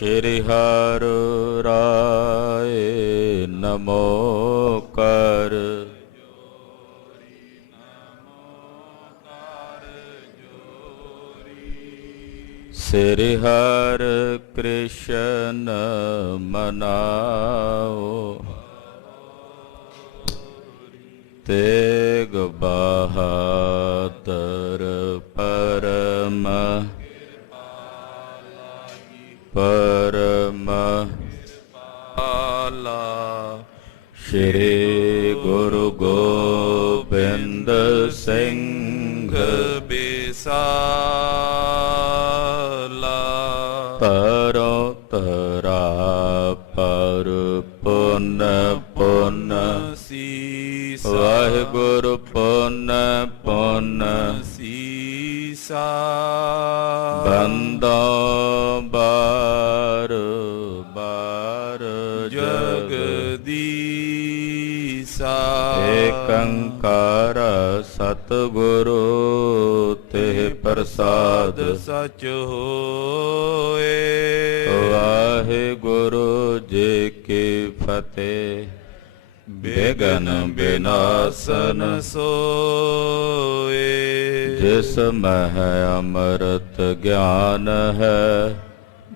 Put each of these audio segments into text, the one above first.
ਸ਼੍ਰੀ ਹਰਿ ਰਾਏ ਨਮੋ ਕਰ। ਸ੍ਰੀ ਹਰਿ ਕ੍ਰਿਸ਼ਨ ਮਨਾਓ, ਤੇਗ ਬਹਾਦਰ ਪਰਮ ਪਾਲਾ। ਸ਼੍ਰੀ ਗੁਰੂ ਗੋਬਿੰਦ ਸਿੰਘ ਬਿਸਾਲਾ। ਤਰੋ ਤਰਾ ਪਰ ਪੁਨ ਪੁਨ ਸੀਸਾ, ਵਾਹਿਗੁਰੂ ਪੁਨ ਪੁਨ ਸੀਸਾ। ਬੰਦੋ ਬਾਰ ਬਾਰ ਜਗਦੀਸਾ। ਏਕੰਕਾਰ ਸਤਿਗੁਰੂ ਤੇ ਪ੍ਰਸਾਦ ਸਚ ਹੋਏ। ਵਾਹਿਗੁਰੂ ਜੀ ਕੀ ਫਤਿਹ। ਬੇਗਨ ਬਿਨਾਸਨ ਸੋਏ, ਜਿਸ ਮਹਿ ਅੰਮ੍ਰਿਤ ਗਿਆਨ ਹੈ,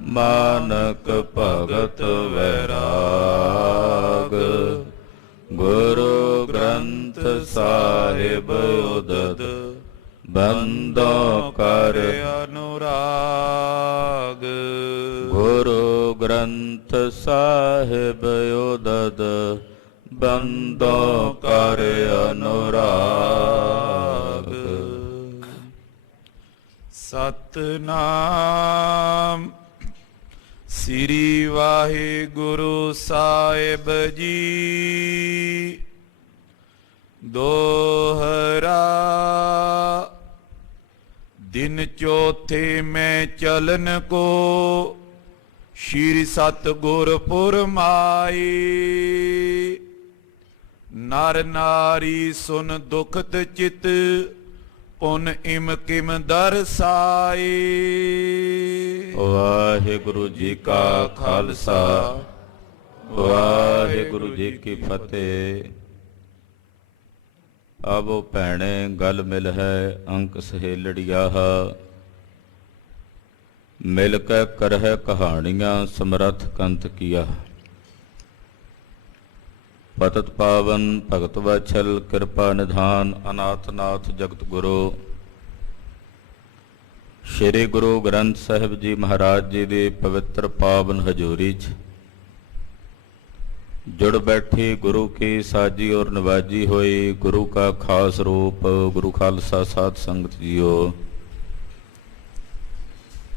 ਮਾਨਕ ਭਗਤ ਵੈਰਾਗ। ਗੁਰੂ ਗ੍ਰੰਥ ਸਾਹਿਬ ਉਦਦ, ਬੰਦੋ ਕਰ ਅਨੁਰਾਗ। ਗੁਰੂ ਗ੍ਰੰਥ ਸਾਹਿਬ ਉਦਦ, ਬੰਦੋ ਕਰ ਅਨੁਰਾਗ। ਸਤਿਨਾਮ ਸ੍ਰੀ ਵਾਹਿਗੁਰੂ ਸਾਹਿਬ ਜੀ। ਦੋਹਰਾ ਦਿਨ ਚੌਥੇ ਮੈਂ ਚਲਨ ਕੋ, ਸ਼੍ਰੀ ਸਤਿਗੁਰ ਪੁਰਮਾਈ। ਨਰ ਨਾਰੀ ਸੁਨ ਦੁਖਤ ਚਿਤ, ਪੁਨ ਇਮ ਕਿਮ ਦਰਸਾਈ। ਵਾਹਿਗੁਰੂ ਜੀ ਕਾ ਖਾਲਸਾ, ਵਾਹਿਗੁਰੂ ਜੀ ਕੀ ਫਤਿਹ। ਆਵੋ ਭੈਣੇ ਗਲ ਮਿਲ ਹੈ, ਅੰਕ ਸਹੇਲੜਿਆ। ਮਿਲ ਕੇ ਕਰਹਿ ਕਹਾਣੀਆਂ, ਸਮਰੱਥ ਕੰਤ ਕੀਆ। ਪਤਿਤ ਪਾਵਨ ਭਗਤ ਵਾਛਲ, ਕਿਰਪਾ ਨਿਧਾਨ, ਅਨਾਥ ਨਾਥ ਜਗਤ ਗੁਰੂ। ਸ਼੍ਰੀ ਗੁਰੂ ਗ੍ਰੰਥ ਸਾਹਿਬ ਜੀ ਮਹਾਰਾਜ ਜੀ ਦੀ ਪਵਿੱਤਰ ਪਾਵਨ ਹਜ਼ੂਰੀ 'ਚ ਜੁੜ ਬੈਠੀ ਗੁਰੂ ਕੀ ਸਾਜੀ ਔਰ ਨਵਾਜੀ ਹੋਈ ਗੁਰੂ ਕਾ ਖਾਸ ਰੂਪ ਗੁਰੂ ਖਾਲਸਾ ਸਾਧ ਸੰਗਤ ਜੀਓ।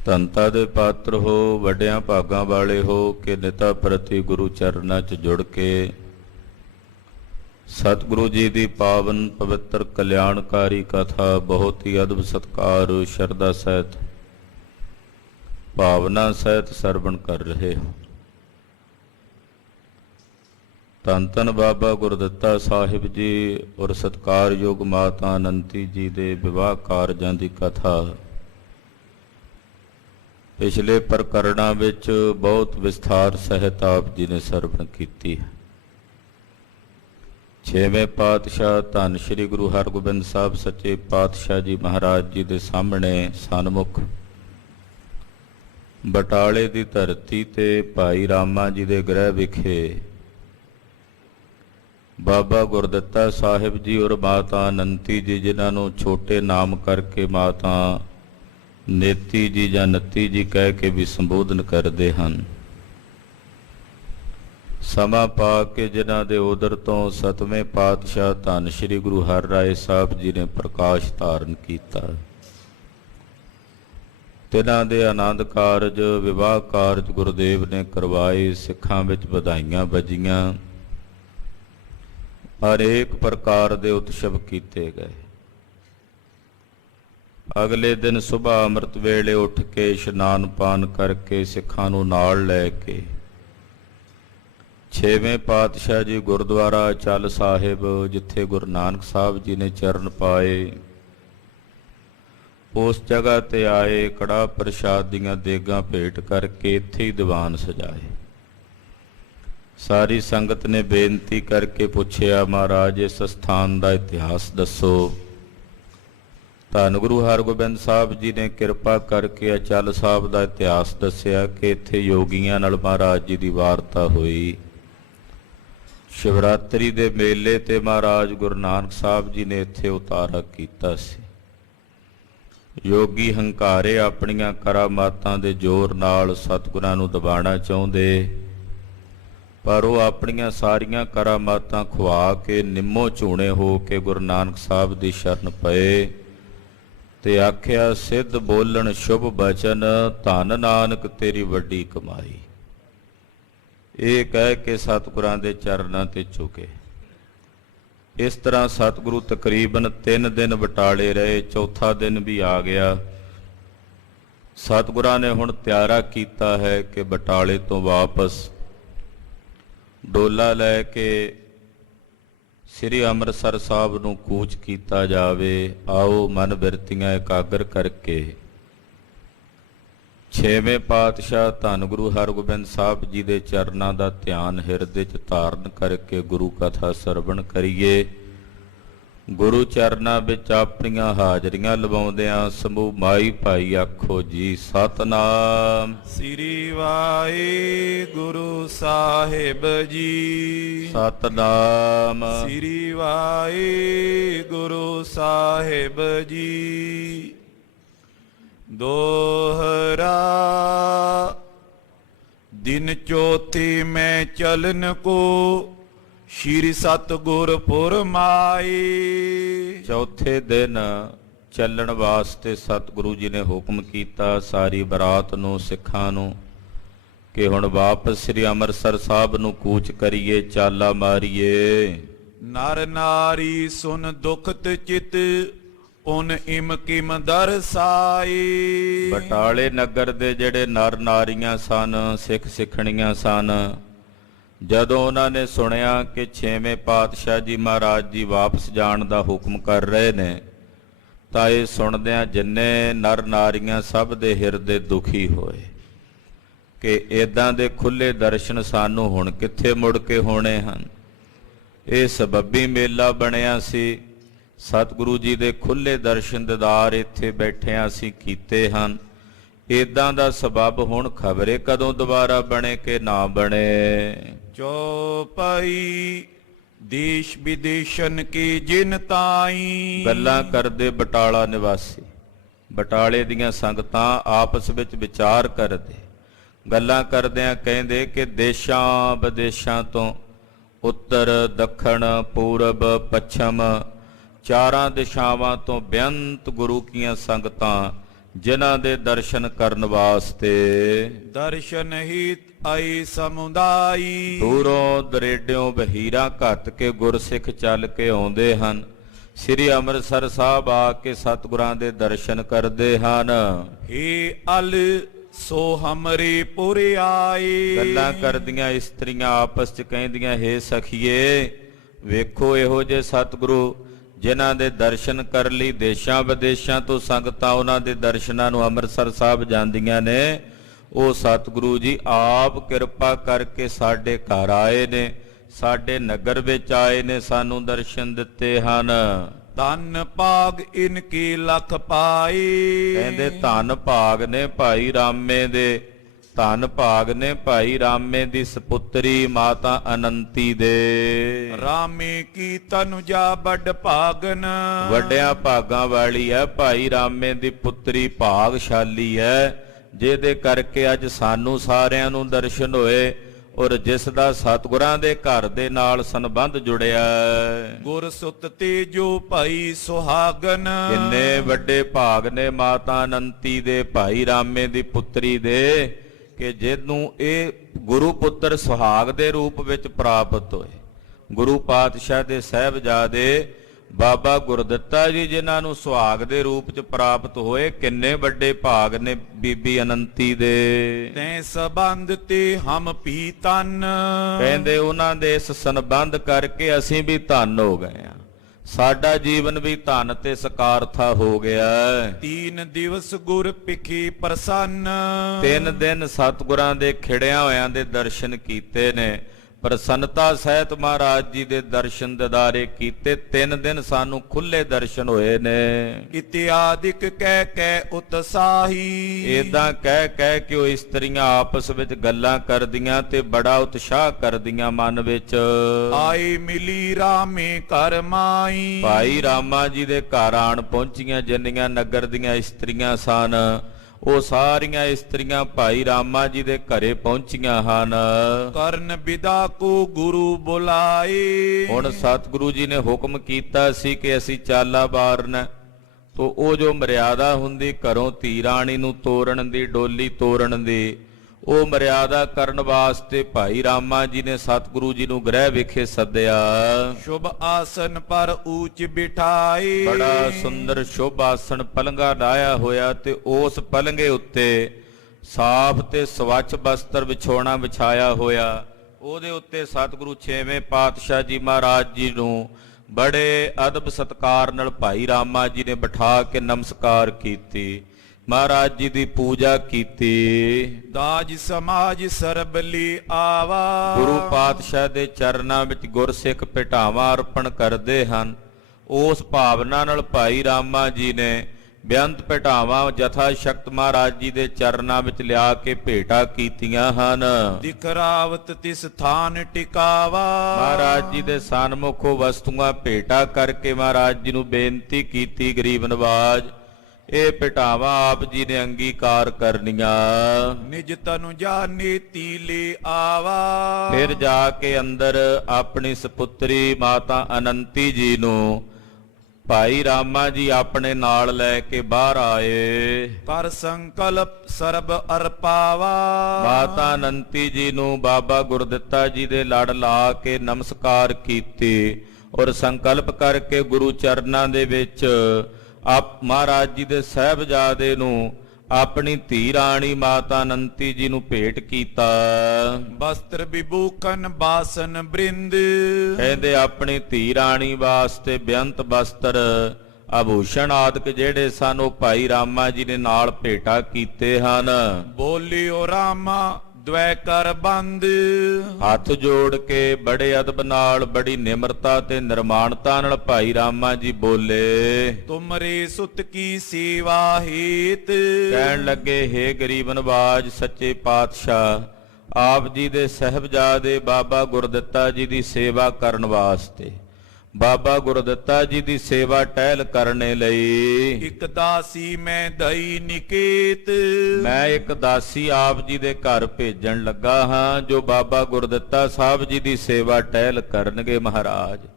ਧੰਤਾ ਦੇ ਪਾਤਰ ਹੋ, ਵੱਡਿਆਂ ਭਾਗਾਂ ਵਾਲੇ ਹੋ ਕਿ ਨਿਤਾ ਪ੍ਰਤੀ ਗੁਰੂ ਚਰਨਾਂ 'ਚ ਜੁੜ ਕੇ ਸਤਿਗੁਰੂ ਜੀ ਦੀ ਪਾਵਨ ਪਵਿੱਤਰ ਕਲਿਆਣਕਾਰੀ ਕਥਾ ਬਹੁਤ ਹੀ ਅਦਬ ਸਤਿਕਾਰ ਸ਼ਰਧਾ ਸਹਿਤ ਭਾਵਨਾ ਸਹਿਤ ਸਰਵਣ ਕਰ ਰਹੇ ਹੋ। ਧੰਨ ਧੰਨ ਬਾਬਾ ਗੁਰਦਿੱਤਾ ਸਾਹਿਬ ਜੀ ਔਰ ਸਤਿਕਾਰਯੋਗ ਮਾਤਾ ਅਨੰਤੀ ਜੀ ਦੇ ਵਿਵਾਹ ਕਾਰਜਾਂ ਦੀ ਕਥਾ ਪਿਛਲੇ ਪ੍ਰਕਰਣਾਂ ਵਿੱਚ ਬਹੁਤ ਵਿਸਥਾਰ ਸਹਿਤ ਆਪ ਜੀ ਨੇ ਸਰਵਣ ਕੀਤੀ ਹੈ। ਛੇਵੇਂ ਪਾਤਸ਼ਾਹ ਧੰਨ ਸ਼੍ਰੀ ਗੁਰੂ ਹਰਗੋਬਿੰਦ ਸਾਹਿਬ ਸੱਚੇ ਪਾਤਸ਼ਾਹ ਜੀ ਮਹਾਰਾਜ ਜੀ ਦੇ ਸਾਹਮਣੇ ਸਨਮੁਖ ਬਟਾਲੇ ਦੀ ਧਰਤੀ ਤੇ ਭਾਈ ਰਾਮਾ ਜੀ ਦੇ ਗ੍ਰਹਿ ਵਿਖੇ ਬਾਬਾ ਗੁਰਦਿੱਤਾ ਸਾਹਿਬ ਜੀ ਔਰ ਮਾਤਾ ਅਨੰਤੀ ਜੀ, ਜਿਨ੍ਹਾਂ ਨੂੰ ਛੋਟੇ ਨਾਮ ਕਰਕੇ ਮਾਤਾ ਨੇਤੀ ਜੀ ਜਾਂ ਨੱਤੀ ਜੀ ਕਹਿ ਕੇ ਵੀ ਸੰਬੋਧਨ ਕਰਦੇ ਹਨ, ਸਮਾਂ ਪਾ ਕੇ ਜਿਨ੍ਹਾਂ ਦੇ ਉਦਰ ਤੋਂ ਸਤਵੇਂ ਪਾਤਸ਼ਾਹ ਧੰਨ ਸ਼੍ਰੀ ਗੁਰੂ ਹਰਿਰਾਏ ਸਾਹਿਬ ਜੀ ਨੇ ਪ੍ਰਕਾਸ਼ ਧਾਰਨ ਕੀਤਾ। ਤਿਨਾਂ ਦੇ ਆਨੰਦ ਕਾਰਜ ਵਿਵਾਹ ਕਾਰਜ ਗੁਰਦੇਵ ਨੇ ਕਰਵਾਏ। ਸਿੱਖਾਂ ਵਿੱਚ ਵਧਾਈਆਂ ਵੱਜੀਆਂ, ਹਰੇਕ ਪ੍ਰਕਾਰ ਦੇ ਉਤਸਵ ਕੀਤੇ ਗਏ। ਅਗਲੇ ਦਿਨ ਸੁਬਾਹ ਅੰਮ੍ਰਿਤ ਵੇਲੇ ਉੱਠ ਕੇ ਇਸ਼ਨਾਨ ਪਾਨ ਕਰਕੇ ਸਿੱਖਾਂ ਨੂੰ ਨਾਲ ਲੈ ਕੇ ਛੇਵੇਂ ਪਾਤਸ਼ਾਹ ਜੀ ਗੁਰਦੁਆਰਾ ਚੱਲ ਸਾਹਿਬ, ਜਿੱਥੇ ਗੁਰੂ ਨਾਨਕ ਸਾਹਿਬ ਜੀ ਨੇ ਚਰਨ ਪਾਏ, ਉਸ ਜਗ੍ਹਾ ਤੇ ਆਏ, ਕੜਾ ਪ੍ਰਸ਼ਾਦ ਦੀਆਂ ਦੇਗਾਂ ਭੇਟ ਕਰਕੇ ਇੱਥੇ ਹੀ ਦੀਵਾਨ ਸਜਾਏ। ਸਾਰੀ ਸੰਗਤ ਨੇ ਬੇਨਤੀ ਕਰਕੇ ਪੁੱਛਿਆ, ਮਹਾਰਾਜ ਇਸ ਸਥਾਨ ਦਾ ਇਤਿਹਾਸ ਦੱਸੋ। ਧੰਨ ਗੁਰੂ ਹਰਗੋਬਿੰਦ ਸਾਹਿਬ ਜੀ ਨੇ ਕਿਰਪਾ ਕਰਕੇ ਅਚਲ ਸਾਹਿਬ ਦਾ ਇਤਿਹਾਸ ਦੱਸਿਆ ਕਿ ਇੱਥੇ ਯੋਗੀਆਂ ਨਾਲ ਮਹਾਰਾਜ ਜੀ ਦੀ ਵਾਰਤਾ ਹੋਈ। ਸ਼ਿਵਰਾਤਰੀ ਦੇ ਮੇਲੇ ਤੇ ਮਹਾਰਾਜ ਗੁਰੂ ਨਾਨਕ ਸਾਹਿਬ ਜੀ ਨੇ ਇੱਥੇ ਉਤਾਰਾ ਕੀਤਾ ਸੀ। ਯੋਗੀ ਹੰਕਾਰੇ ਆਪਣੀਆਂ ਕਰਾਮਾਤਾਂ ਦੇ ਜ਼ੋਰ ਨਾਲ ਸਤਿਗੁਰਾਂ ਨੂੰ ਦਬਾਉਣਾ ਚਾਹੁੰਦੇ, ਪਰ ਉਹ ਆਪਣੀਆਂ ਸਾਰੀਆਂ ਕਰਾਮਾਤਾਂ ਖੁਆ ਕੇ ਨਿੰਮੋ ਝੂਣੇ ਹੋ ਕੇ ਗੁਰੂ ਨਾਨਕ ਸਾਹਿਬ ਦੀ ਸ਼ਰਨ ਪਏ ਤੇ ਆਖਿਆ, ਸਿੱਧ ਬੋਲਣ ਸ਼ੁਭ ਬਚਨ, ਧੰਨ ਨਾਨਕ ਤੇਰੀ ਵੱਡੀ ਕਮਾਈ। ਇਹ ਕਹਿ ਕੇ ਸਤਿਗੁਰਾਂ ਦੇ ਚਰਨਾਂ ਤੇ ਝੁਕੇ। ਇਸ ਤਰ੍ਹਾਂ ਸਤਿਗੁਰੂ ਤਕਰੀਬਨ 3 ਦਿਨ ਬਟਾਲੇ ਰਹੇ। ਚੌਥਾ ਦਿਨ ਵੀ ਆ ਗਿਆ। ਸਤਿਗੁਰਾਂ ਨੇ ਹੁਣ ਤਿਆਰਾ ਕੀਤਾ ਹੈ ਕਿ ਬਟਾਲੇ ਤੋਂ ਵਾਪਸ ਡੋਲਾ ਲੈ ਕੇ ਸ੍ਰੀ ਅੰਮ੍ਰਿਤਸਰ ਸਾਹਿਬ ਨੂੰ ਕੂਚ ਕੀਤਾ ਜਾਵੇ। ਆਓ ਮਨ ਬਿਰਤੀਆਂ ਇਕਾਗਰ ਕਰਕੇ ਛੇਵੇਂ ਪਾਤਸ਼ਾਹ ਧੰਨ ਗੁਰੂ ਹਰਗੋਬਿੰਦ ਸਾਹਿਬ ਜੀ ਦੇ ਚਰਨਾਂ ਦਾ ਧਿਆਨ ਹਿਰਦੇ 'ਚ ਧਾਰਨ ਕਰਕੇ ਗੁਰੂ ਕਥਾ ਸਰਵਣ ਕਰੀਏ। ਗੁਰੂ ਚਰਨਾਂ ਵਿੱਚ ਆਪਣੀਆਂ ਹਾਜ਼ਰੀਆਂ ਲਵਾਉਂਦਿਆਂ ਸਮੂਹ ਮਾਈ ਭਾਈ ਆਖੋ ਜੀ, ਸਤਨਾਮ ਸ੍ਰੀ ਵਾਹਿਗੁਰੂ ਸਾਹਿਬ ਜੀ। ਸਤਨਾਮ ਸ੍ਰੀ ਵਾਹਿਗੁਰੂ ਸਾਹਿਬ ਜੀ। ਦੋਹਰਾ ਦਿਨ ਚੌਥੇ ਮੈਂ ਚਲਨ ਕੋ, ਸ਼੍ਰੀ ਸਤਿਗੁਰ ਫੁਰਮਾਏ। ਚੌਥੇ ਦਿਨ ਚੱਲਣ ਵਾਸਤੇ ਸਤਿਗੁਰੂ ਜੀ ਨੇ ਹੁਕਮ ਕੀਤਾ ਸਾਰੀ ਬਰਾਤ ਨੂੰ, ਸਿੱਖਾਂ ਨੂੰ, ਕਿ ਹੁਣ ਵਾਪਸ ਸ੍ਰੀ ਅੰਮ੍ਰਿਤਸਰ ਸਾਹਿਬ ਨੂੰ ਕੂਚ ਕਰੀਏ, ਚਾਲਾ ਮਾਰੀਏ। ਨਰ ਨਾਰੀ ਸੁਨ ਦੁਖਤ ਚਿਤ, ਉਨ ਇਮ ਕਿਮ ਦਰਸਾਈ। ਬਟਾਲੇ ਨਗਰ ਦੇ ਜਿਹੜੇ ਨਰ ਨਾਰੀਆਂ ਸਨ, ਸਿੱਖ ਸਿੱਖਣੀਆਂ ਸਨ, ਜਦੋਂ ਉਹਨਾਂ ਨੇ ਸੁਣਿਆ ਕਿ ਛੇਵੇਂ ਪਾਤਸ਼ਾਹ ਜੀ ਮਹਾਰਾਜ ਜੀ ਵਾਪਸ ਜਾਣ ਦਾ ਹੁਕਮ ਕਰ ਰਹੇ ਨੇ, ਤਾਂ ਇਹ ਸੁਣਦਿਆਂ ਜਿੰਨੇ ਨਰ ਨਾਰੀਆਂ ਸਭ ਦੇ ਹਿਰਦੇ ਦੁਖੀ ਹੋਏ ਕਿ ਇਦਾਂ ਦੇ ਖੁੱਲੇ ਦਰਸ਼ਨ ਸਾਨੂੰ ਹੁਣ ਕਿੱਥੇ ਮੁੜ ਕੇ ਹੋਣੇ ਹਨ। ਇਹ ਸਬੱਬੀ ਮੇਲਾ ਬਣਿਆ ਸੀ। ਸਤਿਗੁਰੂ ਜੀ ਦੇ ਖੁੱਲੇ ਦਰਸ਼ਨ ਦੀਦਾਰ ਇੱਥੇ ਬੈਠਿਆਂ ਅਸੀਂ ਕੀਤੇ ਹਨ। ਇਦਾਂ ਦਾ ਸਬੱਬ ਹੁਣ ਖਬਰੇ ਕਦੋਂ ਦੁਬਾਰਾ ਬਣੇ ਕਿ ਨਾ ਬਣੇ। ਚੌਪਈ ਦੇਸ਼ ਵਿਦੇਸ਼ਨ ਕੀ ਜਿਨ ਤਾਈ। ਗੱਲਾਂ ਕਰਦੇ ਬਟਾਲਾ ਨਿਵਾਸੀ, ਬਟਾਲੇ ਦੀਆਂ ਸੰਗਤਾਂ ਆਪਸ ਵਿੱਚ ਵਿਚਾਰ ਕਰਦੇ, ਗੱਲਾਂ ਕਰਦਿਆਂ ਕਹਿੰਦੇ ਕਿ ਦੇਸ਼ਾਂ ਵਿਦੇਸ਼ਾਂ ਤੋਂ, ਉੱਤਰ ਦੱਖਣ ਪੂਰਬ ਪੱਛਮ, ਚਾਰਾਂ ਦਿਸ਼ਾਵਾਂ ਤੋਂ ਬੇਅੰਤ ਗੁਰੂ ਕੀਆਂ ਸੰਗਤਾਂ ਜਿਨ੍ਹਾਂ ਦੇ ਦਰਸ਼ਨ ਕਰਨ ਵਾਸਤੇ ਦਰਸ਼ਨ ਹਿਤ ਆਈ ਸਮੁਦਾਈ। ਦੂਰੋਂ ਦਰੇਡਿਓਂ ਬਹੀਰਾਂ ਘੱਤ ਕੇ ਗੁਰਸਿੱਖ ਚੱਲ ਕੇ ਆਉਂਦੇ ਹਨ। ਸ੍ਰੀ ਅੰਮ੍ਰਿਤਸਰ ਸਾਹਿਬ ਆ ਕੇ ਸਤਿਗੁਰਾਂ ਦੇ ਦਰਸ਼ਨ ਕਰਦੇ ਹਨ। ਹੇ ਅਲ ਸੋ ਹਮਰੇ ਪੁਰ ਆਏ। ਗੱਲਾਂ ਕਰਦੀਆਂ ਇਸਤਰੀਆਂ ਆਪਸ 'ਚ ਕਹਿੰਦੀਆਂ, ਹੇ ਸਖੀਏ, ਵੇਖੋ ਇਹੋ ਜਿਹੇ ਸਤਿਗੁਰੂ ਜਿਨ੍ਹਾਂ ਦੇ ਦਰਸ਼ਨ ਕਰਨ ਲਈ ਦੇਸ਼ਾਂ ਵਿਦੇਸ਼ਾਂ ਤੋਂ ਸੰਗਤਾਂ ਉਹਨਾਂ ਦੇ ਦਰਸ਼ਨਾਂ ਨੂੰ ਅੰਮ੍ਰਿਤਸਰ ਸਾਹਿਬ ਜਾਂਦੀਆਂ ਨੇ। ਉਹ ਸਤਿਗੁਰੂ ਜੀ ਆਪ ਕਿਰਪਾ ਕਰਕੇ ਸਾਡੇ ਘਰ ਆਏ ਨੇ, ਸਾਡੇ ਨਗਰ ਵਿੱਚ ਆਏ ਨੇ, ਸਾਨੂੰ ਦਰਸ਼ਨ ਦਿੱਤੇ ਹਨ। ਧੰਨ ਭਾਗ ਇਨਕੇ ਲਖ ਪਾਏ। ਕਹਿੰਦੇ ਧੰਨ ਭਾਗ ਨੇ ਭਾਈ ਰਾਮੇ ਦੇ, ਧੰਨ ਭਾਗ ਨੇ ਭਾਈ ਰਾਮੇ ਦੀ ਸਪੁੱਤਰੀ ਮਾਤਾ ਅਨੰਤੀ ਦੇ। ਰਾਮੇ ਕੀ ਤਨੁਜਾ ਵੱਡ ਭਾਗਨ। ਵੱਡਿਆਂ ਭਾਗਾਂ ਵਾਲੀ ਹੈ ਭਾਈ ਰਾਮੇ ਦੀ ਪੁੱਤਰੀ, ਭਾਗਸ਼ਾਲੀ ਹੈ, ਜਿਹਦੇ ਕਰਕੇ ਅੱਜ ਸਾਨੂੰ ਸਾਰਿਆਂ ਨੂੰ ਦਰਸ਼ਨ ਹੋਏ ਔਰ ਜਿਸ ਦਾ ਸਤਿਗੁਰਾਂ ਦੇ ਘਰ ਦੇ ਨਾਲ ਸੰਬੰਧ ਜੁੜਿਆ। ਗੁਰ ਸੁਤ ਤੇਜੋ ਭਾਈ ਸੁਹਾਗਨ। ਕਿੰਨੇ ਵੱਡੇ ਭਾਗ ਨੇ ਮਾਤਾ ਅਨੰਤੀ ਦੇ, ਭਾਈ ਰਾਮੇ ਦੀ ਪੁੱਤਰੀ ਦੇ, ਕਿ ਜਿਹਨੂੰ ਇਹ ਗੁਰੂ ਪੁੱਤਰ ਸੁਹਾਗ ਦੇ ਰੂਪ ਵਿੱਚ ਪ੍ਰਾਪਤ ਹੋਏ। ਗੁਰੂ ਪਾਤਸ਼ਾਹ ਦੇ ਸਾਹਿਬਜ਼ਾਦੇ ਬਾਬਾ ਗੁਰਦਿੱਤਾ ਜੀ ਜਿਨ੍ਹਾਂ ਨੂੰ ਸੁਹਾਗ ਦੇ ਰੂਪ 'ਚ ਪ੍ਰਾਪਤ ਹੋਏ, ਕਿੰਨੇ ਵੱਡੇ ਭਾਗ ਨੇ ਬੀਬੀ ਅਨੰਤੀ ਦੇ। ਤੈ ਸੰਬੰਧ ਤੇ ਹਮ ਵੀ ਧੰਨ। ਕਹਿੰਦੇ ਉਹਨਾਂ ਦੇ ਇਸ ਸੰਬੰਧ ਕਰਕੇ ਅਸੀਂ ਵੀ ਧੰਨ ਹੋ ਗਏ ਹਾਂ। ਸਾਡਾ ਜੀਵਨ ਵੀ ਧਨ ਤੇ ਸਕਾਰਥਾ ਹੋ ਗਿਆ। 3 ਦਿਵਸ ਗੁਰ ਪਿਖੀ ਪ੍ਰਸੰਨ। 3 ਦਿਨ ਸਤਿਗੁਰਾਂ ਦੇ ਖਿੜਿਆਂ ਹੋਇਆਂ ਦੇ ਦਰਸ਼ਨ ਕੀਤੇ ਨੇ, ਪ੍ਰਸੰਨਤਾ ਸਹਿਤ ਮਹਾਰਾਜ ਜੀ ਦੇ ਦਰਸ਼ਨ ਦਿਦਾਰੇ ਕੀਤੇ। 3 ਦਿਨ ਸਾਨੂੰ ਖੁੱਲੇ ਦਰਸ਼ਨ ਹੋਏ ਨੇ। ਇਤਿਆਦਿਕ ਕਹਿ ਕਹਿ ਉਤਸਾਹੀ। ਏਦਾਂ ਕਹਿ ਕਹਿ ਕੇ ਉਹ ਇਸਤਰੀਆਂ ਆਪਸ ਵਿੱਚ ਗੱਲਾਂ ਕਰਦੀਆਂ ਤੇ ਬੜਾ ਉਤਸ਼ਾਹ ਕਰਦੀਆਂ ਮਨ ਵਿੱਚ। ਆਏ ਮਿਲੀ ਰਾਮੇ ਘਰ ਮਾਈ। ਭਾਈ ਰਾਮਾ ਜੀ ਦੇ ਘਰ ਆਣ ਪਹੁੰਚੀਆਂ ਜਿੰਨੀਆਂ ਨਗਰ ਦੀਆਂ ਇਸਤਰੀਆਂ ਸਨ, ਉਹ ਸਾਰੀਆਂ ਇਸਤਰੀਆਂ ਭਾਈ ਰਾਮਾ ਜੀ ਦੇ ਘਰੇ ਪਹੁੰਚੀਆਂ ਹਨ। ਕਰਨ ਵਿਦਾ ਕੋ ਗੁਰੂ ਬੁਲਾਏ। ਹੁਣ ਸਤਿਗੁਰੂ ਜੀ ਨੇ ਹੁਕਮ ਕੀਤਾ ਸੀ ਕਿ ਅਸੀਂ ਚਾਲਾ ਬਾਰਨਾ, ਤੋ ਉਹ ਜੋ ਮਰਿਆਦਾ ਹੁੰਦੀ ਘਰੋਂ ਧੀ ਰਾਣੀ ਨੂੰ ਤੋਰਨ ਦੀ, ਡੋਲੀ ਤੋਰਨ ਦੀ, ਉਹ ਮਰਿਆਦਾ ਕਰਨ ਵਾਸਤੇ ਭਾਈ ਰਾਮਾ ਜੀ ਨੇ ਸਤਿਗੁਰੂ ਜੀ ਨੂੰ ਗ੍ਰਹਿ ਵਿਖੇ ਸੱਦਿਆ। ਸ਼ੁਭ ਆਸਨ ਪਰ ਊਚ ਬਿਠਾਏ। ਬੜਾ ਸੁੰਦਰ ਸ਼ੁਭ ਆਸਣ ਪਲੰਘਾ ਡਾਇਆ ਹੋਇਆ ਤੇ ਉਸ ਪਲੰਘੇ ਉੱਤੇ ਸਾਫ਼ ਤੇ ਸਵੱਛ ਬਸਤਰ ਵਿਛੋਣਾ ਵਿਛਾਇਆ ਹੋਇਆ। ਉਹਦੇ ਉੱਤੇ ਸਤਿਗੁਰੂ 6ਵੇਂ ਪਾਤਸ਼ਾਹ ਜੀ ਮਹਾਰਾਜ ਜੀ ਨੂੰ ਬੜੇ ਅਦਬ ਸਤਿਕਾਰ ਨਾਲ ਭਾਈ ਰਾਮਾ ਜੀ ਨੇ ਬਿਠਾ ਕੇ ਨਮਸਕਾਰ ਕੀਤੀ, ਮਹਾਰਾਜ ਜੀ ਦੀ ਪੂਜਾ ਕੀਤੀ। ਦਾਜ ਸਮਾਜ ਸਰਬ ਲਈ ਆਵਾ। ਗੁਰੂ ਪਾਤਸ਼ਾਹ ਦੇ ਚਰਨਾਂ ਵਿੱਚ ਗੁਰਸਿੱਖ ਭੇਟਾਵਾਂ ਅਰਪਣ ਕਰਦੇ ਹਨ। ਉਸ ਭਾਵਨਾ ਨਾਲ ਭਾਈ ਰਾਮਾ ਜੀ ਨੇ ਬੇਅੰਤ ਭੇਟਾਵਾਂ ਜਥਾ ਸ਼ਕਤ ਮਹਾਰਾਜ ਜੀ ਦੇ ਚਰਨਾਂ ਵਿੱਚ ਲਿਆ ਕੇ ਭੇਟਾ ਕੀਤੀਆਂ ਹਨ। ਦਿਖਰਾਵਤ ਤਿਸ ਥਾਨ ਟਿਕਾਵਾ। ਮਹਾਰਾਜ ਜੀ ਦੇ ਸਨਮੁਖੋਂ ਵਸਤੂਆਂ ਭੇਟਾ ਕਰਕੇ ਮਹਾਰਾਜ ਜੀ ਨੂੰ ਬੇਨਤੀ ਕੀਤੀ, ਗਰੀਬ ਨਵਾਜ ਇਹ ਭੇਟਾਵਾਂ ਆਪ ਜੀ ਨੇ ਅੰਗੀਕਾਰ ਕਰਨੀਆਂ। ਨਿਜ ਤਨੁ ਜਾਣੇ ਤੀਲੇ ਆਵਾ। ਫਿਰ ਜਾ ਕੇ ਅੰਦਰ ਆਪਣੀ ਸੁਪੁੱਤਰੀ ਮਾਤਾ ਅਨੰਤੀ ਜੀ ਨੂੰ ਭਾਈ ਰਾਮਾ ਜੀ ਆਪਣੇ ਨਾਲ ਲੈ ਕੇ ਬਾਹਰ ਆਏ। ਕਰ ਸੰਕਲਪ ਸਰਬ ਅਰਪਾਵਾ। ਮਾਤਾ ਅਨੰਤੀ ਜੀ ਨੂੰ ਬਾਬਾ ਗੁਰਦਿੱਤਾ ਜੀ ਦੇ ਲੜ ਲਾ ਕੇ ਨਮਸਕਾਰ ਕੀਤੀ ਔਰ ਸੰਕਲਪ ਕਰਕੇ ਗੁਰੂ ਚਰਨਾਂ ਦੇ ਵਿੱਚ ਆਪ ਮਹਾਰਾਜ ਜੀ ਦੇ ਸਾਹਿਬਜ਼ਾਦੇ ਨੂੰ ਆਪਣੀ ਧੀ ਰਾਣੀ ਮਾਤਾ ਅਨੰਤੀ ਜੀ ਨੂੰ ਭੇਟ ਕੀਤਾ। ਵਸਤਰ ਵਿਭੂਖਨ ਬਾਸਨ ਬ੍ਰਿੰਦ। ਕਹਿੰਦੇ ਆਪਣੀ ਧੀ ਰਾਣੀ ਵਾਸਤੇ ਬੇਅੰਤ ਵਸਤਰ ਆਭੂਸ਼ਣ ਆਦਿਕ ਜਿਹੜੇ ਸਨ ਉਹ ਭਾਈ ਰਾਮਾ ਜੀ ਨੇ ਨਾਲ ਭੇਟਾ ਕੀਤੇ ਹਨ। ਬੋਲਿਓ ਰਾਮਾ ਦ્વੈ ਕਰ ਬੰਦ। ਹੱਥ ਜੋੜ ਕੇ ਬੜੇ ਅਦਬ ਨਾਲ ਬੜੀ ਨਿਮਰਤਾ ਤੇ ਨਿਰਮਾਣਤਾ ਨਾਲ ਭਾਈ ਰਾਮਾ ਜੀ ਬੋਲੇ, ਤੁਮਰੇ ਸੁਤ ਕੀ ਸੇਵਾ ਹੇਤ। ਕਹਿਣ ਲੱਗੇ, ਹੇ ਗਰੀਬ ਨਵਾਜ ਸੱਚੇ ਪਾਤਸ਼ਾਹ ਆਪ ਜੀ ਦੇ ਸਾਹਿਬਜ਼ਾਦੇ ਬਾਬਾ ਗੁਰਦਿੱਤਾ ਜੀ ਦੀ ਸੇਵਾ ਕਰਨ ਵਾਸਤੇ, ਬਾਬਾ ਗੁਰਦਿੱਤਾ ਜੀ ਦੀ ਸੇਵਾ ਟਹਿਲ ਕਰਨੇ ਲਈ ਇਕ ਦਾਸੀ ਮੈਂ ਦਈ ਨਿਕੇਤ। ਮੈਂ ਇੱਕ ਦਾਸੀ ਆਪ ਜੀ ਦੇ ਘਰ ਭੇਜਣ ਲੱਗਾ ਹਾਂ ਜੋ ਬਾਬਾ ਗੁਰਦਿੱਤਾ ਸਾਹਿਬ ਜੀ ਦੀ ਸੇਵਾ ਟਹਿਲ ਕਰਨਗੇ। ਮਹਾਰਾਜ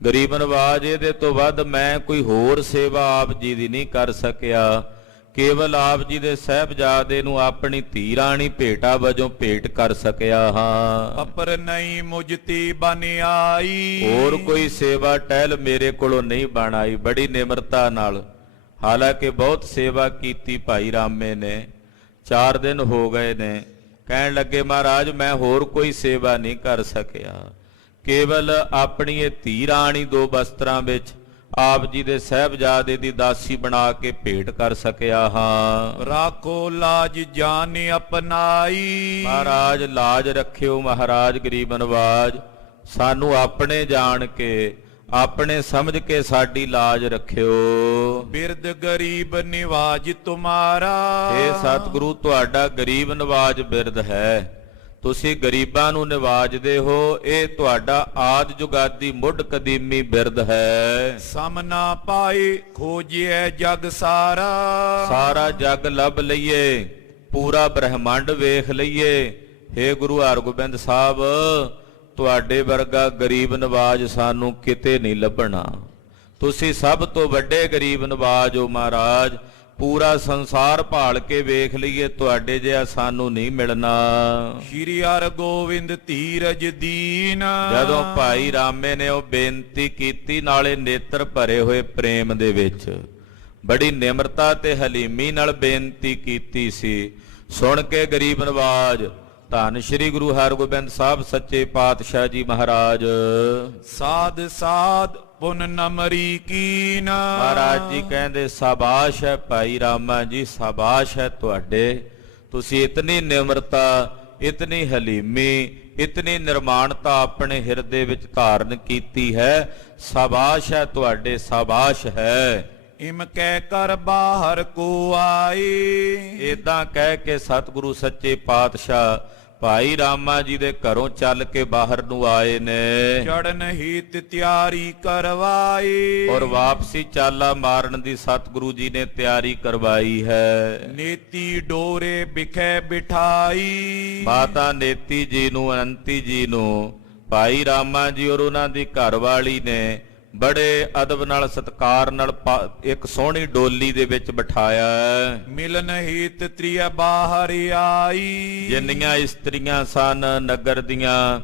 ਗਰੀਬ ਨਵਾਜ ਇਹਦੇ ਤੋਂ ਵੱਧ ਮੈਂ ਕੋਈ ਹੋਰ ਸੇਵਾ ਆਪ ਜੀ ਦੀ ਨਹੀਂ ਕਰ ਸਕਿਆ। ਕੇਵਲ ਆਪ ਜੀ ਦੇ ਸਾਹਿਬਜ਼ਾਦੇ ਨੂੰ ਆਪਣੀ ਧੀ ਰਾਣੀ ਭੇਟਾ ਵਜੋਂ ਭੇਟ ਕਰ ਸਕਿਆ ਹਾਂ। ਅਪਰ ਨਹੀਂ ਮੁਝਤੀ ਬਨ ਆਈ। ਹੋਰ ਕੋਈ ਸੇਵਾ ਟਹਿਲ ਮੇਰੇ ਕੋਲੋਂ ਨਹੀਂ ਬਣ ਆਈ। ਬੜੀ ਨਿਮਰਤਾ ਨਾਲ, ਹਾਲਾਂਕਿ ਬਹੁਤ ਸੇਵਾ ਕੀਤੀ ਭਾਈ ਰਾਮੇ ਨੇ, 4 ਦਿਨ ਹੋ ਗਏ ਨੇ। ਕਹਿਣ ਲੱਗੇ, ਮਹਾਰਾਜ ਮੈਂ ਹੋਰ ਕੋਈ ਸੇਵਾ ਨਹੀਂ ਕਰ ਸਕਿਆ, ਕੇਵਲ ਆਪਣੀ ਇਹ ਧੀ ਰਾਣੀ 2 ਵਸਤਰਾਂ ਵਿੱਚ ਆਪ ਜੀ ਦੇ ਸਾਹਿਬਜ਼ਾਦੇ ਦੀ ਦਾਸੀ ਬਣਾ ਕੇ ਭੇਟ ਕਰ ਸਕਿਆ ਹਾਂ। ਰਾਖੋ ਲਾਜ ਜਾਨ ਅਪਨਾਈ। ਮਹਾਰਾਜ ਲਾਜ ਰੱਖਿਓ। ਮਹਾਰਾਜ ਗਰੀਬ ਨਵਾਜ ਸਾਨੂੰ ਆਪਣੇ ਜਾਣ ਕੇ, ਆਪਣੇ ਸਮਝ ਕੇ ਸਾਡੀ ਲਾਜ ਰੱਖਿਓ। ਬਿਰਧ ਗਰੀਬ ਨਿਵਾਜ ਤੁਮਾਰਾ। ਇਹ ਸਤਿਗੁਰੂ ਤੁਹਾਡਾ ਗਰੀਬ ਨਵਾਜ ਬਿਰਧ ਹੈ, ਤੁਸੀਂ ਗਰੀਬਾਂ ਨੂੰ ਨਿਵਾਜਦੇ ਹੋ। ਇਹ ਤੁਹਾਡਾ ਆਦ ਜੁਗਾਦੀ ਮੁੱਢ ਕਦੀਮੀ ਬਿਰਧ ਹੈ। ਸਮਨਾ ਪਾਏ ਖੋਜਿਐ ਜਗ ਸਾਰਾ। ਸਾਰਾ ਜਗ ਲੱਭ ਲਈਏ, ਪੂਰਾ ਬ੍ਰਹਿਮੰਡ ਵੇਖ ਲਈਏ। ਹੇ ਗੁਰੂ ਹਰਗੋਬਿੰਦ ਸਾਹਿਬ ਤੁਹਾਡੇ ਵਰਗਾ ਗਰੀਬ ਨਵਾਜ ਸਾਨੂੰ ਕਿਤੇ ਨਹੀਂ ਲੱਭਣਾ। ਤੁਸੀਂ ਸਭ ਤੋਂ ਵੱਡੇ ਗਰੀਬ ਨਵਾਜ ਹੋ ਮਹਾਰਾਜ। ਪੂਰਾ ਸੰਸਾਰ ਭਾਲ ਕੇ ਵੇਖ ਲਈਏ, ਤੁਹਾਡੇ ਜਿਹਾ ਸਾਨੂੰ ਨਹੀਂ ਮਿਲਣਾ। ਸ਼੍ਰੀ ਹਰਗੋਬਿੰਦ ਧੀਰਜ ਦੀਨ। ਜਦੋਂ ਭਾਈ ਰਾਮੇ ਨੇ ਉਹ ਬੇਨਤੀ ਕੀਤੀ, ਨਾਲੇ ਨੇਤਰ ਭਰੇ ਹੋਏ ਪ੍ਰੇਮ ਦੇ ਵਿੱਚ, ਬੜੀ ਨਿਮਰਤਾ ਤੇ ਹਲੀਮੀ ਨਾਲ ਬੇਨਤੀ ਕੀਤੀ ਸੀ, ਸੁਣ ਕੇ ਗਰੀਬ ਨਵਾਜ ਧੰਨ ਸ਼੍ਰੀ ਗੁਰੂ ਹਰਗੋਬਿੰਦ ਸਾਹਿਬ ਸੱਚੇ ਪਾਤਸ਼ਾਹ ਜੀ ਮਹਾਰਾਜ ਸਾਧ ਸਾਧ ਪੁਨ ਨਮਰੀ ਕੀਨ। ਮਹਾਰਾਜ ਜੀ ਕਹਿੰਦੇ ਸ਼ਾਬਾਸ਼ ਹੈ ਭਾਈ ਰਾਮਾ ਜੀ, ਸ਼ਾਬਾਸ਼ ਹੈ ਤੁਹਾਡੇ, ਤੁਸੀਂ ਇਤਨੀ ਨਿਮਰਤਾ, ਇਤਨੀ ਹਲੀਮੀ, ਇਤਨੀ ਨਿਰਮਾਣਤਾ ਆਪਣੇ ਹਿਰਦੇ ਵਿੱਚ ਧਾਰਨ ਕੀਤੀ ਹੈ। ਸ਼ਾਬਾਸ਼ ਹੈ ਤੁਹਾਡੇ, ਸ਼ਾਬਾਸ਼ ਹੈ। ਇਮ ਕਹਿ ਕਰ ਬਾਹਰ ਕੋ ਆਏ। ਇਦਾਂ ਕਹਿ ਕੇ ਸਤਿਗੁਰੂ ਸੱਚੇ ਪਾਤਸ਼ਾਹ ਭਾਈ ਰਾਮਾ ਜੀ ਦੇ ਘਰੋਂ ਚੱਲ ਕੇ ਬਾਹਰ ਨੂੰ ਆਏ ਨੇ ਚੜਨ ਹੀਤ ਤਿਆਰੀ ਕਰਵਾਈ। ਔਰ ਵਾਪਸੀ ਚਾਲਾ ਮਾਰਨ ਦੀ ਸਤਿਗੁਰੂ ਜੀ ਨੇ ਤਿਆਰੀ ਕਰਵਾਈ ਹੈ। ਨੀਤੀ ਡੋਰੇ ਬਿਖੇ ਬਿਠਾਈ। ਮਾਤਾ ਨੇਤੀ ਜੀ ਨੂੰ, ਅਨੰਤੀ ਜੀ ਨੂੰ ਭਾਈ ਰਾਮਾ ਜੀ ਔਰ ਉਹਨਾਂ ਦੀ ਘਰਵਾਲੀ ਨੇ ਬੜੇ ਅਦਬ ਨਾਲ, ਸਤਿਕਾਰ ਨਾਲ ਇੱਕ ਸੋਹਣੀ ਡੋਲੀ ਦੇ ਵਿੱਚ ਬਿਠਾਇਆ। ਮਿਲਨ ਹੀਤ ਤ੍ਰਿਆ ਬਾਹਰ ਆਈ। ਜਿੰਨੀਆਂ ਇਸਤਰੀਆਂ ਸਨ ਨਗਰ ਦੀਆਂ,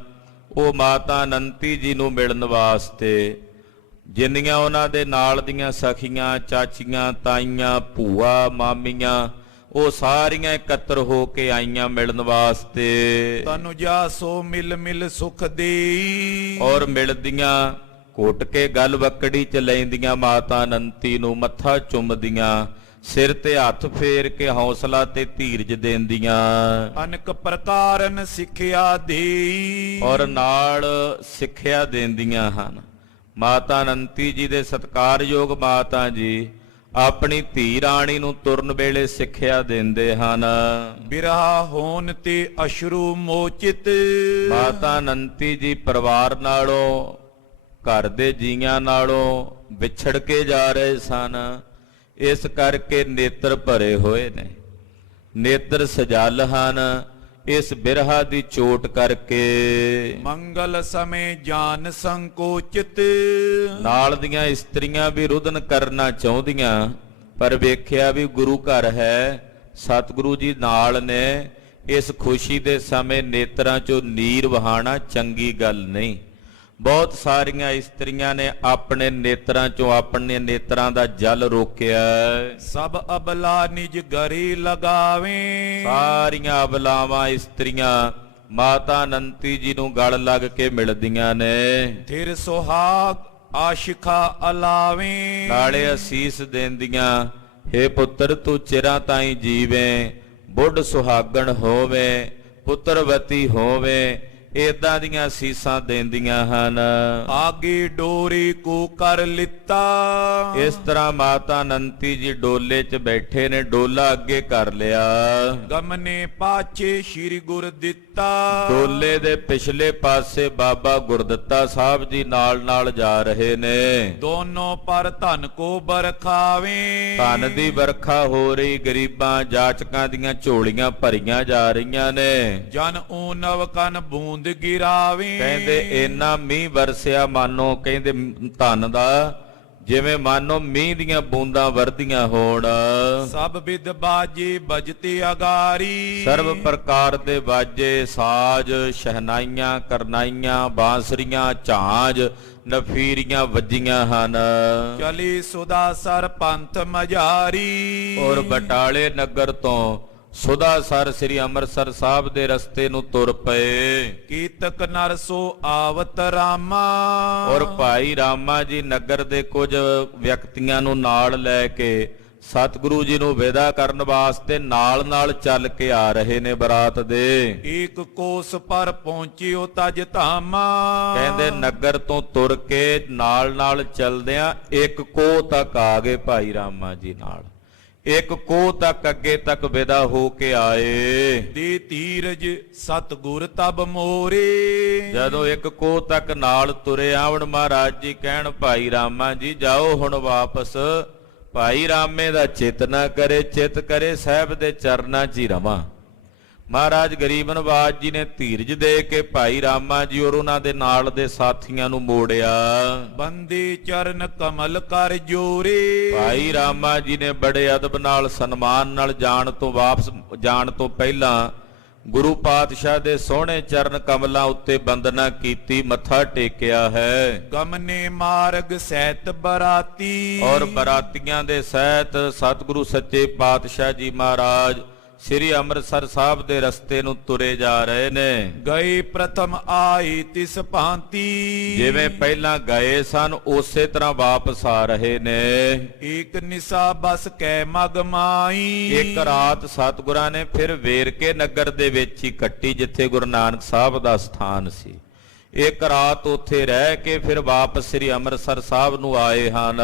ਉਹ ਮਾਤਾ ਅਨੰਤੀ ਜੀ ਨੂੰ ਮਿਲਣ ਵਾਸਤੇ, ਜਿੰਨੀਆਂ ਉਹਨਾਂ ਦੇ ਨਾਲ ਦੀਆਂ ਸਖੀਆਂ, ਚਾਚੀਆਂ, ਤਾਈਆਂ, ਭੂਆ, ਮਾਮੀਆਂ, ਉਹ ਸਾਰੀਆਂ ਇਕੱਤਰ ਹੋ ਕੇ ਆਈਆਂ ਮਿਲਣ ਵਾਸਤੇ। ਤਨੁ ਜਾ ਸੋ ਮਿਲ ਮਿਲ ਸੁਖ ਦੇਈ। ਔਰ ਮਿਲਦੀਆਂ, ਘੁੱਟ ਕੇ ਗਲ ਵਕੜੀ ਚ ਲੈਂਦੀਆਂ ਮਾਤਾ ਅਨੰਤੀ ਨੂੰ, ਮੱਥਾ ਚੁੰਮਦੀਆਂ, ਸਿਰ ਤੇ ਹੱਥ ਫੇਰ ਕੇ ਹੌਸਲਾ ਤੇ ਧੀਰਜ ਦੇਂਦੀਆਂ। ਅਨਕ ਪ੍ਰਕਾਰਨ ਸਿੱਖਿਆ ਦੇਈ। ਔਰ ਨਾਲ ਸਿੱਖਿਆ ਦਿੰਦੀਆਂ ਹਨ। ਮਾਤਾ ਅਨੰਤੀ ਜੀ ਦੇ ਸਤਿਕਾਰਯੋਗ ਮਾਤਾ ਜੀ ਆਪਣੀ ਧੀ ਰਾਣੀ ਨੂੰ ਤੁਰਨ ਵੇਲੇ ਸਿੱਖਿਆ ਦਿੰਦੇ ਹਨ। ਬਿਰਹਾ ਹੋਣ ਤੇ ਅਸ਼ਰੂ ਮੋਚਿਤ। ਮਾਤਾ ਅਨੰਤੀ ਜੀ ਪਰਿਵਾਰ ਨਾਲੋਂ, ਘਰ ਦੇ ਜੀਆਂ ਨਾਲੋਂ ਵਿਛੜ ਕੇ ਜਾ ਰਹੇ ਸਨ। ਇਸ ਕਰਕੇ ਨੇਤਰ ਭਰੇ ਹੋਏ ਨੇ, ਨੇਤਰ ਸਜਲ ਹਨ ਇਸ ਬਿਰਹਾ ਦੀ ਚੋਟ ਕਰਕੇ। ਮੰਗਲ ਸਮੇਂ ਜਾਨ ਸੰਕੋਚਿਤ। ਨਾਲ ਦੀਆਂ ਇਸਤਰੀਆਂ ਵੀ ਰੁਦਨ ਕਰਨਾ ਚਾਹੁੰਦੀਆਂ, ਪਰ ਵੇਖਿਆ ਵੀ ਗੁਰੂ ਘਰ ਹੈ, ਸਤਿਗੁਰੂ ਜੀ ਨਾਲ ਨੇ, ਇਸ ਖੁਸ਼ੀ ਦੇ ਸਮੇਂ ਨੇਤਰਾਂ ਚੋਂ ਨੀਰ ਵਹਾਣਾ ਚੰਗੀ ਗੱਲ ਨਹੀਂ। ਬਹੁਤ ਸਾਰੀਆਂ ਇਸਤਰੀਆਂ ਨੇ ਆਪਣੇ ਨੇਤਰਾਂ ਚੋਂ ਆਪਣੇ ਨੇਤਰਾਂ ਦਾ ਜਲ ਰੋਕਿਆ। ਸਭ ਅਬਲਾ ਨਿਜ ਗਰੀ ਲਗਾਵੇ। ਸਾਰੀਆਂ ਅਬਲਾਵਾਂ ਇਸਤਰੀਆਂ ਮਾਤਾ ਅਨੰਤੀ ਜੀ ਨੂੰ ਗਲ ਲੱਗ ਕੇ ਮਿਲਦੀਆਂ ਨੇ। ਥਿਰ ਸੁਹਾਗ ਆਸ਼ਿਖਾ ਅਲਾਵੇ। ਨਾਲੇ ਅਸੀਸ ਦੇਂਦੀਆਂ, ਹੇ ਪੁੱਤਰ ਤੂੰ ਚਿਰਾਂ ਤਾਈਂ ਜੀਵੇਂ, ਬੁੱਢ ਸੁਹਾਗਣ ਹੋਵੇ, ਪੁੱਤਰਵਤੀ ਹੋਵੇ, ਏਦਾਂ ਦੀਆਂ ਅਸੀਸਾਂ ਦੇਂਦੀਆਂ ਹਨ। ਆਗੇ ਡੋਰੇ ਕੋ ਕਰ ਲਿੱਤਾ। ਇਸ ਤਰ੍ਹਾਂ ਮਾਤਾ ਅਨੰਤੀ ਜੀ ਡੋਲੇ 'ਚ ਬੈਠੇ ਨੇ, ਡੋਲਾ ਅੱਗੇ ਕਰ ਲਿਆ। ਗਮਨੇ ਪਾਛੇ ਸ਼੍ਰੀ ਗੁਰ ਦਿੱਤਾ। ਡੋਲੇ ਦੇ ਪਿਛਲੇ ਪਾਸੇ ਬਾਬਾ ਗੁਰਦਿੱਤਾ ਸਾਹਿਬ ਜੀ ਨਾਲ ਨਾਲ ਜਾ ਰਹੇ ਨੇ। ਦੋਨੋਂ ਪਰ ਧਨ ਕੋ ਬਰਖਾਵੇ। ਧਨ ਦੀ ਵਰਖਾ ਹੋ ਰਹੀ, ਗਰੀਬਾਂ ਜਾਚਕਾਂ ਦੀਆਂ ਝੋਲੀਆਂ ਭਰੀਆਂ ਜਾ ਰਹੀਆਂ ਨੇ। ਜਨ ਊਨਵ ਕਨ ਬੂੰਦ ਗਿਰਾਵੇ। ਕਹਿੰਦੇ ਇੰਨਾ ਮੀਂਹ ਵਰਸਿਆ, ਮਾਨੋ ਕਹਿੰਦੇ ਧਨ ਦਾ ਜਿਵੇਂ ਮਾਨੋ ਮੀਂਹ ਦੀਆਂ ਬੂੰਦਾਂ ਵਰਦੀਆਂ ਹੋਣ। ਸਭ ਵਿਦ ਬਾਜੇ ਬਜਤੇ ਅਗਾਰੀ। ਸਰਬ ਪ੍ਰਕਾਰ ਦੇ ਬਾਜੇ, ਸਾਜ਼, ਸ਼ਹਿਨਾਈਆਂ, ਕਰਨਾਈਆਂ, ਬਾਂਸਰੀਆਂ, ਝਾਂਜ, ਨਫੀਰੀਆਂ ਵੱਜੀਆਂ ਹਨ। ਚਲੀ ਸੁਦਾ ਸਰ ਪੰਥ ਮਝਾਰੀ। ਔਰ ਬਟਾਲੇ ਨਗਰ ਤੋਂ ਸੁਦਾਸਰ ਸ੍ਰੀ ਅੰਮ੍ਰਿਤਸਰ ਸਾਹਿਬ ਦੇ ਰਸਤੇ ਨੂੰ ਤੁਰ ਪਏ। ਕੀਤਕ ਨਰਸੋ ਆਵਤ ਰਾਮਾ। ਔਰ ਭਾਈ ਰਾਮਾ ਜੀ ਨਗਰ ਦੇ ਕੁਝ ਵਿਅਕਤੀਆਂ ਨੂੰ ਨਾਲ ਲੈ ਕੇ ਸਤਿਗੁਰੂ ਜੀ ਨੂੰ ਵਿਦਾ ਕਰਨ ਵਾਸਤੇ ਨਾਲ ਨਾਲ ਚੱਲ ਕੇ ਆ ਰਹੇ ਨੇ ਬਰਾਤ ਦੇ। ਏਕ ਕੋਸ ਪਰ ਪਹੁੰਚਿਓ ਤਜ ਧਾਮਾ। ਕਹਿੰਦੇ ਨਗਰ ਤੋਂ ਤੁਰ ਕੇ ਨਾਲ ਨਾਲ ਚਲਦਿਆਂ ਇੱਕ ਕੋਹ ਤੱਕ ਆ ਗਏ ਭਾਈ ਰਾਮਾ ਜੀ ਨਾਲ। ਇੱਕ ਕੋਹ ਤੱਕ ਅੱਗੇ ਤੱਕ ਵਿਦਾ ਹੋ ਕੇ ਆਏ। ਦੇ ਧੀਰਜ ਸਤਿਗੁਰ ਤਬ ਮੋਰੇ। ਜਦੋਂ ਇੱਕ ਕੋਹ ਤੱਕ ਨਾਲ ਤੁਰੇ ਆਵਣ, ਮਹਾਰਾਜ ਜੀ ਕਹਿਣ ਭਾਈ ਰਾਮਾ ਜੀ ਜਾਓ ਹੁਣ ਵਾਪਸ। ਭਾਈ ਰਾਮੇ ਦਾ ਚਿਤ ਨਾ ਕਰੇ, ਚਿਤ ਕਰੇ ਸਾਹਿਬ ਦੇ ਚਰਨਾਂ 'ਚ ਹੀ ਰਵਾਂ। ਮਹਾਰਾਜ ਗਰੀਬ ਨਵਾਜ ਜੀ ਨੇ ਧੀਰਜ ਦੇ ਕੇ ਭਾਈ ਰਾਮਾ ਜੀ ਔਰ ਉਹਨਾਂ ਦੇ ਨਾਲ ਦੇ ਸਾਥੀਆਂ ਨੂੰ ਮੋੜਿਆ। ਬੰਦੇ ਚਰਨ ਕਮਲ ਕਰ ਜੋਰੇ। ਭਾਈ ਰਾਮਾ ਜੀ ਨੇ ਬੜੇ ਅਦਬ ਨਾਲ, ਸਨਮਾਨ ਨਾਲ ਵਾਪਸ ਜਾਣ ਤੋਂ ਪਹਿਲਾਂ ਗੁਰੂ ਪਾਤਸ਼ਾਹ ਦੇ ਸੋਹਣੇ ਚਰਨ ਕਮਲਾਂ ਉੱਤੇ ਬੰਦਨਾ ਕੀਤੀ, ਮੱਥਾ ਟੇਕਿਆ ਹੈ। ਗਮਨੇ ਮਾਰਗ ਸਹਿਤ ਬਰਾਤੀ। ਔਰ ਬਰਾਤੀਆਂ ਦੇ ਸਹਿਤ ਸਤਿਗੁਰੂ ਸੱਚੇ ਪਾਤਸ਼ਾਹ ਜੀ ਮਹਾਰਾਜ ਸ੍ਰੀ ਅੰਮ੍ਰਿਤਸਰ ਸਾਹਿਬ ਦੇ ਰਸਤੇ ਨੂੰ ਤੁਰੇ ਜਾ ਰਹੇ ਨੇ। ਗਏ ਪ੍ਰਥਮ ਆਏ ਤਿਸ ਭਾਂਤੀ, ਜਿਵੇਂ ਪਹਿਲਾਂ ਗਏ ਸਨ ਉਸੇ ਤਰ੍ਹਾਂ ਵਾਪਸ ਆ ਰਹੇ ਨੇ। ਏਕ ਨਿਸਾ ਬਸ ਕੈ ਮਗ ਮਾਈ, ਇੱਕ ਰਾਤ ਸਤਿਗੁਰਾਂ ਨੇ ਫਿਰ ਵੇਰਕੇ ਨਗਰ ਦੇ ਵਿੱਚ ਹੀ ਕੱਟੀ, ਜਿੱਥੇ ਗੁਰੂ ਨਾਨਕ ਸਾਹਿਬ ਦਾ ਸਥਾਨ ਸੀ। ਇੱਕ ਰਾਤ ਉੱਥੇ ਰਹਿ ਕੇ ਫਿਰ ਵਾਪਸ ਸ੍ਰੀ ਅੰਮ੍ਰਿਤਸਰ ਸਾਹਿਬ ਨੂੰ ਆਏ ਹਨ।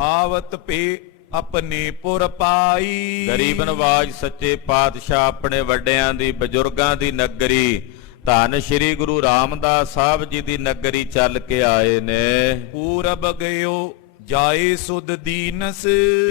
ਆਵਤ ਪੇ ਆਪਣੇ ਪੁਰ ਪਾਈ, ਗਰੀਬ ਨਵਾਜ ਸੱਚੇ ਪਾਤਸ਼ਾਹ ਆਪਣੇ ਵੱਡਿਆਂ ਦੀ ਬਜ਼ੁਰਗਾਂ ਦੀ ਨਗਰੀ ਧੰਨ ਸ੍ਰੀ ਗੁਰੂ ਰਾਮਦਾਸ ਸਾਹਿਬ ਜੀ ਦੀ ਨਗਰੀ ਚੱਲ ਕੇ ਆਏ ਨੇ। ਪੂਰਬ ਗਇਓ ਜਾਏ ਸੁਧ ਦੀਨਸ,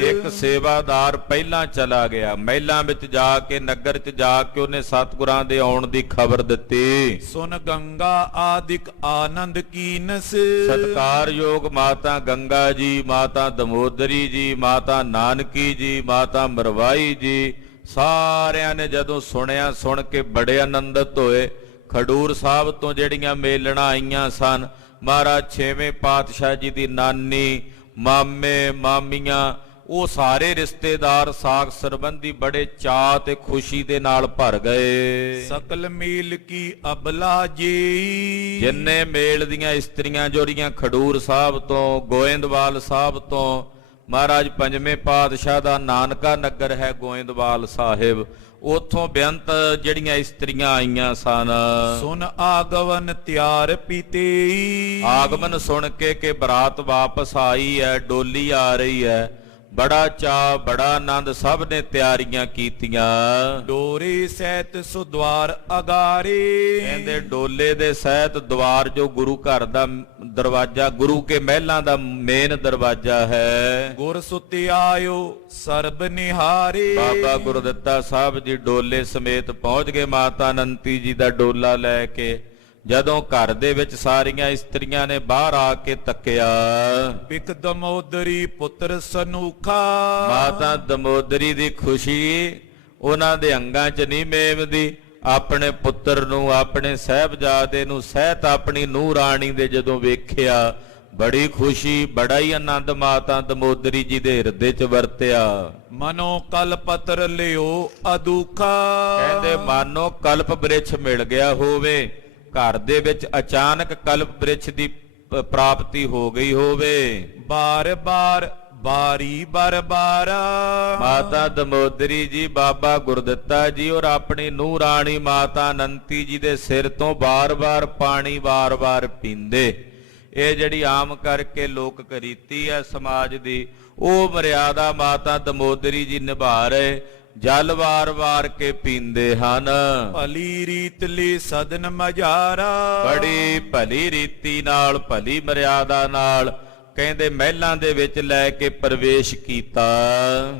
ਇੱਕ ਸੇਵਾਦਾਰ ਪਹਿਲਾਂ ਚਲਾ ਗਿਆ, ਮਹਿਲਾਂ ਵਿੱਚ ਜਾ ਕੇ ਨਗਰ 'ਚ ਜਾ ਕੇ ਉਹਨੇ ਸਤਿਗੁਰਾਂ ਦੇ ਆਉਣ ਦੀ ਖਬਰ ਦਿੱਤੀ। ਸੁਨ ਗੰਗਾ ਆਦਿਕ ਆਨੰਦ ਕੀਨਸ, ਸਤਿਕਾਰਯੋਗ ਮਾਤਾ ਗੰਗਾ ਜੀ, ਮਾਤਾ ਦਮੋਦਰੀ ਜੀ, ਮਾਤਾ ਨਾਨਕੀ ਜੀ, ਮਾਤਾ ਮਰਵਾਈ ਜੀ, ਸਾਰਿਆਂ ਨੇ ਜਦੋਂ ਸੁਣਿਆ, ਸੁਣ ਕੇ ਬੜੇ ਆਨੰਦਿਤ ਹੋਏ। ਖਡੂਰ ਸਾਹਿਬ ਤੋਂ ਜਿਹੜੀਆਂ ਮੇਲਣਾ ਆਈਆਂ ਸਨ, ਮਹਾਰਾਜ ਛੇਵੇਂ ਪਾਤਸ਼ਾਹ ਜੀ ਦੀ ਨਾਨੀ, ਮਾਮੇ, ਮਾਮੀਆਂ, ਉਹ ਸਾਰੇ ਰਿਸ਼ਤੇਦਾਰ ਸਾਕ ਸੰਬੰਧੀ ਬੜੇ ਚਾਅ ਤੇ ਖੁਸ਼ੀ ਦੇ ਨਾਲ ਭਰ ਗਏ। ਸਕਲ ਮੇਲ ਕੀ ਅਬਲਾ ਜੀ, ਜਿੰਨੇ ਮੇਲ ਦੀਆਂ ਇਸਤਰੀਆਂ ਜੋੜੀਆਂ ਖਡੂਰ ਸਾਹਿਬ ਤੋਂ, ਗੋਇੰਦਵਾਲ ਸਾਹਿਬ ਤੋਂ, ਮਹਾਰਾਜ ਪੰਜਵੇਂ ਪਾਤਸ਼ਾਹ ਦਾ ਨਾਨਕਾ ਨਗਰ ਹੈ ਗੋਇੰਦਵਾਲ ਸਾਹਿਬ, ਉਥੋਂ ਬੇਅੰਤ ਜਿਹੜੀਆਂ ਇਸਤਰੀਆਂ ਆਈਆਂ ਸਨ। ਸੁਨ ਆਗਮਨ ਤਿਆਰ ਪੀਤੇ, ਆਗਮਨ ਸੁਣ ਕੇ ਕਿ ਬਰਾਤ ਵਾਪਸ ਆਈ ਹੈ, ਡੋਲੀ ਆ ਰਹੀ ਹੈ, ਬੜਾ ਚਾਅ, ਬੜਾ ਆਨੰਦ, ਸਭ ਨੇ ਤਿਆਰੀਆਂ ਕੀਤੀਆਂ। ਡੋਰੇ ਸਹਿਤ ਸੁਦਵਾਰ ਅਗਾਰੇ, ਕਹਿੰਦੇ ਡੋਲੇ ਦੇ ਸਹਿਤ ਦਵਾਰ, ਜੋ ਗੁਰੂ ਘਰ ਦਾ ਦਰਵਾਜ਼ਾ, ਗੁਰੂ ਕੇ ਮਹਿਲਾਂ ਦਾ ਮੇਨ ਦਰਵਾਜ਼ਾ ਹੈ। ਗੁਰ ਸੁਤੇ ਆਇਓ ਸਰਬ ਨਿਹਾਰੇ, ਬਾਬਾ ਗੁਰਦਿੱਤਾ ਸਾਹਿਬ ਜੀ ਡੋਲੇ ਸਮੇਤ ਪਹੁੰਚ ਗਏ, ਮਾਤਾ ਅਨੰਤੀ ਜੀ ਦਾ ਡੋਲਾ ਲੈ ਕੇ। ਜਦੋਂ ਘਰ ਦੇ ਵਿੱਚ ਸਾਰੀਆਂ ਇਸਤਰੀਆਂ ਨੇ ਬਾਹਰ ਆ ਕੇ ਤੱਕਿਆ, ਪਿਕ ਦਮੋਦਰੀ ਪੁੱਤਰ ਸਨੂਖਾ, ਮਾਤਾ ਦਮੋਦਰੀ ਦੀ ਖੁਸ਼ੀ ਉਹਨਾਂ ਦੇ ਅੰਗਾਂ 'ਚ ਨਹੀਂ ਮੇਵਦੀ। ਆਪਣੇ ਪੁੱਤਰ ਨੂੰ, ਆਪਣੇ ਸਾਹਿਬਜ਼ਾਦੇ ਨੂੰ ਸਹਿਤ ਆਪਣੀ ਨੂੰਹ ਰਾਣੀ ਦੇ ਜਦੋਂ ਵੇਖਿਆ, ਬੜੀ ਖੁਸ਼ੀ, ਬੜਾ ਹੀ ਆਨੰਦ ਮਾਤਾ ਦਮੋਦਰੀ ਜੀ ਦੇ ਹਿਰਦੇ 'ਚ ਵਰਤਿਆ। ਮਨੋ ਕਲ ਪੱਤਰ ਲਿਓ ਅਦੁਖਾ, ਕਹਿੰਦੇ ਮਾਨੋ ਕਲਪ ਬ੍ਰਿਛ ਮਿਲ ਗਿਆ ਹੋਵੇ, ਘਰ ਦੇ ਵਿੱਚ ਅਚਾਨਕ ਕਲਪ ਬ੍ਰਿਛ ਦੀ ਪ੍ਰਾਪਤੀ ਹੋ ਗਈ ਹੋਵੇ। ਬਾਰ ਬਾਰ ਬਾਰੀ ਬਰਬਾਰਾ, ਮਾਤਾ ਦਮੋਦਰੀ ਜੀ, ਬਾਬਾ ਗੁਰਦਿੱਤਾ ਜੀ ਔਰ ਆਪਣੀ ਨੂੰਹ ਰਾਣੀ ਮਾਤਾ ਅਨੰਤੀ ਜੀ ਦੇ ਸਿਰ ਤੋਂ ਬਾਰ-ਬਾਰ ਪਾਣੀ ਵਾਰ-ਵਾਰ ਪੀਂਦੇ। ਇਹ ਜਿਹੜੀ ਆਮ ਕਰਕੇ ਲੋਕ ਰੀਤੀ ਹੈ ਸਮਾਜ ਦੀ, ਉਹ ਮਰਿਆਦਾ ਮਾਤਾ ਦਮੋਦਰੀ ਜੀ ਨਿਭਾ ਰਹੇ, ਜਲ ਵਾਰ-ਵਾਰ ਕੇ ਪੀਂਦੇ ਹਨ। ਭਲੀ ਰੀਤ ਲਈ ਸਦਨ ਮਜਾਰਾ, ਬੜੀ ਭਲੀ ਰੀਤੀ ਨਾਲ, ਭਲੀ ਮਰਿਆਦਾ ਨਾਲ ਕਹਿੰਦੇ ਮਹਿਲਾਂ ਦੇ ਵਿੱਚ ਲੈ ਕੇ ਪ੍ਰਵੇਸ਼ ਕੀਤਾ।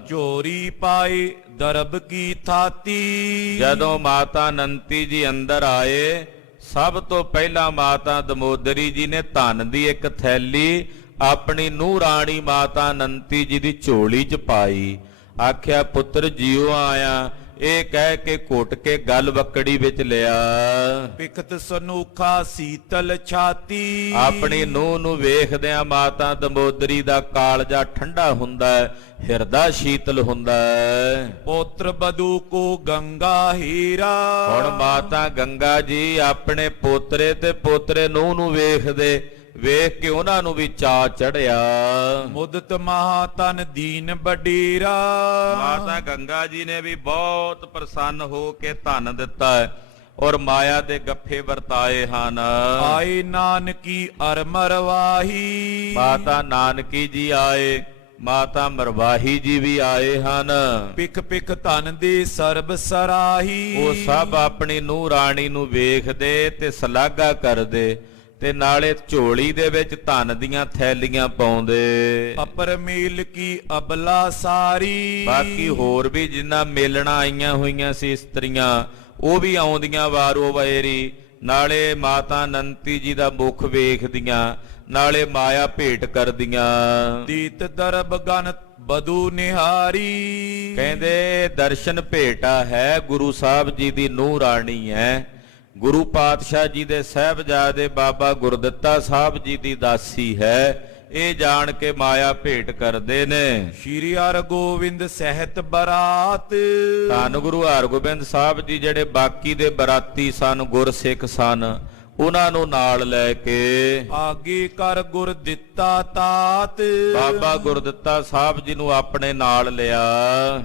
ਝੋਰੀ ਪਾਏ ਦਰਬ ਕੀ ਥਾਤੀ, ਜਦੋਂ ਮਾਤਾ ਅਨੰਤੀ ਜੀ ਅੰਦਰ ਆਏ, ਸਭ ਤੋਂ ਪਹਿਲਾਂ ਮਾਤਾ ਦਮੋਦਰੀ ਜੀ ਨੇ ਧਨ ਦੀ ਇੱਕ ਥੈਲੀ ਆਪਣੀ ਨੂੰਹ ਰਾਣੀ ਮਾਤਾ ਅਨੰਤੀ ਜੀ ਦੀ ਝੋਲੀ 'ਚ ਪਾਈ। ਆਖਿਆ ਪੁੱਤਰ ਜਿਉ ਆਇਆ, ਇਹ ਕਹਿ ਕੇ ਘੁੱਟ ਕੇ ਗਲ ਵਕੜੀ ਵਿੱਚ ਲਿਆ। ਪਿਖਤ ਸਨੂਖਾ ਸੀਤਲ ਛਾਤੀ, ਆਪਣੀ ਨੂੰਹ ਨੂੰ ਵੇਖਦਿਆਂ ਮਾਤਾ ਦਮੋਦਰੀ ਦਾ ਕਾਲਜਾ ਠੰਡਾ ਹੁੰਦਾ ਹੈ, ਹਿਰਦਾ ਸ਼ੀਤਲ ਹੁੰਦਾ ਹੈ। ਪੁੱਤਰ ਬਧੂ ਕੋ ਗੰਗਾ ਹੀਰਾ, ਹੁਣ ਮਾਤਾ ਗੰਗਾ ਜੀ ਆਪਣੇ ਪੋਤਰੇ ਤੇ ਪੋਤਰੇ ਨੂੰਹ ਨੂੰ ਵੇਖਦੇ, ਵੇਖ ਕੇ ਉਹਨਾਂ ਨੂੰ ਵੀ ਚਾਅ ਚੜਿਆ। ਮੁਦਤ ਮਹਾ ਤਨ ਦੀਨ ਬਡੇਰਾ, ਮਾਤਾ ਗੰਗਾ ਜੀ ਨੇ ਵੀ ਬਹੁਤ ਪ੍ਰਸੰਨ ਹੋ ਕੇ ਧਨ ਦਿੱਤਾ ਹੈ ਔਰ ਮਾਇਆ ਦੇ ਗੱਫੇ ਵਰਤਾਏ ਹਨ। ਆਏ ਨਾਨਕੀ ਅਰ ਮਰਵਾਹੀ, ਮਾਤਾ ਨਾਨਕੀ ਜੀ ਆਏ, ਮਾਤਾ ਮਰਵਾਹੀ ਜੀ ਵੀ ਆਏ ਹਨ। ਪਿਕ ਪਿਕ ਧਨ ਦੇ ਸਰਬ ਸਰਾਹੀ, ਉਹ ਸਭ ਆਪਣੀ ਨੂੰਹ ਰਾਣੀ ਨੂੰ ਵੇਖਦੇ ਤੇ ਸਲਾਘਾ ਕਰਦੇ ਤੇ ਨਾਲੇ ਝੋਲੀ ਦੇ ਵਿੱਚ ਧਨ ਦੀਆਂ ਥੈਲੀਆਂ ਪਾਉਂਦੇ। ਅਪਰ ਮੇਲ ਕੀ ਅਬਲਾ ਸਾਰੀ, ਬਾਕੀ ਹੋਰ ਵੀ ਜਿੰਨਾ ਮੇਲਣਾ ਆਈਆਂ ਹੋਈਆਂ ਸੀ ਇਸਤਰੀਆਂ, ਉਹ ਵੀ ਆਉਂਦੀਆਂ ਵਾਰੋ ਵਾਰੀ, ਨਾਲੇ ਮਾਤਾ ਅਨੰਤੀ ਜੀ ਦਾ ਮੁਖ ਵੇਖਦੀਆਂ, ਨਾਲੇ ਮਾਇਆ ਭੇਟ ਕਰਦੀਆਂ। ਦੀਤ ਦਰਬ ਗਨ ਬਧੂ ਨਿਹਾਰੀ, ਕਹਿੰਦੇ ਦਰਸ਼ਨ ਭੇਟਾ ਹੈ, ਗੁਰੂ ਸਾਹਿਬ ਜੀ ਦੀ ਨੂੰਹ ਰਾਣੀ ਹੈ, ਗੁਰੂ ਪਾਤਸ਼ਾਹ ਜੀ ਦੇ ਸਾਹਿਬਜ਼ਾਦੇ ਬਾਬਾ ਗੁਰਦਿੱਤਾ ਸਾਹਿਬ ਜੀ ਦੀ ਦਾਸੀ ਹੈ। ਇਹ ਜਾਣ ਕੇ ਮਾਇਆ ਭੇਟ ਕਰਦੇ ਨੇ। ਸ਼੍ਰੀ ਹਰਿਗੋਬਿੰਦ ਸਹਿਤ ਬਰਾਤ ਧੰਨ ਗੁਰੂ ਹਰਗੋਬਿੰਦ ਸਾਹਿਬ ਜੀ ਜਿਹੜੇ ਬਾਕੀ ਦੇ ਬਰਾਤੀ ਸਨ, ਗੁਰਸਿੱਖ ਸਨ, ਉਹਨਾਂ ਨੂੰ ਨਾਲ ਲੈ ਕੇ ਆਗੇ ਕਰ ਗੁਰ ਦਿੱਤਾ ਤਾਤ ਬਾਬਾ ਗੁਰਦਿੱਤਾ ਸਾਹਿਬ ਜੀ ਨੂੰ ਆਪਣੇ ਨਾਲ ਲਿਆ।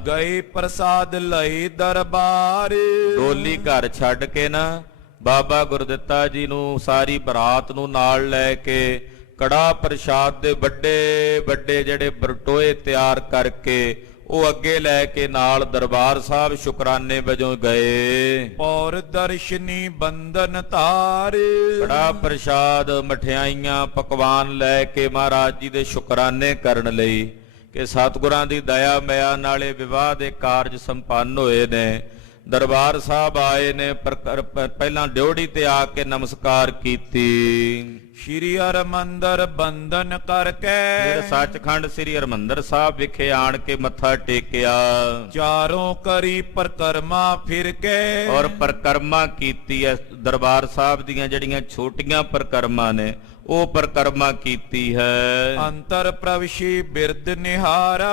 ਗਏ ਪ੍ਰਸਾਦ ਲਏ ਦਰਬਾਰ ਡੋਲੀ ਘਰ ਛੱਡ ਕੇ ਨਾ ਬਾਬਾ ਗੁਰਦਿੱਤਾ ਜੀ ਨੂੰ ਸਾਰੀ ਬਰਾਤ ਨੂੰ ਨਾਲ ਲੈ ਕੇ ਕੜਾ ਪ੍ਰਸ਼ਾਦ ਦੇ ਵੱਡੇ ਵੱਡੇ ਜਿਹੜੇ ਬਰਟੋਏ ਤਿਆਰ ਕਰਕੇ ਉਹ ਅੱਗੇ ਲੈ ਕੇ ਨਾਲ ਦਰਬਾਰ ਸਾਹਿਬ ਸ਼ੁਕਰਾਨੇ ਵਜੋਂ ਗਏ। ਪੌਰ ਦਰਸ਼ਨੀ ਬੰਧਨ ਤਾਰ ਕੜਾ ਪ੍ਰਸ਼ਾਦ ਮਠਿਆਈਆਂ ਪਕਵਾਨ ਲੈ ਕੇ ਮਹਾਰਾਜ ਜੀ ਦੇ ਸ਼ੁਕਰਾਨੇ ਕਰਨ ਲਈ ਕਿ ਸਤਿਗੁਰਾਂ ਦੀ ਦਇਆ ਮਿਆ ਨਾਲੇ ਵਿਵਾਹ ਦੇ ਕਾਰਜ ਸੰਪੰਨ ਹੋਏ ਨੇ। ਦਰਬਾਰ ਸਾਹਿਬ ਆਏ ਨੇ, ਪਹਿਲਾਂ ਡਿਉੜੀ ਤੇ ਆ ਕੇ ਨਮਸਕਾਰ ਕੀਤੀ। ਸ਼੍ਰੀ ਹਰਿਮੰਦਰ ਬੰਧਨ ਕਰਕੇ ਫਿਰ ਸੱਚਖੰਡ ਸ੍ਰੀ ਹਰਿਮੰਦਰ ਸਾਹਿਬ ਵਿਖੇ ਆਣ ਕੇ ਮੱਥਾ ਟੇਕਿਆ। ਚਾਰੋਂ ਕਰੀ ਪਰਕਰਮਾ ਫਿਰ ਕੇ ਔਰ ਪਰਕਰਮਾ ਕੀਤੀ ਹੈ। ਦਰਬਾਰ ਸਾਹਿਬ ਦੀਆਂ ਜਿਹੜੀਆਂ ਛੋਟੀਆਂ ਪਰਕਰਮਾ ਨੇ ਉਹ ਪਰਕਰਮਾ ਕੀਤੀ ਹੈ। ਅੰਤਰ ਪ੍ਰਵਸ਼ੀ ਬਿਰਦ ਨਿਹਾਰਾ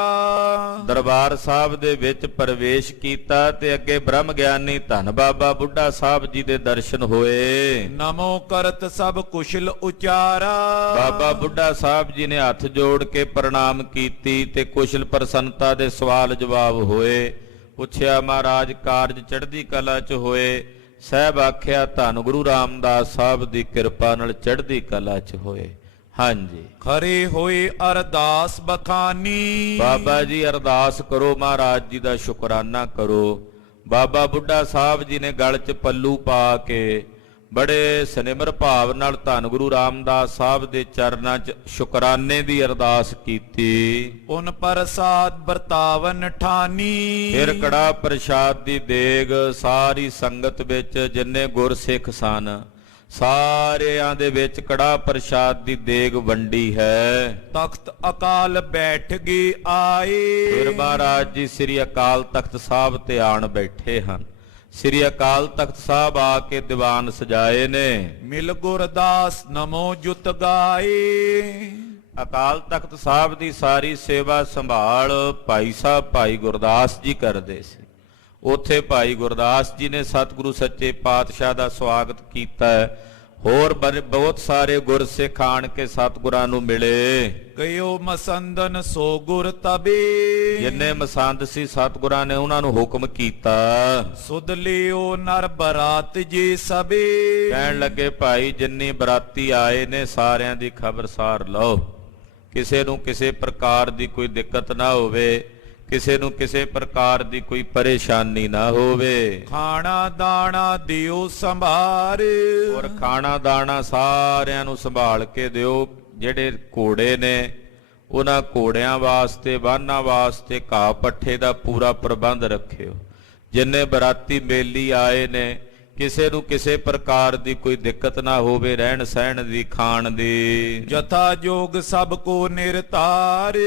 ਦਰਬਾਰ ਸਾਹਿਬ ਦੇ ਵਿੱਚ ਪ੍ਰਵੇਸ਼ ਕੀਤਾ ਤੇ ਅੱਗੇ ਬ੍ਰਹਮ ਗਿਆਨੀ ਧੰਨ ਬਾਬਾ ਬੁੱਢਾ ਸਾਹਿਬ ਜੀ ਦੇ ਦਰਸ਼ਨ ਹੋਏ। ਨਮੋ ਕਰਤ ਸਭ ਕੁਸ਼ਲ ਉਚਾਰਾ ਬਾਬਾ ਬੁੱਢਾ ਸਾਹਿਬ ਜੀ ਨੇ ਹੱਥ ਜੋੜ ਕੇ ਪ੍ਰਣਾਮ ਕੀਤੀ ਤੇ ਕੁਸ਼ਲ ਪ੍ਰਸੰਨਤਾ ਦੇ ਸਵਾਲ ਜਵਾਬ ਹੋਏ। ਪੁੱਛਿਆ ਮਹਾਰਾਜ ਕਾਰਜ ਚੜ੍ਹਦੀ ਕਲਾ 'ਚ ਹੋਏ? ਸਾਹਿਬ ਆਖਿਆ ਧੰਨ ਗੁਰੂ ਰਾਮਦਾਸ ਸਾਹਿਬ ਦੀ ਕਿਰਪਾ ਨਾਲ ਚੜ੍ਹਦੀ ਕਲਾ 'ਚ ਹੋਏ। ਹਾਂਜੀ, ਖਰੇ ਹੋਏ ਅਰਦਾਸ ਬਖਾਨੀ ਬਾਬਾ ਜੀ ਅਰਦਾਸ ਕਰੋ, ਮਹਾਰਾਜ ਜੀ ਦਾ ਸ਼ੁਕਰਾਨਾ ਕਰੋ। ਬਾਬਾ ਬੁੱਢਾ ਸਾਹਿਬ ਜੀ ਨੇ ਗਲ 'ਚ ਪੱਲੂ ਪਾ ਕੇ ਬੜੇ ਸਨਿਮਰ ਭਾਵ ਨਾਲ ਧੰਨ ਗੁਰੂ ਰਾਮਦਾਸ ਸਾਹਿਬ ਦੇ ਚਰਨਾਂ 'ਚ ਸ਼ੁਕਰਾਨੇ ਦੀ ਅਰਦਾਸ ਕੀਤੀ। ਉਨ ਪ੍ਰਸਾਦ ਵਰਤਾਵਨ ਠਾਨੀ ਫਿਰ ਕੜਾ ਪ੍ਰਸ਼ਾਦ ਦੀ ਦੇਗ ਸਾਰੀ ਸੰਗਤ ਵਿੱਚ ਜਿੰਨੇ ਗੁਰਸਿੱਖ ਸਨ ਸਾਰਿਆਂ ਦੇ ਵਿੱਚ ਕੜਾ ਪ੍ਰਸ਼ਾਦ ਦੀ ਦੇਗ ਵੰਡੀ ਹੈ। ਤਖਤ ਅਕਾਲ ਬੈਠ ਗਏ ਆਏ ਫਿਰ ਮਹਾਰਾਜ ਜੀ ਸ੍ਰੀ ਅਕਾਲ ਤਖਤ ਸਾਹਿਬ ਤੇ ਆਣ ਬੈਠੇ ਹਨ। ਸ੍ਰੀ ਅਕਾਲ ਤਖਤ ਸਾਹਿਬ ਆ ਕੇ ਦੀਵਾਨ ਸਜਾਏ ਨੇ। ਮਿਲ ਗੁਰਦਾਸ ਨਮੋ ਜੁਤ ਗਾਏ ਅਕਾਲ ਤਖਤ ਸਾਹਿਬ ਦੀ ਸਾਰੀ ਸੇਵਾ ਸੰਭਾਲ ਭਾਈ ਸਾਹਿਬ ਭਾਈ ਗੁਰਦਾਸ ਜੀ ਕਰਦੇ ਸੀ। ਉੱਥੇ ਭਾਈ ਗੁਰਦਾਸ ਜੀ ਨੇ ਸਤਿਗੁਰੂ ਸੱਚੇ ਪਾਤਸ਼ਾਹ ਦਾ ਸਵਾਗਤ ਕੀਤਾ। ਹੋਰ ਬਹੁਤ ਸਾਰੇ ਗੁਰਸਿੱਖ ਆਣ ਕੇ ਸਤਿਗੁਰਾਂ ਨੂੰ ਮਿਲੇ। ਗਇਓ ਮਸੰਦਨ ਸੋ ਗੁਰ ਤਬੇ ਜਿੰਨੇ ਮਸੰਦ ਸੀ ਸਤਿਗੁਰਾਂ ਨੇ ਉਹਨਾਂ ਨੂੰ ਹੁਕਮ ਕੀਤਾ। ਸੁਧ ਲਿਓ ਨਰ ਬਰਾਤ ਜੀ ਸਬੇ ਕਹਿਣ ਲੱਗੇ ਭਾਈ ਜਿੰਨੀ ਬਰਾਤੀ ਆਏ ਨੇ ਸਾਰਿਆਂ ਦੀ ਖਬਰਸਾਰ ਲਓ, ਕਿਸੇ ਨੂੰ ਕਿਸੇ ਪ੍ਰਕਾਰ ਦੀ ਕੋਈ ਦਿੱਕਤ ਨਾ ਹੋਵੇ, ਕਿਸੇ ਨੂੰ ਕਿਸੇ ਪ੍ਰਕਾਰ ਦੀ ਕੋਈ ਪਰੇਸ਼ਾਨੀ ਨਾ ਹੋਵੇ। ਖਾਣਾ ਦਾਣਾ ਦਿਓ ਸੰਭਾਰ ਔਰ ਖਾਣਾ ਦਾਣਾ ਸਾਰਿਆਂ ਨੂੰ ਸੰਭਾਲ ਕੇ ਦਿਓ। ਜਿਹੜੇ ਘੋੜੇ ਨੇ ਉਹਨਾਂ ਘੋੜਿਆਂ ਵਾਸਤੇ ਵਾਹਨਾਂ ਵਾਸਤੇ ਘਾਹ ਪੱਠੇ ਦਾ ਪੂਰਾ ਪ੍ਰਬੰਧ ਰੱਖਿਓ। ਜਿੰਨੇ ਬਰਾਤੀ ਮੇਲੀ ਆਏ ਨੇ ਕਿਸੇ ਨੂੰ ਕਿਸੇ ਪ੍ਰਕਾਰ ਦੀ ਕੋਈ ਦਿੱਕਤ ਨਾ ਹੋਵੇ, ਰਹਿਣ ਸਹਿਣ ਦੀ, ਖਾਣ ਦੀ। ਜਥਾ ਜੋਗ ਸਭ ਕੋ ਨਿਰਤਾਰ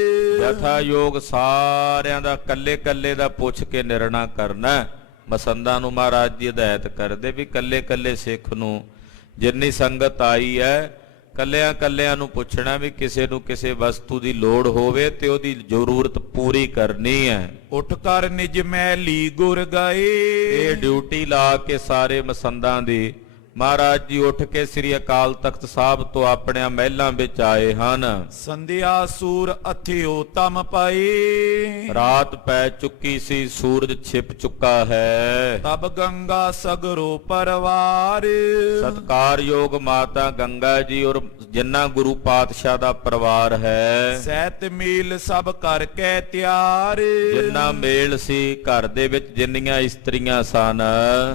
ਜਥਾ ਯੋਗ ਸਾਰਿਆਂ ਦਾ ਕੱਲੇ ਕੱਲੇ ਦਾ ਪੁੱਛ ਕੇ ਨਿਰਣਾ ਕਰਨਾ। ਮਸੰਦਾਂ ਨੂੰ ਮਹਾਰਾਜ ਜੀ ਹਦਾਇਤ ਕਰਦੇ ਵੀ ਕੱਲੇ ਕੱਲੇ ਸਿੱਖ ਨੂੰ ਜਿੰਨੀ ਸੰਗਤ ਆਈ ਹੈ ਕੱਲਿਆਂ ਕੱਲਿਆਂ ਨੂੰ ਪੁੱਛਣਾ ਵੀ ਕਿਸੇ ਨੂੰ ਕਿਸੇ ਵਸਤੂ ਦੀ ਲੋੜ ਹੋਵੇ ਤੇ ਉਹਦੀ ਜ਼ਰੂਰਤ ਪੂਰੀ ਕਰਨੀ ਹੈ। ਉੱਠ ਕਰ ਨਿਜ ਮੈਲੀ ਗੁਰ ਗਏ ਇਹ ਡਿਊਟੀ ਲਾ ਕੇ ਸਾਰੇ ਮਸੰਦਾਂ ਦੀ ਮਹਾਰਾਜ ਜੀ ਉੱਠ ਕੇ ਸ੍ਰੀ ਅਕਾਲ ਤਖਤ ਸਾਹਿਬ ਤੋਂ ਆਪਣੇ ਮਹਿਲਾਂ ਵਿੱਚ ਆਏ ਹਨ। ਸੰਧਿਆ ਸੂਰ ਅਥਿਓ ਤਮ ਪਈ ਰਾਤ ਪੈ ਚੁੱਕੀ ਸੀ, ਸੂਰਜ ਛਿਪ ਚੁੱਕਾ ਹੈ। ਤਬ ਗੰਗਾ ਸਗਰੋ ਪਰਵਾਰ ਸਤਿਕਾਰਯੋਗ ਮਾਤਾ ਗੰਗਾ ਜੀ ਔਰ ਜਿੰਨਾ ਗੁਰੂ ਪਾਤਸ਼ਾਹ ਦਾ ਪਰਿਵਾਰ ਹੈ ਸਹਿਤ ਮੇਲ ਸਭ ਕਰਕੇ ਤਿਆਰ ਜਿੰਨਾ ਮੇਲ ਸੀ ਘਰ ਦੇ ਵਿੱਚ ਜਿੰਨੀਆਂ ਇਸਤਰੀਆਂ ਸਨ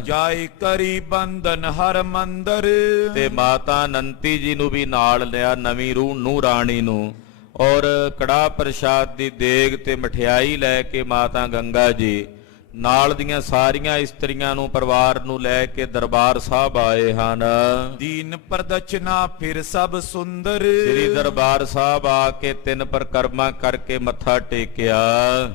ਜਾਇ ਕਰੀ ਬੰਧਨ ਹਰ ਮੰਦਰ ਤੇ ਮਾਤਾ ਅਨੰਤੀ ਜੀ ਨੂੰ ਵੀ ਨਾਲ ਲਿਆ, ਨਵੀਂ ਰੂਹ ਨੂੰ ਰਾਣੀ ਨੂੰ। ਔਰ ਕੜਾ ਪ੍ਰਸ਼ਾਦ ਦੀ ਦੇਗ ਤੇ ਮਠਿਆਈ ਲੈ ਕੇ ਮਾਤਾ ਗੰਗਾ ਜੀ ਨਾਲ ਦੀਆਂ ਸਾਰੀਆਂ ਇਸਤਰੀਆਂ ਨੂੰ ਪਰਿਵਾਰ ਨੂੰ ਲੈ ਕੇ ਦਰਬਾਰ ਸਾਹਿਬ ਆਏ ਹਨ। ਦੀਨ ਪ੍ਰਦਚਨਾ ਫਿਰ ਸਭ ਸੁੰਦਰ ਸ੍ਰੀ ਦਰਬਾਰ ਸਾਹਿਬ ਆ ਕੇ 3 ਪਰਕਰਮਾ ਕਰਕੇ ਮੱਥਾ ਟੇਕਿਆ।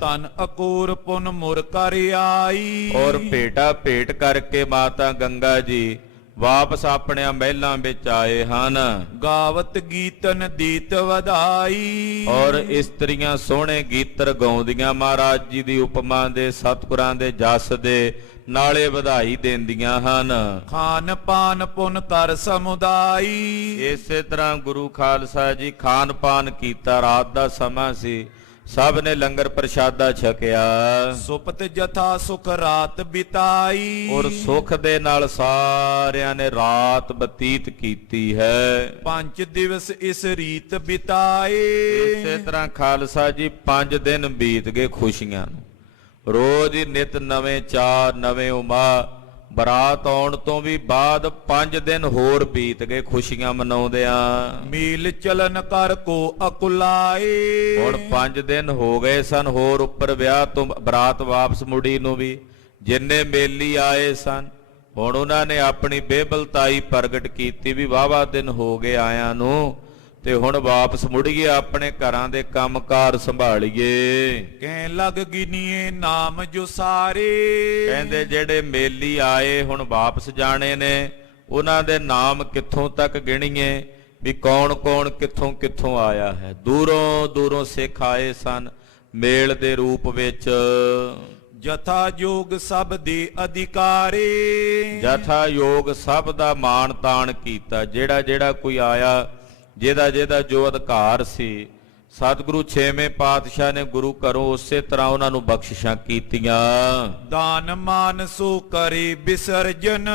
ਤਨ ਅਕੂਰ ਪੁਨ ਮੁਰ ਕਰ ਆਈ ਔਰ ਭੇਟਾ ਭੇਟ ਕਰਕੇ ਮਾਤਾ ਗੰਗਾ ਜੀ ਵਾਪਸ ਆਪਣਿਆਂ ਮਹਿਲਾਂ ਵਿੱਚ ਆਏ ਹਨ। ਗਾਵਤ ਗੀਤਨ ਦੀਤ ਵਧਾਈ। ਔਰ ਇਸਤਰੀਆਂ ਸੋਹਣੇ ਗੀਤਰ ਗਾਉਂਦੀਆਂ ਮਹਾਰਾਜ ਜੀ ਦੀ ਉਪਮਾ ਦੇ, ਸਤਿਗੁਰਾਂ ਦੇ ਜਸ ਦੇ, ਨਾਲੇ ਵਧਾਈ ਦਿੰਦੀਆਂ ਹਨ। ਖਾਨ ਪਾਨ ਪੁਨ ਕਰ ਸਮੁਦਾਈ। ਇਸੇ ਤਰ੍ਹਾਂ ਗੁਰੂ ਖਾਲਸਾ ਜੀ ਖਾਨ ਪਾਨ ਕੀਤਾ। ਰਾਤ ਦਾ ਸਮਾਂ ਸੀ, ਸਭ ਨੇ ਲੰਗਰ ਪ੍ਰਸ਼ਾਦਾ ਛਕਿਆ। ਸੁਪਤ ਜਥਾ ਸੁਖ ਰਾਤ ਬਿਤਾਈ। ਔਰ ਸੁਖ ਦੇ ਨਾਲ ਸਾਰਿਆਂ ਨੇ ਰਾਤ ਬਤੀਤ ਕੀਤੀ ਹੈ। 5 ਦਿਵਸ ਇਸ ਰੀਤ ਬਿਤਾਏ। ਇਸੇ ਤਰ੍ਹਾਂ ਖਾਲਸਾ ਜੀ 5 ਦਿਨ ਬੀਤ ਗਏ ਖੁਸ਼ੀਆਂ ਨੂੰ। ਰੋਜ਼ ਹੀ ਨਿਤ ਨਵੇਂ ਚਾਅ, ਨਵੇਂ ਉਮਾ। ਬਰਾਤ ਆਉਣ ਤੋਂ ਵੀ ਬਾਅਦ 5 ਦਿਨ ਹੋਰ ਬੀਤ ਗਏ ਖੁਸ਼ੀਆਂ ਮਨਾਉਂਦਿਆਂ। ਮੀਲ ਚਲਨ ਕਰ ਕੋ ਅਕੁਲਾਏ। ਹੁਣ 5 ਦਿਨ ਹੋ ਗਏ ਸਨ ਹੋਰ ਉੱਪਰ ਵਿਆਹ ਤੋਂ ਬਰਾਤ ਵਾਪਸ ਮੁੜੀ ਨੂੰ ਵੀ। ਜਿੰਨੇ ਮੇਲੀ ਆਏ ਸਨ ਹੁਣ ਉਹਨਾਂ ਨੇ ਆਪਣੀ ਬੇਬਲਤਾਈ ਪ੍ਰਗਟ ਕੀਤੀ ਵੀ ਵਾਹਵਾ ਦਿਨ ਹੋ ਗਏ ਆਇਆਂ ਨੂੰ, ਤੇ ਹੁਣ ਵਾਪਸ ਮੁੜੀਏ, ਆਪਣੇ ਘਰਾਂ ਦੇ ਕੰਮਕਾਰ ਸੰਭਾਲੀਏ। ਕਹਿ ਲਗ ਗਿਨੀਏ ਨਾਮ ਜੋ ਸਾਰੇ। ਕਹਿੰਦੇ ਜਿਹੜੇ ਮੇਲੀ ਆਏ ਹੁਣ ਵਾਪਸ ਜਾਣੇ ਨੇ, ਉਹਨਾਂ ਦੇ ਨਾਮ ਕਿੱਥੋਂ ਤੱਕ ਗਿਣੀਏ ਵੀ ਕੌਣ ਕੌਣ ਕਿੱਥੋਂ ਕਿੱਥੋਂ ਆਇਆ ਹੈ। ਦੂਰੋਂ ਦੂਰੋਂ ਸਿੱਖ ਆਏ ਸਨ ਮੇਲ ਦੇ ਰੂਪ ਵਿੱਚ। ਜਥਾ ਯੋਗ ਸਭ ਦੇ ਅਧਿਕਾਰੇ। ਜਥਾ ਯੋਗ ਸਭ ਦਾ ਮਾਣ ਤਾਣ ਕੀਤਾ। ਜਿਹੜਾ ਜਿਹੜਾ ਕੋਈ ਆਇਆ, ਜਿਹਦਾ ਜਿਹਦਾ ਜੋ ਅਧਿਕਾਰ ਸੀ, ਸਤਿਗੁਰੂ 6ਵੇਂ ਪਾਤਸ਼ਾਹ ਨੇ ਗੁਰੂ ਘਰੋਂ ਉਸੇ ਤਰ੍ਹਾਂ ਉਹਨਾਂ ਨੂੰ ਬਖਸ਼ਿਸ਼ਾਂ ਕੀਤੀਆਂ। ਦਾਨ ਮਾਨ ਸੋ ਕਰੇ ਵਿਸਰਜਨ।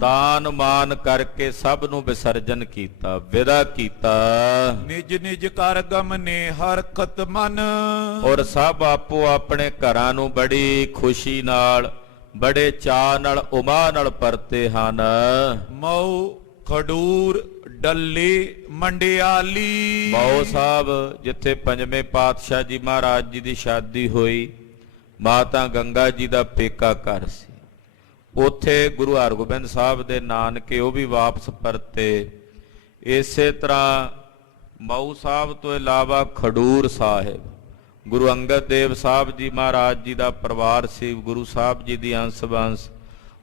ਦਾਨ ਮਾਨ ਕਰਕੇ ਸਭ ਨੂੰ ਵਿਸਰਜਨ ਕੀਤਾ, ਵਿਦਾ ਕੀਤਾ। ਨਿਜ ਨਿਜ ਕਰ ਗਮਨੇ ਹਰਕਤ ਮਨ। ਔਰ ਸਭ ਆਪੋ ਆਪਣੇ ਘਰਾਂ ਨੂੰ ਬੜੀ ਖੁਸ਼ੀ ਨਾਲ, ਬੜੇ ਚਾਅ ਨਾਲ, ਉਮਾ ਨਾਲ ਪਰਤੇ ਹਨ। ਮਉ ਖਡੂਰ ਡੱਲੇ ਮੰਡਿਆਲੀ। ਬਾਓ ਸਾਹਿਬ ਜਿੱਥੇ 5ਵੇਂ ਪਾਤਸ਼ਾਹ ਜੀ ਮਹਾਰਾਜ ਜੀ ਦੀ ਸ਼ਾਦੀ ਹੋਈ, ਮਾਤਾ ਗੰਗਾ ਜੀ ਦਾ ਪੇਕਾ ਘਰ ਸੀ। ਉੱਥੇ ਗੁਰੂ ਹਰਗੋਬਿੰਦ ਸਾਹਿਬ ਦੇ ਨਾਨਕੇ ਉਹ ਵੀ ਵਾਪਸ ਪਰਤੇ। ਇਸੇ ਤਰ੍ਹਾਂ ਮਾਊ ਸਾਹਿਬ ਤੋਂ ਇਲਾਵਾ ਖਡੂਰ ਸਾਹਿਬ ਗੁਰੂ ਅੰਗਦ ਦੇਵ ਸਾਹਿਬ ਜੀ ਮਹਾਰਾਜ ਜੀ ਦਾ ਪਰਿਵਾਰ ਸੀ, ਗੁਰੂ ਸਾਹਿਬ ਜੀ ਦੀ ਅੰਸ਼ ਬੰਸ,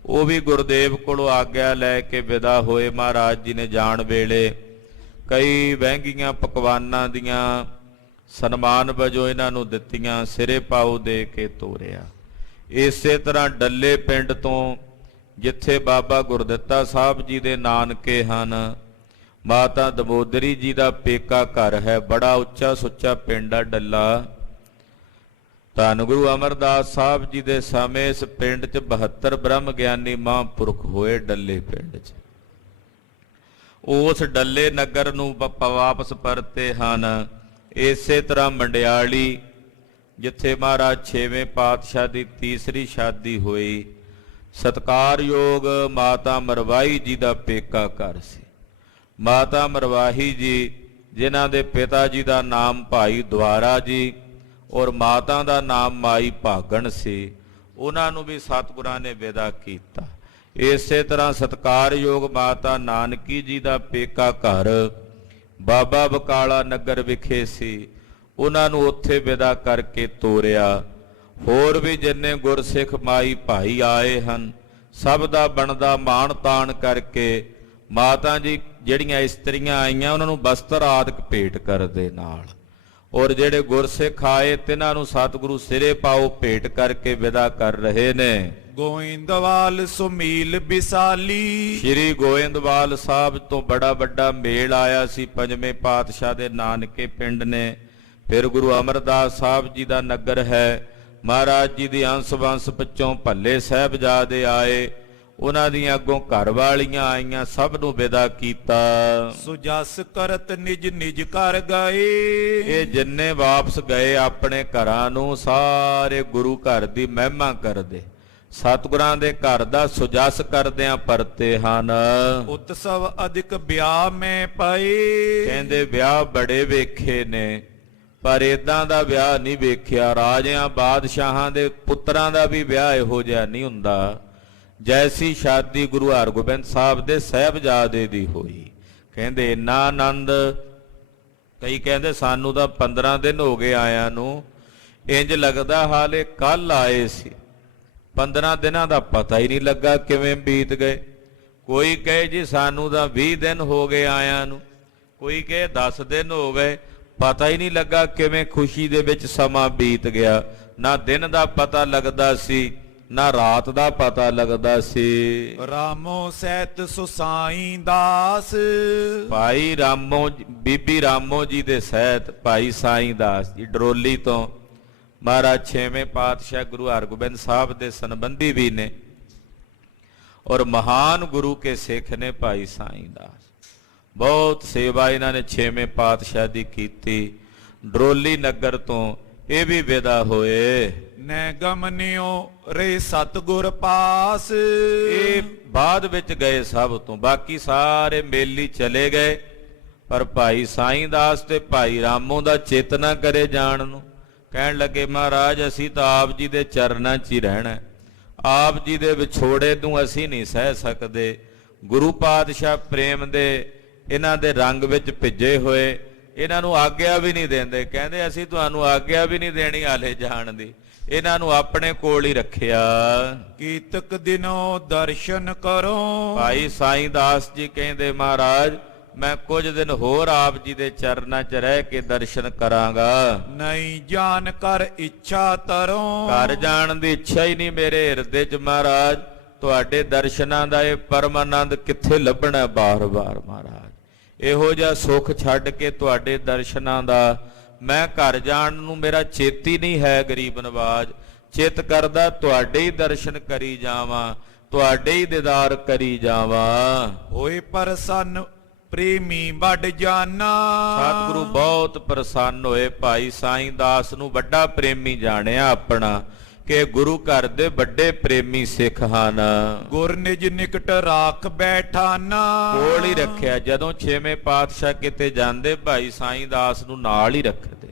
ਉਹ ਵੀ ਗੁਰਦੇਵ ਕੋਲੋਂ ਆਗਿਆ ਲੈ ਕੇ ਵਿਦਾ ਹੋਏ। ਮਹਾਰਾਜ ਜੀ ਨੇ ਜਾਣ ਵੇਲੇ ਕਈ ਵਹਿੰਗੀਆਂ ਪਕਵਾਨਾਂ ਦੀਆਂ ਸਨਮਾਨ ਵਜੋਂ ਇਹਨਾਂ ਨੂੰ ਦਿੱਤੀਆਂ, ਸਿਰੇ ਪਾਉ ਦੇ ਕੇ ਤੋਰਿਆ। ਇਸੇ ਤਰ੍ਹਾਂ ਡੱਲੇ ਪਿੰਡ ਤੋਂ ਜਿੱਥੇ ਬਾਬਾ ਗੁਰਦਿੱਤਾ ਸਾਹਿਬ ਜੀ ਦੇ ਨਾਨਕੇ ਹਨ, ਮਾਤਾ ਦਮੋਦਰੀ ਜੀ ਦਾ ਪੇਕਾ ਘਰ ਹੈ। ਬੜਾ ਉੱਚਾ ਸੁੱਚਾ ਪਿੰਡ ਆ ਡੱਲਾ। ਧੰਨ ਗੁਰੂ ਅਮਰਦਾਸ ਸਾਹਿਬ ਜੀ ਦੇ ਸਮੇਂ ਇਸ ਪਿੰਡ 'ਚ 72 ਬ੍ਰਹਮ ਗਿਆਨੀ ਮਹਾਂਪੁਰਖ ਹੋਏ ਡੱਲੇ ਪਿੰਡ 'ਚ। ਉਸ ਡੱਲੇ ਨਗਰ ਨੂੰ ਵਾਪਸ ਪਰਤੇ ਹਨ। ਇਸੇ ਤਰ੍ਹਾਂ ਮੰਡਿਆਲੀ ਜਿੱਥੇ ਮਹਾਰਾਜ 6ਵੇਂ ਪਾਤਸ਼ਾਹ ਦੀ ਤੀਸਰੀ ਸ਼ਾਦੀ ਹੋਈ, ਸਤਿਕਾਰਯੋਗ ਮਾਤਾ ਮਰਵਾਈ ਜੀ ਦਾ ਪੇਕਾ ਘਰ ਸੀ। ਮਾਤਾ ਮਰਵਾਹੀ ਜੀ ਜਿਨ੍ਹਾਂ ਦੇ ਪਿਤਾ ਜੀ ਦਾ ਨਾਮ ਭਾਈ ਦੁਆਰਾ ਜੀ ਔਰ ਮਾਤਾ ਦਾ ਨਾਮ ਮਾਈ ਭਾਗਣ ਸੀ, ਉਹਨਾਂ ਨੂੰ ਵੀ ਸਤਿਗੁਰਾਂ ਨੇ ਵਿਦਾ ਕੀਤਾ। ਇਸੇ ਤਰ੍ਹਾਂ ਸਤਿਕਾਰਯੋਗ ਮਾਤਾ ਨਾਨਕੀ ਜੀ ਦਾ ਪੇਕਾ ਘਰ ਬਾਬਾ ਬਕਾਲਾ ਨਗਰ ਵਿਖੇ ਸੀ, ਉਹਨਾਂ ਨੂੰ ਉੱਥੇ ਵਿਦਾ ਕਰਕੇ ਤੋਰਿਆ। ਹੋਰ ਵੀ ਜਿੰਨੇ ਗੁਰਸਿੱਖ ਮਾਈ ਭਾਈ ਆਏ ਹਨ, ਸਭ ਦਾ ਬਣਦਾ ਮਾਣ ਤਾਣ ਕਰਕੇ ਮਾਤਾ ਜੀ ਜਿਹੜੀਆਂ ਇਸਤਰੀਆਂ ਆਈਆਂ ਉਹਨਾਂ ਨੂੰ ਬਸਤਰ ਆਦਿਕ ਭੇਟ ਕਰਦੇ ਨਾਲ, ਔਰ ਜਿਹੜੇ ਗੁਰਸਿੱਖ ਆਏ ਤਿਨਾਂ ਨੂੰ ਸਤਿਗੁਰੂ ਸਿਰੇ ਪਾਉ ਭੇਟ ਕਰਕੇ ਵਿਦਾ ਕਰ ਰਹੇ ਨੇ। ਗੋਇੰਦਵਾਲ ਸੁਮੀਲ ਵਿਸਾਲੀ। ਸ਼੍ਰੀ ਗੋਇੰਦਵਾਲ ਸਾਹਿਬ ਤੋਂ ਬੜਾ ਵੱਡਾ ਮੇਲ ਆਇਆ ਸੀ। 5ਵੇਂ ਪਾਤਸ਼ਾਹ ਦੇ ਨਾਨਕੇ ਪਿੰਡ ਨੇ। ਫਿਰ ਗੁਰੂ ਅਮਰਦਾਸ ਸਾਹਿਬ ਜੀ ਦਾ ਨਗਰ ਹੈ। ਮਹਾਰਾਜ ਜੀ ਦੀ ਅੰਸ਼ ਵੰਸ਼ ਪਿੱਛੋਂ ਭੱਲੇ ਸਾਹਿਬਜ਼ਾਦੇ ਆਏ, ਉਹਨਾਂ ਦੀਆਂ ਅੱਗੋਂ ਘਰ ਵਾਲੀਆਂ ਆਈਆਂ, ਸਭ ਨੂੰ ਵਿਦਾ ਕੀਤਾ। ਸੁਜਸ ਕਰਤ ਨਿਜ ਨਿਜ ਕਰ ਗਏ। ਇਹ ਜਿੰਨੇ ਵਾਪਸ ਗਏ ਆਪਣੇ ਘਰਾਂ ਨੂੰ ਸਾਰੇ ਗੁਰੂ ਘਰ ਦੀ ਮਹਿਮਾ ਕਰਦੇ, ਸਤਿਗੁਰਾਂ ਦੇ ਘਰ ਦਾ ਸੁਜਸ ਕਰਦਿਆਂ ਪਰਤੇ ਹਨ। ਉਤਸਵ ਅਧਿਕ ਵਿਆਹ ਮੈਂ ਪਏ। ਕਹਿੰਦੇ ਵਿਆਹ ਬੜੇ ਵੇਖੇ ਨੇ, ਪਰ ਇਦਾਂ ਦਾ ਵਿਆਹ ਨਹੀਂ ਵੇਖਿਆ। ਰਾਜਿਆਂ ਬਾਦਸ਼ਾਹਾਂ ਦੇ ਪੁੱਤਰਾਂ ਦਾ ਵੀ ਵਿਆਹ ਇਹੋ ਜਿਹਾ ਨਹੀਂ ਹੁੰਦਾ ਜੈਸੀ ਸ਼ਾਦੀ ਗੁਰੂ ਹਰਗੋਬਿੰਦ ਸਾਹਿਬ ਦੇ ਸਾਹਿਬਜ਼ਾਦੇ ਦੀ ਹੋਈ। ਕਹਿੰਦੇ ਇੰਨਾ ਆਨੰਦ, ਕਈ ਕਹਿੰਦੇ ਸਾਨੂੰ ਤਾਂ 15 ਦਿਨ ਹੋ ਗਏ ਆਇਆਂ ਨੂੰ, ਇੰਜ ਲੱਗਦਾ ਹਾਲੇ ਕੱਲ ਆਏ ਸੀ। 15 ਦਿਨਾਂ ਦਾ ਪਤਾ ਹੀ ਨਹੀਂ ਲੱਗਾ ਕਿਵੇਂ ਬੀਤ ਗਏ। ਕੋਈ ਕਹੇ ਜੀ ਸਾਨੂੰ ਤਾਂ 20 ਦਿਨ ਹੋ ਗਏ ਆਇਆਂ ਨੂੰ, ਕੋਈ ਕਹੇ 10 ਦਿਨ ਹੋ ਗਏ। ਪਤਾ ਹੀ ਨਹੀਂ ਲੱਗਾ ਕਿਵੇਂ ਖੁਸ਼ੀ ਦੇ ਵਿੱਚ ਸਮਾਂ ਬੀਤ ਗਿਆ। ਨਾ ਦਿਨ ਦਾ ਪਤਾ ਲੱਗਦਾ ਸੀ, ਨਾ ਰਾਤ ਦਾ ਪਤਾ ਲੱਗਦਾ ਸੀ। ਰਾਮੋ ਸਹਿਤ ਸੁਸਾਈ ਦਾਸ। ਭਾਈ ਰਾਮੋ, ਬੀਬੀ ਰਾਮੋ ਜੀ ਦੇ ਸਹਿਤ ਭਾਈ ਸਾਈਂ ਦਾਸ ਜੀ ਡਰੋਲੀ ਤੋਂ ਮਹਾਰਾਜ ਛੇਵੇਂ ਪਾਤਸ਼ਾਹ ਗੁਰੂ ਹਰਗੋਬਿੰਦ ਸਾਹਿਬ ਦੇ ਸੰਬੰਧੀ ਵੀ ਨੇ ਔਰ ਮਹਾਨ ਗੁਰੂ ਕੇ ਸਿੱਖ ਨੇ ਭਾਈ ਸਾਈਂ ਦਾਸ। ਬਹੁਤ ਸੇਵਾ ਇਹਨਾਂ ਨੇ ਛੇਵੇਂ ਪਾਤਸ਼ਾਹ ਦੀ ਕੀਤੀ। ਡਰੋਲੀ ਨਗਰ ਤੋਂ ਇਹ ਵੀ ਵਿਦਾ ਹੋਏ। ਨੈ ਗਮਨਿਓ ਰੇ ਸਤਿਗੁਰ ਪਾਸ। ਇਹ ਬਾਅਦ ਵਿੱਚ ਗਏ ਸਭ ਤੋਂ, ਬਾਕੀ ਸਾਰੇ ਮੇਲੀ ਚਲੇ ਗਏ। ਪਰ ਭਾਈ ਸਾਈਂ ਦਾਸ ਤੇ ਭਾਈ ਰਾਮੋ ਦਾ ਚਿੱਤ ਨਾ ਕਰੇ ਜਾਣ ਨੂੰ। ਕਹਿਣ ਲੱਗੇ ਮਹਾਰਾਜ ਅਸੀਂ ਤਾਂ ਆਪ ਜੀ ਦੇ ਚਰਨਾਂ 'ਚ ਹੀ ਰਹਿਣਾ, ਆਪ ਜੀ ਦੇ ਵਿਛੋੜੇ ਨੂੰ ਅਸੀਂ ਨਹੀਂ ਸਹਿ ਸਕਦੇ। ਗੁਰੂ ਪਾਤਸ਼ਾਹ ਪ੍ਰੇਮ ਦੇ ਇਹਨਾਂ ਦੇ ਰੰਗ ਵਿੱਚ ਭਿੱਜੇ ਹੋਏ, ਇਹਨਾਂ ਨੂੰ ਆਗਿਆ ਵੀ ਨਹੀਂ ਦਿੰਦੇ। ਕਹਿੰਦੇ ਅਸੀਂ ਤੁਹਾਨੂੰ ਆਗਿਆ ਵੀ ਨਹੀਂ ਦੇਣੀ ਹਾਲੇ ਜਾਣ ਦੀ। ਇਹਨਾਂ ਨੂੰ ਆਪਣੇ ਕੋਲ ਹੀ ਰੱਖਿਆ। ਕੀਤਕ ਦਿਨੋਂ ਦਰਸ਼ਨ ਕਰੋ। ਭਾਈ ਸਾਈਂ ਦਾਸ ਜੀ ਕਹਿੰਦੇ ਮਹਾਰਾਜ ਮੈਂ ਕੁਝ ਦਿਨ ਹੋਰ ਆਪ ਜੀ ਦੇ ਚਰਨਾਂ 'ਚ ਰਹਿ ਕੇ ਦਰਸ਼ਨ ਕਰਾਂਗਾ। ਨਹੀਂ ਜਾਣ ਕਰ ਇੱਛਾ ਤਰੋ। ਘਰ ਜਾਣ ਦੀ ਇੱਛਾ ਹੀ ਨਹੀਂ ਮੇਰੇ ਹਿਰਦੇ 'ਚ ਮਹਾਰਾਜ। ਤੁਹਾਡੇ ਦਰਸ਼ਨਾਂ ਦਾ ਇਹ ਪਰਮ ਆਨੰਦ ਕਿੱਥੇ ਲੱਭਣਾ ਬਾਰ-ਬਾਰ ਮਹਾਰਾਜ। ਇਹੋ ਜਿਹਾ ਸੁੱਖ ਛੱਡ ਕੇ ਤੁਹਾਡੇ ਦਰਸ਼ਨਾਂ ਦਾ ਮੈਂ ਘਰ ਜਾਣ ਨੂੰ ਮੇਰਾ ਚੇਤੀ ਨਹੀਂ ਹੈ ਗਰੀਬ ਨਵਾਜ। ਚਿੱਤ ਕਰਦਾ ਤੁਹਾਡੇ ਹੀ ਦਰਸ਼ਨ ਕਰੀ ਜਾਵਾਂ, ਤੁਹਾਡੇ ਹੀ ਦੀਦਾਰ ਕਰੀ ਜਾਵਾਂ। ਹੋਏ ਪ੍ਰਸੰਨ ਪ੍ਰੇਮੀ ਵੱਡ ਜਾਨਾ। ਸਤਿਗੁਰੂ ਬਹੁਤ ਪ੍ਰਸੰਨ ਹੋਏ। ਭਾਈ ਸਾਈਂ ਦਾਸ ਨੂੰ ਵੱਡਾ ਪ੍ਰੇਮੀ ਜਾਣਿਆ ਆਪਣਾ ਕਿ ਗੁਰੂ ਘਰ ਦੇ ਵੱਡੇ ਪ੍ਰੇਮੀ ਸਿੱਖ ਹਨ। ਗੁਰ ਨਿਜ ਨਿਕਟ ਰਾਖ ਬੈਠਾਨਾ। ਕੋਲ ਹੀ ਰੱਖਿਆ। ਜਦੋਂ ਛੇਵੇਂ ਪਾਤਸ਼ਾਹ ਕਿਤੇ ਜਾਂਦੇ ਭਾਈ ਸਾਈਂ ਦਾਸ ਨੂੰ ਨਾਲ ਹੀ ਰੱਖਦੇ।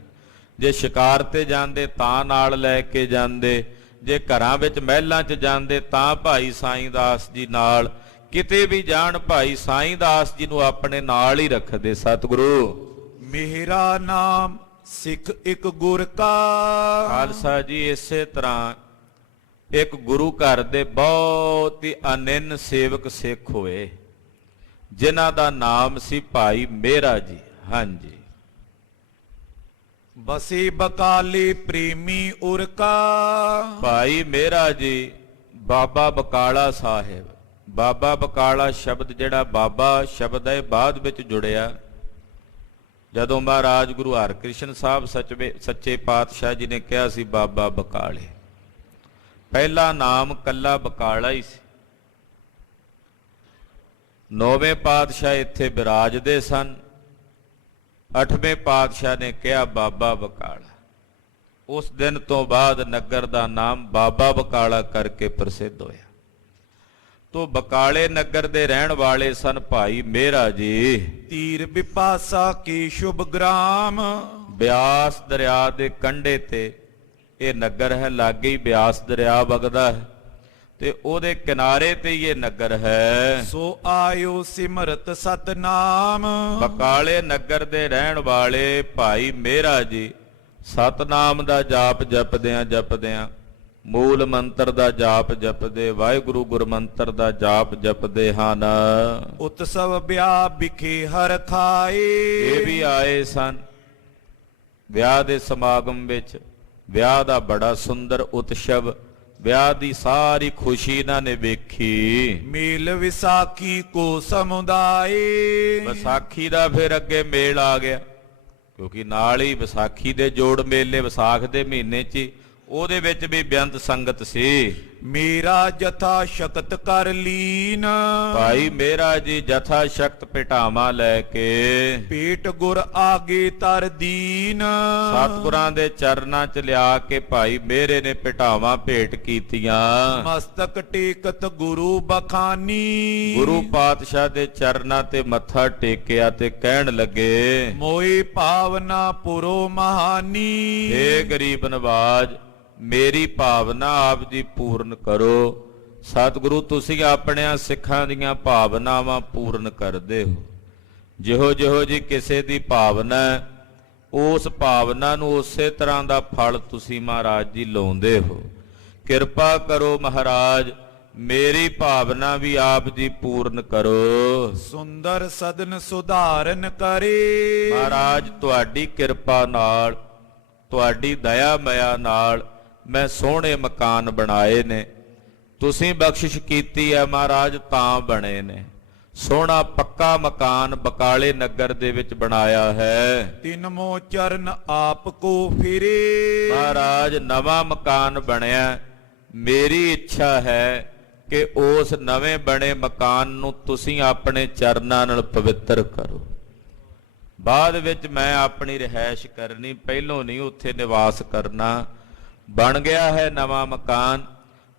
ਜੇ ਸ਼ਿਕਾਰ ਤੇ ਜਾਂਦੇ ਤਾਂ ਨਾਲ ਲੈ ਕੇ ਜਾਂਦੇ, ਜੇ ਘਰਾਂ ਵਿੱਚ ਮਹਿਲਾਂ 'ਚ ਜਾਂਦੇ ਤਾਂ ਭਾਈ ਸਾਈਂ ਦਾਸ ਜੀ ਨਾਲ। ਕਿਤੇ ਵੀ ਜਾਣ ਭਾਈ ਸਾਈਂ ਦਾਸ ਜੀ ਨੂੰ ਆਪਣੇ ਨਾਲ ਹੀ ਰੱਖਦੇ। ਸਤਿਗੁਰੂ ਮੇਰਾ ਨਾਮ ਸਿੱਖ ਇੱਕ ਗੁਰ ਕਾ। ਖਾਲਸਾ ਜੀ ਇਸੇ ਤਰ੍ਹਾਂ ਇੱਕ ਗੁਰੂ ਘਰ ਦੇ ਬਹੁਤ ਹੀ ਅਨੰਨ ਸੇਵਕ ਸਿੱਖ ਹੋਏ ਜਿਨ੍ਹਾਂ ਦਾ ਨਾਮ ਸੀ ਭਾਈ ਮੇਰਾ ਜੀ। ਹਾਂਜੀ। ਬਸੇ ਬਕਾਲੇ ਪ੍ਰੇਮੀ ਉਰ ਕਾ। ਭਾਈ ਮੇਰਾ ਜੀ ਬਾਬਾ ਬਕਾਲਾ ਸਾਹਿਬ। ਬਾਬਾ ਬਕਾਲਾ ਸ਼ਬਦ ਜਿਹੜਾ ਬਾਬਾ ਸ਼ਬਦ ਹੈ ਬਾਅਦ ਵਿੱਚ ਜੁੜਿਆ। ਜਦੋਂ ਮਹਾਰਾਜ ਗੁਰੂ ਹਰਕ੍ਰਿਸ਼ਨ ਸਾਹਿਬ ਸੱਚੇ ਪਾਤਸ਼ਾਹ ਜੀ ਨੇ ਕਿਹਾ ਸੀ ਬਾਬਾ ਬਕਾਲੇ, ਪਹਿਲਾ ਨਾਮ ਕੱਲਾ ਬਕਾਲਾ ਹੀ ਸੀ। 9ਵੇਂ ਪਾਤਸ਼ਾਹ ਇੱਥੇ ਬਿਰਾਜਦੇ ਸਨ। 8ਵੇਂ ਪਾਤਸ਼ਾਹ ਨੇ ਕਿਹਾ ਬਾਬਾ ਬਕਾਲਾ। ਉਸ ਦਿਨ ਤੋਂ ਬਾਅਦ ਨਗਰ ਦਾ ਨਾਮ ਬਾਬਾ ਬਕਾਲਾ ਕਰਕੇ ਪ੍ਰਸਿੱਧ ਹੋਇਆ। ਤੋ ਬਕਾਲੇ ਨਗਰ ਦੇ ਰਹਿਣ ਵਾਲੇ ਸਨ ਭਾਈ ਮੇਰਾ ਜੀ। ਤੀਰ ਵਿਪਾਸਾ ਕੀ ਸ਼ੁਭ ਗ੍ਰਾਮ। ਬਿਆਸ ਦਰਿਆ ਦੇ ਕੰਢੇ ਤੇ ਇਹ ਨਗਰ ਹੈ। ਲਾਗੇ ਹੀ ਬਿਆਸ ਦਰਿਆ ਵਗਦਾ ਹੈ ਤੇ ਉਹਦੇ ਕਿਨਾਰੇ ਤੇ ਹੀ ਇਹ ਨਗਰ ਹੈ। ਸੋ ਆਇਓ ਸਿਮਰਤ ਸਤਨਾਮ। ਬਕਾਲੇ ਨਗਰ ਦੇ ਰਹਿਣ ਵਾਲੇ ਭਾਈ ਮੇਰਾ ਜੀ ਸਤਨਾਮ ਦਾ ਜਾਪ ਜਪਦਿਆਂ ਮੂਲ ਮੰਤਰ ਦਾ ਜਾਪ ਜਪਦੇ, ਵਾਹਿਗੁਰੂ ਗੁਰਮੰਤਰ ਦਾ ਜਾਪ ਜਪਦੇ ਹਨ। ਉਤਸਵ ਵਿਆਹ ਵਿਖੇ ਹਰ ਖਾਏ। ਇਹ ਵੀ ਆਏ ਸਨ ਵਿਆਹ ਦੇ ਸਮਾਗਮ ਵਿੱਚ। ਵਿਆਹ ਦਾ ਬੜਾ ਸੁੰਦਰ ਉਤਸਵ, ਵਿਆਹ ਦੀ ਸਾਰੀ ਖੁਸ਼ੀ ਇਹਨਾਂ ਨੇ ਵੇਖੀ। ਮੇਲ ਵਿਸਾਖੀ ਕੋ ਸਮੁਦਾਏ। ਵਿਸਾਖੀ ਦਾ ਫਿਰ ਅੱਗੇ ਮੇਲ ਆ ਗਿਆ ਕਿਉਂਕਿ ਨਾਲ ਹੀ ਵਿਸਾਖੀ ਦੇ ਜੋੜ ਮੇਲੇ ਵਿਸਾਖ ਦੇ ਮਹੀਨੇ 'ਚ ਉਹਦੇ ਵਿੱਚ ਵੀ ਬੇਅੰਤ ਸੰਗਤ ਸੀ। ਮੇਰਾ ਜਥਾ ਸ਼ਕਤ ਕਰ ਲੀਨ। ਭਾਈ ਮੇਰਾ ਜੀ ਜਥਾ ਸ਼ਕਤ ਪਿਟਾਵਾ ਲੈ ਕੇ ਪੇਟ ਗੁਰ ਆਗੇ ਤਰ ਦੀਨ। ਸਤਿਗੁਰਾਂ ਦੇ ਚਰਨਾਂ 'ਚ ਲਿਆ ਕੇ ਭਾਈ ਮੇਰੇ ਨੇ ਪਿਟਾਵਾ ਭੇਟ ਕੀਤੀਆਂ। ਮਸਤਕ ਟੇਕਤ ਗੁਰੂ ਬਖਾਨੀ। ਗੁਰੂ ਪਾਤਸ਼ਾਹ ਦੇ ਚਰਨਾਂ ਤੇ ਮੱਥਾ ਟੇਕਿਆ ਤੇ ਕਹਿਣ ਲੱਗੇ ਮੋਏ ਭਾਵਨਾ ਪੁਰੋ ਮਹਾਨੀ। ਏ ਗਰੀਬ ਨਵਾਜ ਮੇਰੀ ਭਾਵਨਾ ਆਪ ਜੀ ਪੂਰਨ ਕਰੋ। ਸਤਿਗੁਰੂ ਤੁਸੀਂ ਆਪਣਿਆਂ ਸਿੱਖਾਂ ਦੀਆਂ ਭਾਵਨਾਵਾਂ ਪੂਰਨ ਕਰਦੇ ਹੋ। ਜਿਹੋ ਜਿਹੋ ਜੀ ਕਿਸੇ ਦੀ ਭਾਵਨਾ ਉਸ ਭਾਵਨਾ ਨੂੰ ਉਸੇ ਤਰ੍ਹਾਂ ਦਾ ਫਲ ਤੁਸੀਂ ਮਹਾਰਾਜ ਜੀ ਲਾਉਂਦੇ ਹੋ। ਕਿਰਪਾ ਕਰੋ ਮਹਾਰਾਜ ਮੇਰੀ ਭਾਵਨਾ ਵੀ ਆਪ ਜੀ ਪੂਰਨ ਕਰੋ। ਸੁੰਦਰ ਸਦਨ ਸੁਧਾਰਨ ਕਰੇ। ਮਹਾਰਾਜ ਤੁਹਾਡੀ ਕਿਰਪਾ ਨਾਲ, ਤੁਹਾਡੀ ਦਇਆ ਮਇਆ ਨਾਲ ਮੈਂ ਸੋਹਣੇ ਮਕਾਨ ਬਣਾਏ ਨੇ। ਤੁਸੀਂ ਬਖਸ਼ਿਸ਼ ਕੀਤੀ ਹੈ ਮਹਾਰਾਜ ਤਾਂ ਬਣੇ ਨੇ। ਸੋਹਣਾ ਪੱਕਾ ਮਕਾਨ ਬਕਾਲੇ ਨਗਰ ਦੇ ਵਿੱਚ ਬਣਾਇਆ ਹੈ। ਤਿਨ ਮੋ ਚਰਨ ਆਪ ਕੋ ਫਿਰੇ। ਮਹਾਰਾਜ ਨਵਾਂ ਮਕਾਨ ਬਣਿਆ, ਮੇਰੀ ਇੱਛਾ ਹੈ ਕਿ ਉਸ ਨਵੇਂ ਬਣੇ ਮਕਾਨ ਨੂੰ ਤੁਸੀਂ ਆਪਣੇ ਚਰਨਾਂ ਨਾਲ ਪਵਿੱਤਰ ਕਰੋ। ਬਾਅਦ ਵਿੱਚ ਮੈਂ ਆਪਣੀ ਰਿਹਾਇਸ਼ ਕਰਨੀ, ਪਹਿਲੋਂ ਨਹੀਂ ਉੱਥੇ ਨਿਵਾਸ ਕਰਨਾ। ਬਣ ਗਿਆ ਹੈ ਨਵਾਂ ਮਕਾਨ,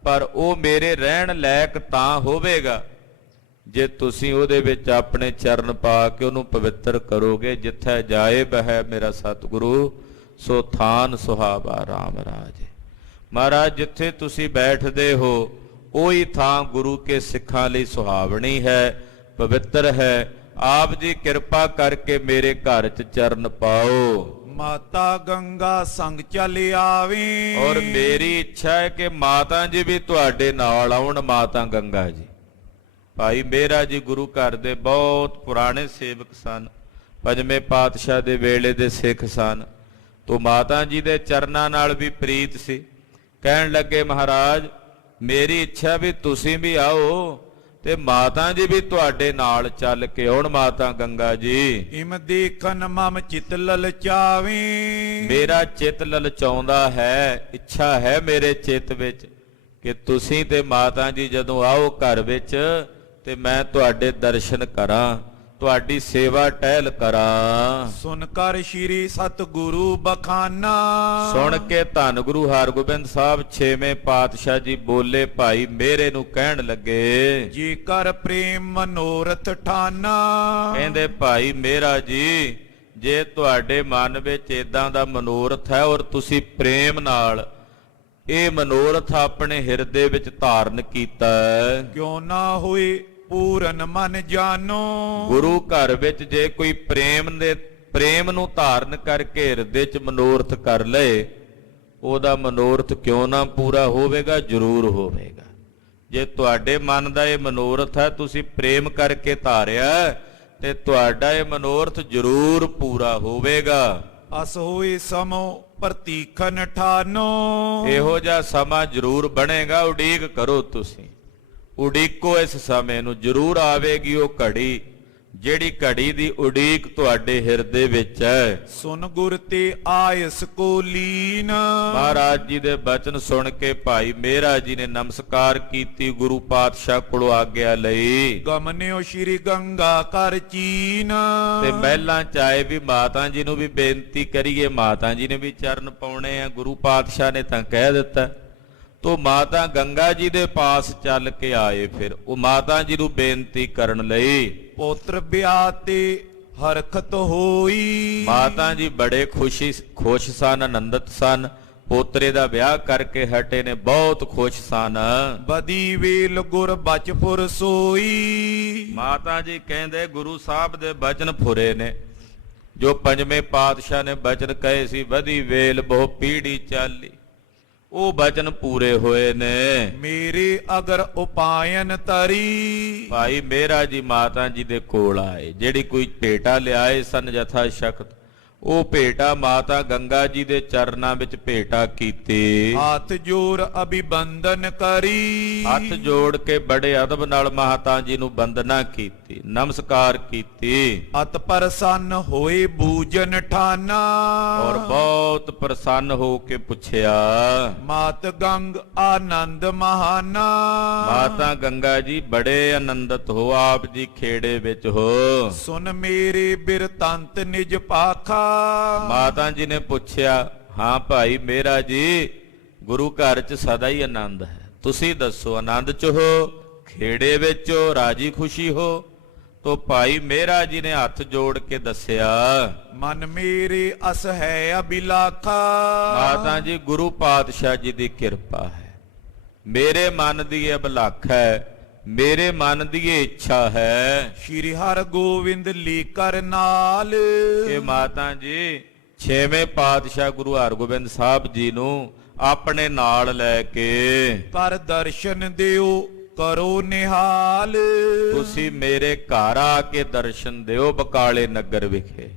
ਪਰ ਉਹ ਮੇਰੇ ਰਹਿਣ ਲਾਇਕ ਤਾਂ ਹੋਵੇਗਾ ਜੇ ਤੁਸੀਂ ਉਹਦੇ ਵਿੱਚ ਆਪਣੇ ਚਰਨ ਪਾ ਕੇ ਉਹਨੂੰ ਪਵਿੱਤਰ ਕਰੋਗੇ। ਜਿੱਥੇ ਜਾਏ ਬਹਿ ਮੇਰਾ ਸਤਿਗੁਰੂ, ਸੋ ਥਾਨ ਸੁਹਾਵਾ ਰਾਮ ਰਾਜੇ। ਮਹਾਰਾਜ ਜਿੱਥੇ ਤੁਸੀਂ ਬੈਠਦੇ ਹੋ ਉਹੀ ਥਾਂ ਗੁਰੂ ਕੇ ਸਿੱਖਾਂ ਲਈ ਸੁਹਾਵਣੀ ਹੈ, ਪਵਿੱਤਰ ਹੈ। ਆਪ ਜੀ ਕਿਰਪਾ ਕਰਕੇ ਮੇਰੇ ਘਰ 'ਚ ਚਰਨ ਪਾਓ। ਮਾਤਾ ਗੰਗਾ ਸੰਗ ਚੱਲ ਆਵੇ। ਔਰ ਮੇਰੀ ਇੱਛਾ ਹੈ ਕਿ ਮਾਤਾ ਜੀ ਵੀ ਤੁਹਾਡੇ ਨਾਲ ਆਉਣ। ਮਾਤਾ ਗੰਗਾ ਜੀ, ਭਾਈ ਮੇਰਾ ਜੀ ਗੁਰੂ ਘਰ ਦੇ ਬਹੁਤ ਪੁਰਾਣੇ ਸੇਵਕ ਸਨ, ਪੰਜਵੇਂ ਪਾਤਸ਼ਾਹ ਦੇ ਵੇਲੇ ਦੇ ਸਿੱਖ ਸਨ। ਤੋ ਮਾਤਾ ਜੀ ਦੇ ਚਰਨਾਂ ਨਾਲ ਵੀ ਪ੍ਰੀਤ ਸੀ। ਕਹਿਣ ਲੱਗੇ ਮਹਾਰਾਜ ਮੇਰੀ ਇੱਛਾ ਵੀ ਤੁਸੀਂ ਵੀ ਆਓ ਤੇ ਮਾਤਾ ਜੀ ਵੀ ਤੁਹਾਡੇ ਨਾਲ ਚੱਲ ਕੇ ਆਉਣ। ਮਾਤਾ ਗੰਗਾ ਜੀ, ਇਮ ਦੇਖਨ ਮਮ ਚਿਤ ਲਲਚਾਵੇ। ਮੇਰਾ ਚਿੱਤ ਲਲਚਾਉਂਦਾ ਹੈ, ਇੱਛਾ ਹੈ ਮੇਰੇ ਚਿੱਤ ਵਿੱਚ ਕਿ ਤੁਸੀਂ ਤੇ ਮਾਤਾ ਜੀ ਜਦੋਂ ਆਓ ਘਰ ਵਿੱਚ ਤੇ ਮੈਂ ਤੁਹਾਡੇ ਦਰਸ਼ਨ ਕਰਾਂ, ਤੁਹਾਡੀ ਸੇਵਾ ਟਹਿਲ ਕਰਾਂ। ਸੁਨ ਕਰ ਸ਼੍ਰੀ ਸਤਿਗੁਰੂ ਬਖਾਨਾ। ਸੁਣ ਕੇ ਧੰਨ ਗੁਰੂ ਹਰਗੋਬਿੰਦ ਸਾਹਿਬ ਛੇਵੇਂ ਪਾਤਸ਼ਾਹ ਜੀ ਬੋਲੇ, ਭਾਈ ਮੇਰੇ ਨੂੰ ਕਹਿਣ ਲੱਗੇ ਜੀ ਕਰ ਪ੍ਰੇਮ ਮਨੋਰਥ ਠਾਨਾ। ਕਹਿੰਦੇ ਭਾਈ ਮੇਰਾ ਜੀ, ਜੇ ਤੁਹਾਡੇ ਮਨ ਵਿੱਚ ਇਦਾਂ ਦਾ ਮਨੋਰਥ ਹੈ ਔਰ ਤੁਸੀਂ ਪ੍ਰੇਮ ਨਾਲ ਇਹ ਮਨੋਰਥ ਆਪਣੇ ਹਿਰਦੇ ਵਿੱਚ ਧਾਰਨ ਕੀਤਾ ਹੈ, ਕਿਉਂ ਨਾ ਹੋਏ ਪੂਰਨ ਮਨ ਜਾਨੋ। ਗੁਰੂ ਘਰ ਵਿੱਚ ਜੇ ਕੋਈ ਪ੍ਰੇਮ ਨੂੰ ਧਾਰਨ ਕਰਕੇ ਹਿਰਦੇ 'ਚ ਮਨੋਰਥ ਕਰ ਲਏ, ਉਹਦਾ ਮਨੋਰਥ ਕਿਉਂ ਨਾ ਪੂਰਾ ਹੋਵੇਗਾ? ਜ਼ਰੂਰ ਹੋਵੇਗਾ। ਜੇ ਤੁਹਾਡੇ ਮਨ ਦਾ ਇਹ ਮਨੋਰਥ ਹੈ, ਤੁਸੀਂ ਪ੍ਰੇਮ ਕਰਕੇ ਧਾਰਿਆ, ਤੇ ਤੁਹਾਡਾ ਇਹ ਮਨੋਰਥ ਜ਼ਰੂਰ ਪੂਰਾ ਹੋਵੇਗਾ। ਅਸ ਹੋਏ ਸਮੋ ਪ੍ਰਤੀਖਨ ਠਾਨੋ। ਇਹੋ ਜਿਹਾ ਸਮਾਂ ਜ਼ਰੂਰ ਬਣੇਗਾ, ਉਡੀਕ ਕਰੋ ਤੁਸੀਂ, ਉਡੀਕੋ ਇਸ ਸਮੇਂ ਨੂੰ। ਜ਼ਰੂਰ ਆਵੇਗੀ ਉਹ ਘੜੀ, ਜਿਹੜੀ ਘੜੀ ਦੀ ਉਡੀਕ ਤੁਹਾਡੇ ਹਿਰਦੇ ਵਿੱਚ ਹੈ। ਸੁਨ ਗੁਰ ਤੇ ਆਇਸ ਕੋ ਲੀਨ। ਮਹਾਰਾਜ ਜੀ ਦੇ ਬਚਨ ਸੁਣ ਕੇ ਭਾਈ ਮੇਰਾ ਜੀ ਨੇ ਨਮਸਕਾਰ ਕੀਤੀ, ਗੁਰੂ ਪਾਤਸ਼ਾਹ ਕੋਲੋਂ ਆਗਿਆ ਲਈ। ਗਮਨਿਓ ਸ਼੍ਰੀ ਗੰਗਾ ਕਰ ਚੀਨ। ਤੇ ਮਹਿਲਾਂ ਚਾਹੇ ਵੀ ਮਾਤਾ ਜੀ ਨੂੰ ਵੀ ਬੇਨਤੀ ਕਰੀਏ, ਮਾਤਾ ਜੀ ਨੇ ਵੀ ਚਰਨ ਪਾਉਣੇ ਆ, ਗੁਰੂ ਪਾਤਸ਼ਾਹ ਨੇ ਤਾਂ ਕਹਿ ਦਿੱਤਾ। ਤੋ ਮਾਤਾ ਗੰਗਾ ਜੀ ਦੇ ਪਾਸ ਚੱਲ ਕੇ ਆਏ। ਫਿਰ ਉਹ ਮਾਤਾ ਜੀ ਨੂੰ ਬੇਨਤੀ ਕਰਨ ਲਈ। ਪੁੱਤਰ ਵਿਆਹ ਤੇ ਹਰਖਤ ਹੋਈ। ਮਾਤਾ ਜੀ ਬੜੇ ਖੁਸ਼ ਸਨ, ਆਨੰਦਿਤ ਸਨ। ਪੋਤਰੇ ਦਾ ਵਿਆਹ ਕਰਕੇ ਹਟੇ ਨੇ, ਬਹੁਤ ਖੁਸ਼ ਸਨ। ਬਦੀ ਵੇਲ ਗੁਰ ਬਚਪੁਰ ਸੋਈ। ਮਾਤਾ ਜੀ ਕਹਿੰਦੇ ਗੁਰੂ ਸਾਹਿਬ ਦੇ ਬਚਨ ਫੁਰੇ ਨੇ, ਜੋ ਪੰਜਵੇਂ ਪਾਤਸ਼ਾਹ ਨੇ ਬਚਨ ਕਹੇ ਸੀ, ਬਦੀ ਵੇਲ ਬਹੁ ਪੀੜੀ ਚਾਲੀ, ਉਹ ਬਚਨ ਪੂਰੇ ਹੋਏ ਨੇ। ਮੇਰੇ ਅਗਰ ਉਪਾਇਨ ਤਰੀ। ਭਾਈ ਮੇਰਾ ਜੀ ਮਾਤਾ ਜੀ ਦੇ ਕੋਲ ਆਏ, ਜਿਹੜੀ ਕੋਈ ਭੇਟਾ ਲਿਆਏ ਸਨ ਯਥਾ ਸ਼ਕਤ, ਉਹ ਭੇਟਾ ਮਾਤਾ ਗੰਗਾ ਜੀ ਦੇ ਚਰਨਾਂ ਵਿੱਚ ਭੇਟਾ ਕੀਤੀ। ਹੱਥ ਜੋੜ ਅਭਿਵੰਦਨ ਕਰੀ। ਹੱਥ ਜੋੜ ਕੇ ਬੜੇ ਅਦਬ ਨਾਲ ਮਾਤਾ ਜੀ ਨੂੰ ਵੰਦਨਾ ਕੀਤੀ, ਨਮਸਕਾਰ ਕੀਤੀ। ਅਤ ਪ੍ਰਸੰਨ ਹੋਏ ਬੂਜਨ ਠਾਨਾ। ਔਰ ਬਹੁਤ ਪ੍ਰਸੰਨ ਹੋ ਕੇ ਪੁੱਛਿਆ, ਮਾਤ ਗੰਗ ਆਨੰਦ ਮਹਾਨਾ। ਮਾਤਾ ਗੰਗਾ ਜੀ ਬੜੇ ਆਨੰਦਿਤ ਹੋ, ਆਪ ਜੀ ਖੇੜੇ ਵਿੱਚ ਹੋ। ਸੁਨ ਮੇਰੇ ਬਿਰਤੰਤ ਨਿਜ ਪਾਖਾ। ਮਾਤਾ ਜੀ ਨੇ ਪੁੱਛਿਆ, ਹਾਂ ਭਾਈ ਮੇਰਾ ਜੀ, ਗੁਰੂ ਘਰ 'ਚ ਸਦਾ ਹੀ ਆਨੰਦ ਹੈ, ਤੁਸੀਂ ਦੱਸੋ ਆਨੰਦ 'ਚ ਹੋ, ਖੇੜੇ ਵਿੱਚ ਹੋ, ਰਾਜੀ ਖੁਸ਼ੀ ਹੋ? ਤੋ ਭਾਈ ਮੇਰਾ ਜੀ ਨੇ ਹੱਥ ਜੋੜ ਕੇ ਦੱਸਿਆ, ਮਨ ਮੇਰੇ ਅਸ ਹੈ ਅਬਿਲਾਖਾ। ਮਾਤਾ ਜੀ ਗੁਰੂ ਪਾਤਸ਼ਾਹ ਜੀ ਦੀ ਕਿਰਪਾ ਹੈ, ਮੇਰੇ ਮਨ ਦੀ ਇਹ ਅਭਿਲਾਖਾ ਹੈ, ਮੇਰੇ ਮਨ ਦੀ ਇਹ ਇੱਛਾ ਹੈ। ਸ਼੍ਰੀ ਹਰਿ ਗੋਬਿੰਦ ਲੀਕਰ ਨਾਲ। ਕਿ ਮਾਤਾ ਜੀ ਛੇਵੇਂ ਪਾਤਸ਼ਾਹ ਗੁਰੂ ਹਰਗੋਬਿੰਦ ਸਾਹਿਬ ਜੀ ਨੂੰ ਆਪਣੇ ਨਾਲ ਲੈ ਕੇ ਕਰ ਦਰਸ਼ਨ ਦਿਓ ਕਰੋ ਨਿਹਾਲ। ਤੁਸੀਂ ਮੇਰੇ ਘਰ ਆ ਕੇ ਦਰਸ਼ਨ ਦਿਓ ਬਕਾਲੇ ਨਗਰ ਵਿਖੇ,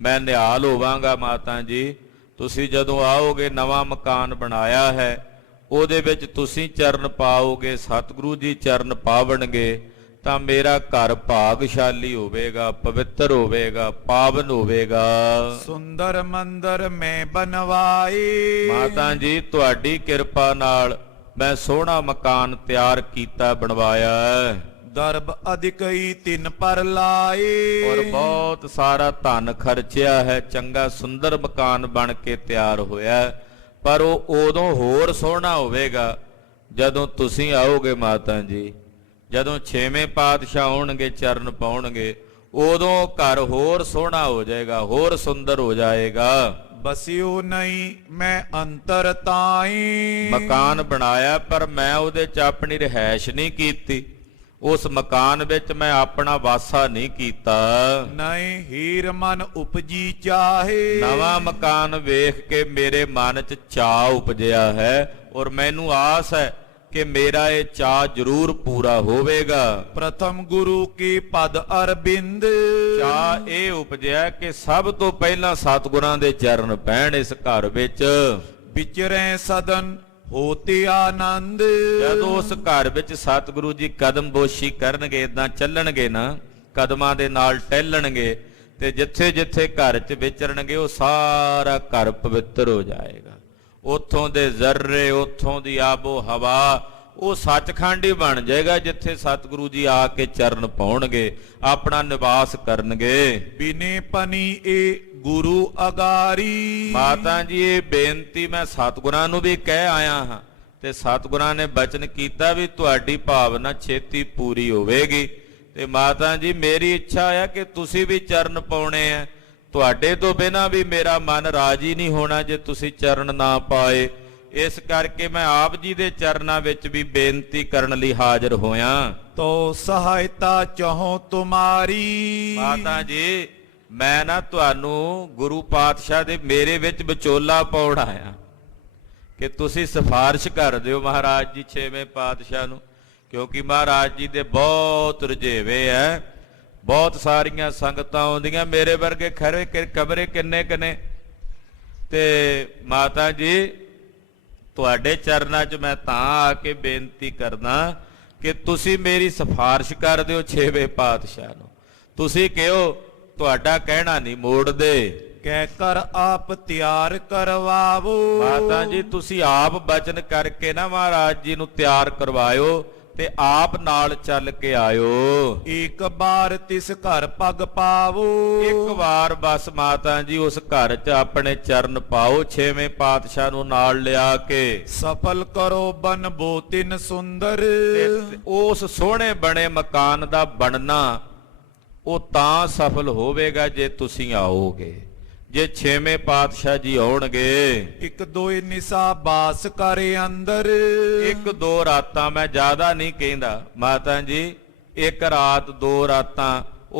ਮੈਂ ਨਿਹਾਲ ਹੋਵਾਂਗਾ। ਮਾਤਾ ਜੀ ਤੁਸੀਂ ਜਦੋਂ ਆਓਗੇ, ਨਵਾਂ ਮਕਾਨ ਬਣਾਇਆ ਹੈ, ਉਹਦੇ ਵਿੱਚ ਤੁਸੀਂ ਚਰਨ ਪਾਓਗੇ, ਸਤਿਗੁਰੂ ਜੀ ਚਰਨ ਪਾਵਣਗੇ, ਤਾਂ ਮੇਰਾ ਘਰ ਭਾਗਸ਼ਾਲੀ ਹੋਵੇਗਾ, ਪਵਿੱਤਰ ਹੋਵੇਗਾ, ਪਾਵਨ ਹੋਵੇਗਾ। ਸੁੰਦਰ ਮੰਦਰ ਮੈਂ ਬਨਵਾਏ। ਮਾਤਾ ਜੀ ਤੁਹਾਡੀ ਕਿਰਪਾ ਨਾਲ ਮੈਂ ਸੋਹਣਾ ਮਕਾਨ ਤਿਆਰ ਕੀਤਾ, ਬਣਵਾਇਆ ਹੈ। ਦਰਬ ਅਧਿਕਈ ਤਿਨ ਪਰ ਲਾਏ। ਔਰ ਬਹੁਤ ਸਾਰਾ ਧਨ ਖਰਚਿਆ ਹੈ, ਚੰਗਾ ਸੁੰਦਰ ਮਕਾਨ ਬਣ ਕੇ ਤਿਆਰ ਹੋਇਆ, ਪਰ ਉਹ ਉਦੋਂ ਹੋਰ ਸੋਹਣਾ ਹੋਵੇਗਾ ਜਦੋਂ ਤੁਸੀਂ ਆਓਗੇ। ਮਾਤਾ ਜੀ ਜਦੋਂ 6ਵੇਂ ਪਾਤਸ਼ਾਹ ਆਉਣਗੇ, ਚਰਨ ਪਾਉਣਗੇ, ਉਦੋਂ ਘਰ ਹੋਰ ਸੋਹਣਾ ਹੋ ਜਾਏਗਾ, ਹੋਰ ਸੁੰਦਰ ਹੋ ਜਾਏਗਾ। ਬਸਿਓ ਨਹੀਂ ਮੈਂ ਅੰਤਰ ਤਾਈ। ਮਕਾਨ ਬਣਾਇਆ ਪਰ ਮੈਂ ਉਹਦੇ 'ਚ ਆਪਣੀ ਰਿਹਾਇਸ਼ ਨਹੀਂ ਕੀਤੀ, ਉਸ ਮਕਾਨ ਵਿੱਚ ਮੈਂ ਆਪਣਾ ਵਾਸਾ ਨਹੀਂ ਕੀਤਾ। ਨਹੀਂ ਹੀਰ ਮਨ ਉਪਜੀ ਚਾਹੇ। ਨਵਾਂ ਮਕਾਨ ਵੇਖ ਕੇ ਮੇਰੇ ਮਨ 'ਚ ਚਾਅ ਉਪਜਿਆ ਹੈ, ਔਰ ਮੈਨੂੰ ਆਸ ਹੈ ਕਿ ਮੇਰਾ ਇਹ ਚਾਅ ਜ਼ਰੂਰ ਪੂਰਾ ਹੋਵੇਗਾ। ਪ੍ਰਥਮ ਗੁਰੂ ਕੀ ਪਦ ਅਰਬਿੰਦ। ਚਾਅ ਇਹ ਉਪਜਿਆ ਕਿ ਸਭ ਤੋਂ ਪਹਿਲਾਂ ਸਤਿਗੁਰਾਂ ਦੇ ਚਰਨ ਪੈਣ ਇਸ ਘਰ ਵਿੱਚ। ਵਿਚਰੈ ਸਦਨ ਹੋਤੇ ਆਨੰਦ। ਜਦੋਂ ਉਸ ਘਰ ਵਿੱਚ ਸਤਿਗੁਰੂ ਜੀ ਕਦਮ ਬੋਸ਼ੀ ਕਰਨਗੇ, ਇਦਾਂ ਚੱਲਣਗੇ ਨਾ, ਕਦਮਾਂ ਦੇ ਨਾਲ ਟਹਿਲਣਗੇ, ਤੇ ਜਿੱਥੇ ਜਿੱਥੇ ਘਰ 'ਚ ਵਿਚਰਨਗੇ ਉਹ ਸਾਰਾ ਘਰ ਪਵਿੱਤਰ ਹੋ ਜਾਏਗਾ। ਉੱਥੋਂ ਦੇ ਜ਼ਰਰੇ, ਉੱਥੋਂ ਦੀ ਆਬੋ ਹਵਾ, ਉਹ ਸੱਚਖੰਡ ਹੀ ਬਣ ਜਾਏਗਾ, ਜਿੱਥੇ ਸਤਿਗੁਰੂ ਜੀ ਆ ਕੇ ਚਰਨ ਪਾਉਣਗੇ, ਆਪਣਾ ਨਿਵਾਸ ਕਰਨਗੇ। ਬਿਨੇ ਪਨੀ ਏ ਗੁਰੂ ਅਗਾਰੀ। ਮਾਤਾ ਜੀ ਇਹ ਬੇਨਤੀ ਮੈਂ ਸਤਿਗੁਰਾਂ ਨੂੰ ਵੀ ਕਹਿ ਆਇਆ ਹਾਂ, ਤੇ ਸਤਿਗੁਰਾਂ ਨੇ ਬਚਨ ਕੀਤਾ ਵੀ ਤੁਹਾਡੀ ਭਾਵਨਾ ਛੇਤੀ ਪੂਰੀ ਹੋਵੇਗੀ। ਤੇ ਮਾਤਾ ਜੀ ਮੇਰੀ ਇੱਛਾ ਹੈ ਕਿ ਤੁਸੀਂ ਵੀ ਚਰਨ ਪਾਉਣੇ ਆ, ਤੁਹਾਡੇ ਤੋਂ ਬਿਨਾ ਵੀ ਮੇਰਾ ਮਨ ਰਾਜੀ ਨਹੀਂ ਹੋਣਾ ਜੇ ਤੁਸੀਂ ਚਰਨ ਨਾ ਪਾਏ। ਇਸ ਕਰਕੇ ਮੈਂ ਆਪ ਜੀ ਦੇ ਚਰਨਾਂ ਵਿੱਚ ਵੀ ਬੇਨਤੀ ਕਰਨ ਲਈ ਹਾਜ਼ਰ ਹੋਇਆ। ਤੋ ਸਹਾਇਤਾ ਚਾਹੋ ਤੁਮਾਰੀ। ਮਾਤਾ ਜੀ ਮੈਂ ਨਾ ਤੁਹਾਨੂੰ ਗੁਰੂ ਪਾਤਸ਼ਾਹ ਦੇ ਮੇਰੇ ਵਿੱਚ ਵਿਚੋਲਾ ਪਾਉਣ ਆਇਆ ਕਿ ਤੁਸੀਂ ਸਿਫਾਰਿਸ਼ ਕਰ ਦਿਓ ਮਹਾਰਾਜ ਜੀ 6ਵੇਂ ਪਾਤਸ਼ਾਹ ਨੂੰ, ਕਿਉਂਕਿ ਮਹਾਰਾਜ ਜੀ ਦੇ ਬਹੁਤ ਰੁਝੇਵੇ ਹੈ, ਬਹੁਤ ਸਾਰੀਆਂ ਸੰਗਤਾਂ ਆਉਂਦੀਆਂ, ਮੇਰੇ ਵਰਗੇ ਖਰੇ ਕਮਰੇ ਕਿੰਨੇ ਕਿੰਨੇ। ਤੇ ਮਾਤਾ ਜੀ ਤੁਹਾਡੇ ਚਰਨਾਂ 'ਚ ਮੈਂ ਤਾਂ ਆ ਕੇ ਬੇਨਤੀ ਕਰਦਾ ਕਿ ਤੁਸੀਂ ਮੇਰੀ ਸਿਫਾਰਿਸ਼ ਕਰ ਦਿਓ 6ਵੇਂ ਪਾਤਸ਼ਾਹ ਨੂੰ। ਤੁਸੀਂ ਕਿਹੋ ਤੁਹਾਡਾ ਕਹਿਣਾ ਨਹੀਂ ਮੋੜਦੇ। ਕਹਿ ਕਰ ਆਪ ਤਿਆਰ ਕਰਵਾਵੋ। ਮਾਤਾ ਜੀ ਤੁਸੀਂ ਆਪ ਬਚਨ ਕਰਕੇ ਨਾ ਮਹਾਰਾਜ ਜੀ ਨੂੰ ਤਿਆਰ ਕਰਵਾਇਓ, ਤੇ ਆਪ ਨਾਲ ਚੱਲ ਕੇ ਆਇਓ। ਇੱਕ ਵਾਰ ਤਿਸ ਘਰ ਪਗ ਪਾਵੋ। ਇੱਕ ਵਾਰ ਬਸ ਮਾਤਾ ਜੀ ਉਸ ਘਰ 'ਚ ਆਪਣੇ ਚਰਨ ਪਾਓ, 6ਵੇਂ ਪਾਤਸ਼ਾਹ ਨੂੰ ਨਾਲ ਲਿਆ ਕੇ। ਸਫਲ ਕਰੋ ਬਨਬੋ ਤਿਨ ਸੁੰਦਰ। ਤੇ ਉਸ ਸੋਹਣੇ ਬਣੇ ਮਕਾਨ ਦਾ ਬਣਨਾ ਉਹ ਤਾਂ ਸਫਲ ਹੋਵੇਗਾ ਜੇ ਤੁਸੀਂ ਆਓਗੇ, ਜੇ 6ਵੇਂ ਪਾਤਸ਼ਾਹ ਜੀ ਆਉਣਗੇ। ਇੱਕ ਦੋਏ ਨਿਸਾ ਬਾਸ ਕਰੇ ਅੰਦਰ। ਇੱਕ ਦੋ ਰਾਤਾਂ, ਮੈਂ ਜ਼ਿਆਦਾ ਨਹੀਂ ਕਹਿੰਦਾ ਮਾਤਾ ਜੀ, ਇੱਕ ਰਾਤ 2 ਰਾਤਾਂ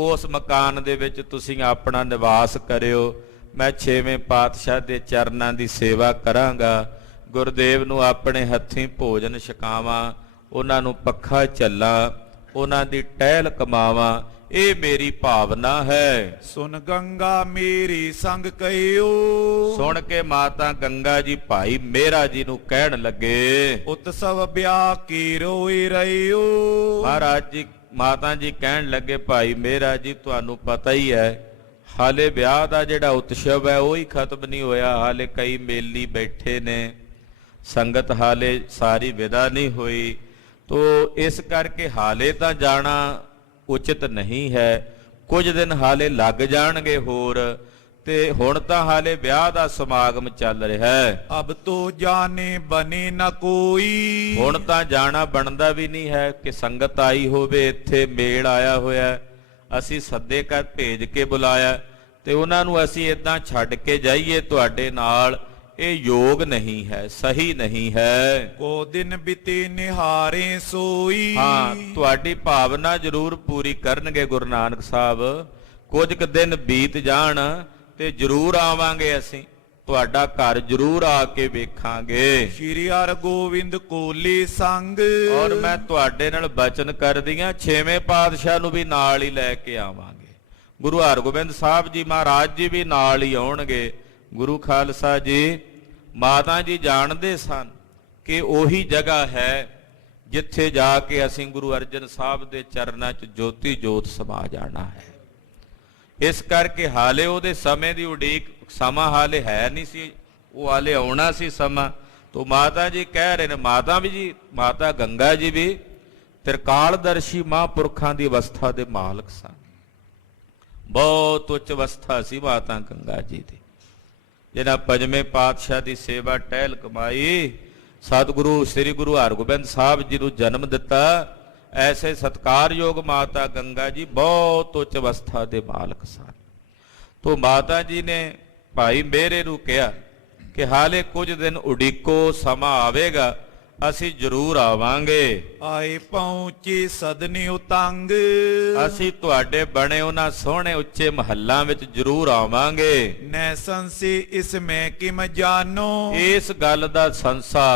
ਉਸ ਮਕਾਨ ਦੇ ਵਿੱਚ ਤੁਸੀਂ ਆਪਣਾ ਨਿਵਾਸ ਕਰਿਓ। ਮੈਂ 6ਵੇਂ ਪਾਤਸ਼ਾਹ ਦੇ ਚਰਨਾਂ ਦੀ ਸੇਵਾ ਕਰਾਂਗਾ, ਗੁਰਦੇਵ ਨੂੰ ਆਪਣੇ ਹੱਥੀਂ ਭੋਜਨ ਛਕਾਵਾਂ, ਉਹਨਾਂ ਨੂੰ ਪੱਖਾ ਝੱਲਾਂ, ਉਹਨਾਂ ਦੀ ਟਹਿਲ ਕਮਾਵਾਂ, ਇਹ ਮੇਰੀ ਭਾਵਨਾ ਹੈ। ਸੁਨ ਗੰਗਾ ਮੇਰੀ ਸੰਗ ਕਹਿਓ। ਸੁਣ ਕੇ ਮਾਤਾ ਗੰਗਾ ਜੀ ਭਾਈ ਮੇਰਾ ਜੀ ਨੂੰ ਕਹਿਣ ਲੱਗੇ, ਉਤਸਵ ਵਿਆਹ ਕੀ ਰੋਈ ਰਹਿਓ। ਮਹਾਰਾਜ ਜੀ ਮਾਤਾ ਜੀ ਕਹਿਣ ਲੱਗੇ, ਭਾਈ ਮੇਰਾ ਜੀ ਤੁਹਾਨੂੰ ਪਤਾ ਹੀ ਹੈ ਹਾਲੇ ਵਿਆਹ ਦਾ ਜਿਹੜਾ ਉਤਸਵ ਹੈ ਉਹ ਹੀ ਖਤਮ ਨਹੀਂ ਹੋਇਆ, ਹਾਲੇ ਕਈ ਮੇਲੀ ਬੈਠੇ ਨੇ, ਸੰਗਤ ਹਾਲੇ ਸਾਰੀ ਵਿਦਾ ਨਹੀਂ ਹੋਈ, ਤੋ ਇਸ ਕਰਕੇ ਹਾਲੇ ਤਾਂ ਜਾਣਾ ਉਚਿਤ ਨਹੀਂ ਹੈ। ਕੁਝ ਦਿਨ ਹਾਲੇ ਲੱਗ ਜਾਣਗੇ ਹੋਰ, ਤੇ ਹੁਣ ਤਾਂ ਹਾਲੇ ਵਿਆਹ ਦਾ ਸਮਾਗਮ ਚੱਲ ਰਿਹਾ ਹੈ। ਅਬ ਤੋ ਜਾਣੇ ਬਨੇ ਨਾ ਕੋਈ। ਹੁਣ ਤਾਂ ਜਾਣਾ ਬਣਦਾ ਵੀ ਨਹੀਂ ਹੈ ਕਿ ਸੰਗਤ ਆਈ ਹੋਵੇ, ਇੱਥੇ ਮੇਲ ਆਇਆ ਹੋਇਆ, ਅਸੀਂ ਸੱਦੇ ਕਰ ਭੇਜ ਕੇ ਬੁਲਾਇਆ, ਤੇ ਉਹਨਾਂ ਨੂੰ ਅਸੀਂ ਇਦਾਂ ਛੱਡ ਕੇ ਜਾਈਏ ਤੁਹਾਡੇ ਨਾਲ, ਇਹ ਯੋਗ ਨਹੀਂ ਹੈ, ਸਹੀ ਨਹੀਂ ਹੈ। ਕੋ ਦਿਨ ਬਿਤੇ ਨਿਹਾਰੇ ਸੋਈ। ਹਾਂ ਤੁਹਾਡੀ ਭਾਵਨਾ ਜ਼ਰੂਰ ਪੂਰੀ ਕਰਨਗੇ ਗੁਰੂ ਨਾਨਕ ਸਾਹਿਬ। ਕੁਝ ਕੁ ਦਿਨ ਬੀਤ ਜਾਣ ਤੇ ਜ਼ਰੂਰ ਆਵਾਂਗੇ ਅਸੀਂ, ਤੁਹਾਡਾ ਘਰ ਜ਼ਰੂਰ ਆ ਕੇ ਵੇਖਾਂਗੇ। ਸ਼੍ਰੀ ਹਰਗੋਬਿੰਦ ਕੋਲੀ ਸੰਗ। ਔਰ ਮੈਂ ਤੁਹਾਡੇ ਨਾਲ ਬਚਨ ਕਰਦੀਆਂ 6ਵੇਂ ਪਾਤਸ਼ਾਹ ਨੂੰ ਵੀ ਨਾਲ ਹੀ ਲੈ ਕੇ ਆਵਾਂਗੇ। ਗੁਰੂ ਹਰਗੋਬਿੰਦ ਸਾਹਿਬ ਜੀ ਮਹਾਰਾਜ ਜੀ ਵੀ ਨਾਲ ਹੀ ਆਉਣਗੇ। ਗੁਰੂ ਖਾਲਸਾ ਜੀ ਮਾਤਾ ਜੀ ਜਾਣਦੇ ਸਨ ਕਿ ਉਹੀ ਜਗ੍ਹਾ ਹੈ ਜਿੱਥੇ ਜਾ ਕੇ ਅਸੀਂ ਗੁਰੂ ਅਰਜਨ ਸਾਹਿਬ ਦੇ ਚਰਨਾਂ 'ਚ ਜੋਤੀ ਜੋਤ ਸਮਾ ਜਾਣਾ ਹੈ। ਇਸ ਕਰਕੇ ਹਾਲੇ ਉਹਦੇ ਸਮੇਂ ਦੀ ਉਡੀਕ, ਸਮਾਂ ਹਾਲੇ ਹੈ ਨਹੀਂ ਸੀ, ਉਹ ਹਾਲੇ ਆਉਣਾ ਸੀ ਸਮਾਂ। ਤੋ ਮਾਤਾ ਜੀ ਕਹਿ ਰਹੇ ਨੇ, ਮਾਤਾ ਵੀ ਜੀ, ਮਾਤਾ ਗੰਗਾ ਜੀ ਵੀ ਤ੍ਰਿਕਾਲਦਰਸ਼ੀ ਮਹਾਂਪੁਰਖਾਂ ਦੀ ਅਵਸਥਾ ਦੇ ਮਾਲਕ ਸਨ। ਬਹੁਤ ਉੱਚ ਅਵਸਥਾ ਸੀ ਮਾਤਾ ਗੰਗਾ ਜੀ ਦੀ, ਜਿਹਨਾਂ 5ਵੇਂ ਪਾਤਸ਼ਾਹ ਦੀ ਸੇਵਾ ਟਹਿਲ ਕਮਾਈ, ਸਤਿਗੁਰੂ ਸ੍ਰੀ ਗੁਰੂ ਹਰਗੋਬਿੰਦ ਸਾਹਿਬ ਜੀ ਨੂੰ ਜਨਮ ਦਿੱਤਾ। ਐਸੇ ਸਤਿਕਾਰਯੋਗ ਮਾਤਾ ਗੰਗਾ ਜੀ ਬਹੁਤ ਉੱਚ ਅਵਸਥਾ ਦੇ ਮਾਲਕ ਸਨ। ਤੋ ਮਾਤਾ ਜੀ ਨੇ ਭਾਈ ਮੇਰੇ ਨੂੰ ਕਿਹਾ ਕਿ ਹਾਲੇ ਕੁਝ ਦਿਨ ਉਡੀਕੋ, ਸਮਾਂ ਆਵੇਗਾ, ਅਸੀਂ ਜ਼ਰੂਰ ਆਵਾਂਗੇ। ਆਏ ਪਹੁੰਚੇ ਸਦਨੀ ਉਤੰਗ। ਅਸੀਂ ਤੁਹਾਡੇ ਬਣੇ ਉਹਨਾਂ ਸੋਹਣੇ ਉੱਚੇ ਮਹੱਲਾਂ ਵਿੱਚ ਜ਼ਰੂਰ ਆਵਾਂਗੇ। ਨੈ ਸੰਸੇ ਇਸ ਮੈਂ ਕਿਮ ਜਾਨੋ। ਇਸ ਗੱਲ ਦਾ ਸੰਸਾ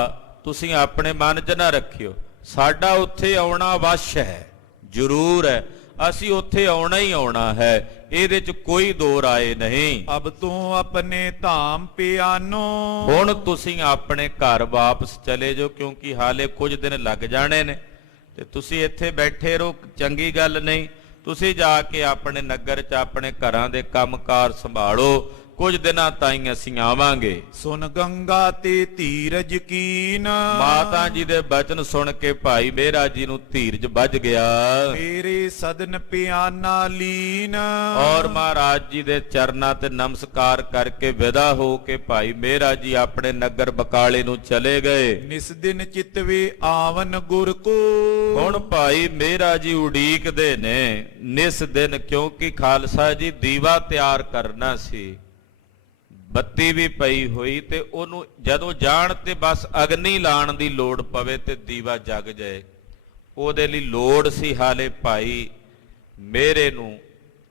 ਤੁਸੀਂ ਆਪਣੇ ਮਨ 'ਚ ਨਾ ਰੱਖਿਓ। ਸਾਡਾ ਉੱਥੇ ਆਉਣਾ ਅਵੱਸ਼ ਹੈ, ਜ਼ਰੂਰ ਹੈ, ਅਸੀਂ ਉੱਥੇ ਆਉਣਾ ਹੀ ਆਉਣਾ ਹੈ, ਇਹਦੇ 'ਚ ਕੋਈ ਦੋ ਰਾਏ ਨਹੀਂ। ਅਬ ਤੂੰ ਆਪਣੇ ਧਾਮ ਪਿਆਨੋ। ਹੁਣ ਤੁਸੀਂ ਆਪਣੇ ਘਰ ਵਾਪਸ ਚਲੇ ਜਾਓ, ਕਿਉਂਕਿ ਹਾਲੇ ਕੁਝ ਦਿਨ ਲੱਗ ਜਾਣੇ ਨੇ ਤੇ ਤੁਸੀਂ ਇੱਥੇ ਬੈਠੇ ਰਹੋ, ਚੰਗੀ ਗੱਲ ਨਹੀਂ। ਤੁਸੀਂ ਜਾ ਕੇ ਆਪਣੇ ਨਗਰ 'ਚ ਆਪਣੇ ਘਰਾਂ ਦੇ ਕੰਮਕਾਰ ਸੰਭਾਲੋ, ਕੁਝ ਦਿਨਾਂ ਤਾਈਂ ਅਸੀਂ ਆਵਾਂਗੇ। ਸੁਨ ਗੰਗਾ ਤੇ ਧੀਰਜ ਕੀਨ। ਮਾਤਾ ਜੀ ਦੇ ਬਚਨ ਸੁਣ ਕੇ ਭਾਈ ਮੇਰਾ ਜੀ ਨੂੰ ਧੀਰਜ ਵੱਜ ਗਿਆ। ਮੇਰੇ ਸਦਨ ਪਿਆਨਾ ਲੀਨ। ਔਰ ਮਹਾਰਾਜ ਜੀ ਦੇ ਚਰਨਾਂ ਤੇ ਨਮਸਕਾਰ ਕਰਕੇ ਵਿਦਾ ਹੋ ਕੇ ਭਾਈ ਮੇਰਾ ਜੀ ਆਪਣੇ ਨਗਰ ਬਕਾਲੇ ਨੂੰ ਚਲੇ ਗਏ। ਨਿਸ ਦਿਨ ਚਿਤਵੇ ਆਵਨ ਗੁਰ ਕੋ। ਹੁਣ ਭਾਈ ਮੇਰਾ ਜੀ ਉਡੀਕਦੇ ਨੇ ਨਿਸ ਦਿਨ, ਕਿਉਂਕਿ ਖਾਲਸਾ ਜੀ ਦੀਵਾ ਤਿਆਰ ਕਰਨਾ ਸੀ, ਬੱਤੀ ਵੀ ਪਈ ਹੋਈ, ਤੇ ਉਹਨੂੰ ਜਦੋਂ ਜਾਣ ਤੇ ਬਸ ਅਗਨੀ ਲਾਉਣ ਦੀ ਲੋੜ ਪਵੇ ਤੇ ਦੀਵਾ ਜਗ ਜਾਏ, ਉਹਦੇ ਲਈ ਲੋੜ ਸੀ ਹਾਲੇ ਭਾਈ ਮੇਰੇ ਨੂੰ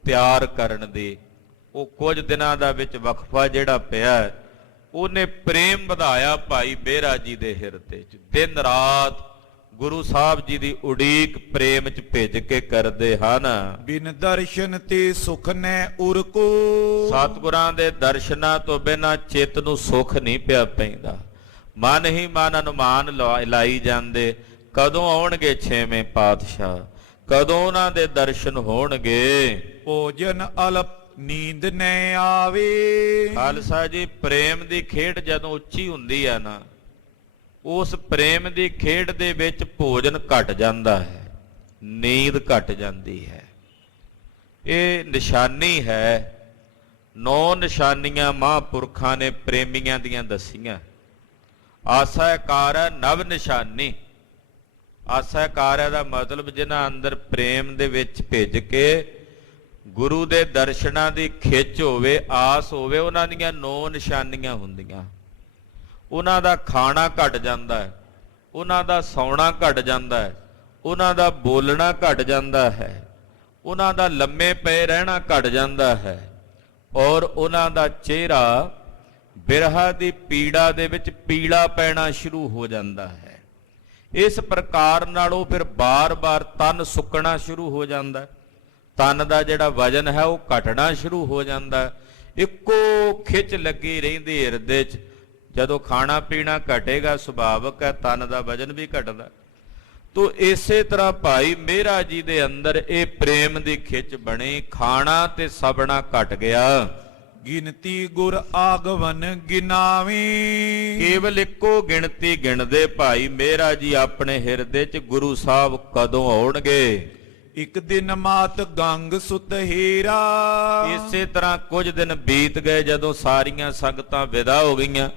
ਤਿਆਰ ਕਰਨ ਦੀ। ਉਹ ਕੁਝ ਦਿਨਾਂ ਦਾ ਵਿੱਚ ਵਕਫਾ ਜਿਹੜਾ ਪਿਆ, ਉਹਨੇ ਪ੍ਰੇਮ ਵਧਾਇਆ ਭਾਈ ਮੇਰਾ ਜੀ ਦੇ ਹਿਰਦੇ 'ਚ। ਦਿਨ ਰਾਤ ਗੁਰੂ ਸਾਹਿਬ ਜੀ ਦੀ ਉਡੀਕ ਪ੍ਰੇਮ 'ਚ ਭਿੱਜ ਕੇ ਕਰਦੇ ਹਨ। ਬਿਨ ਦਰਸ਼ਨ ਤੇ ਸੁਖ ਨੈ ਉਰ ਕੋ। ਸਤਿਗੁਰਾਂ ਦੇ ਦਰਸ਼ਨਾਂ ਤੋਂ ਬਿਨਾਂ ਚਿੱਤ ਨੂੰ ਸੁੱਖ ਨਹੀਂ ਪਿਆ ਪੈਂਦਾ। ਮਨ ਹੀ ਮਨ ਅਨੁਮਾਨ ਲਾਈ ਜਾਂਦੇ, ਕਦੋਂ ਆਉਣਗੇ 6ਵੇਂ ਪਾਤਸ਼ਾਹ, ਕਦੋਂ ਉਹਨਾਂ ਦੇ ਦਰਸ਼ਨ ਹੋਣਗੇ। ਭੋਜਨ ਅਲਪ ਨੀਂਦ ਨੈ ਆਵੇ। ਖਾਲਸਾ ਜੀ ਪ੍ਰੇਮ ਦੀ ਖੇਡ ਜਦੋਂ ਉੱਚੀ ਹੁੰਦੀ ਆ ਨਾ, ਉਸ ਪ੍ਰੇਮ ਦੀ ਖੇਡ ਦੇ ਵਿੱਚ ਭੋਜਨ ਘਟ ਜਾਂਦਾ ਹੈ, ਨੀਂਦ ਘਟ ਜਾਂਦੀ ਹੈ। ਇਹ ਨਿਸ਼ਾਨੀ ਹੈ। 9 ਨਿਸ਼ਾਨੀਆਂ ਮਹਾਂਪੁਰਖਾਂ ਨੇ ਪ੍ਰੇਮੀਆਂ ਦੀਆਂ ਦਸੀਆਂ। ਆਸਾਕਾਰ ਹੈ ਨਵ ਨਿਸ਼ਾਨੀ। ਆਸਾਕਾਰ ਦਾ ਮਤਲਬ ਜਿਨ੍ਹਾਂ ਅੰਦਰ ਪ੍ਰੇਮ ਦੇ ਵਿੱਚ ਭਿੱਜ ਕੇ ਗੁਰੂ ਦੇ ਦਰਸ਼ਨਾਂ ਦੀ ਖਿੱਚ ਹੋਵੇ, ਆਸ ਹੋਵੇ, ਉਹਨਾਂ ਦੀਆਂ 9 ਨਿਸ਼ਾਨੀਆਂ ਹੁੰਦੀਆਂ। ਉਹਨਾਂ ਦਾ ਖਾਣਾ ਘਟ ਜਾਂਦਾ ਹੈ, ਉਹਨਾਂ ਦਾ ਸੌਣਾ ਘਟ ਜਾਂਦਾ ਹੈ, ਉਹਨਾਂ ਦਾ ਬੋਲਣਾ ਘਟ ਜਾਂਦਾ ਹੈ, ਉਹਨਾਂ ਦਾ ਲੰਮੇ ਪਏ ਰਹਿਣਾ ਘਟ ਜਾਂਦਾ ਹੈ, ਔਰ ਉਹਨਾਂ ਦਾ ਚਿਹਰਾ ਬਿਰਹਾ ਦੀ ਪੀੜਾ ਦੇ ਵਿੱਚ ਪੀਲਾ ਪੈਣਾ ਸ਼ੁਰੂ ਹੋ ਜਾਂਦਾ ਹੈ। ਇਸ ਪ੍ਰਕਾਰ ਨਾਲ ਉਹ ਫਿਰ ਬਾਰ-ਬਾਰ ਤਨ ਸੁੱਕਣਾ ਸ਼ੁਰੂ ਹੋ ਜਾਂਦਾ, ਤਨ ਦਾ ਜਿਹੜਾ ਵਜਨ ਹੈ ਉਹ ਘਟਣਾ ਸ਼ੁਰੂ ਹੋ ਜਾਂਦਾ। ਇੱਕੋ ਖਿੱਚ ਲੱਗੀ ਰਹਿੰਦੀ ਹਿਰਦੇ 'ਚ। ਜਦੋਂ ਖਾਣਾ ਪੀਣਾ ਘਟੇਗਾ, ਸੁਭਾਵਕ ਹੈ ਤਨ ਦਾ ਵਜਨ ਵੀ ਘਟਦਾ। ਤੋ ਇਸੇ ਤਰ੍ਹਾਂ ਭਾਈ ਮੇਰਾ ਜੀ ਦੇ ਅੰਦਰ ਇਹ ਪ੍ਰੇਮ ਦੀ ਖਿੱਚ ਬਣੀ, ਖਾਣਾ ਤੇ ਸਬਣਾ ਘਟ ਗਿਆ। ਗਿਣਤੀ ਗੁਰ ਆਗਵਨ ਗਿਨਾਵੀ। ਕੇਵਲ ਇੱਕੋ ਗਿਣਤੀ ਗਿਣਦੇ ਭਾਈ ਮੇਰਾ ਜੀ ਆਪਣੇ ਹਿਰਦੇ 'ਚ, ਗੁਰੂ ਸਾਹਿਬ ਕਦੋਂ ਆਉਣਗੇ। ਇੱਕ ਦਿਨ ਮਾਤ ਗੰਗ ਸੁਤ ਹੀਰਾ। ਇਸੇ ਤਰ੍ਹਾਂ ਕੁਝ ਦਿਨ ਬੀਤ ਗਏ। ਜਦੋਂ ਸਾਰੀਆਂ ਸੰਗਤਾਂ ਵਿਦਾ ਹੋ ਗਈਆਂ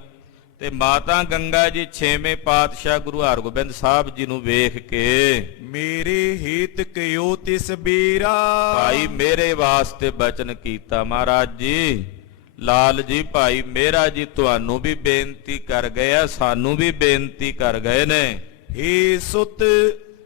ਤੇ ਮਾਤਾ ਗੰਗਾ ਜੀ 6ਵੇਂ ਪਾਤਸ਼ਾਹ ਗੁਰੂ ਹਰਗੋਬਿੰਦ ਸਾਹਿਬ ਜੀ ਨੂੰ ਵੇਖ ਕੇ ਮੇਰੇ ਹਿਤ ਕਿਉ ਤਿਸ ਬੀਰਾ। ਭਾਈ ਮੇਰੇ ਵਾਸਤੇ ਬਚਨ ਕੀਤਾ, ਮਹਾਰਾਜ ਜੀ, ਲਾਲ ਜੀ, ਭਾਈ ਮੇਰਾ ਜੀ ਤੁਹਾਨੂੰ ਵੀ ਬੇਨਤੀ ਕਰ ਗਏ ਆ, ਸਾਨੂੰ ਵੀ ਬੇਨਤੀ ਕਰ ਗਏ ਨੇ। ਹੇ ਸੁਤ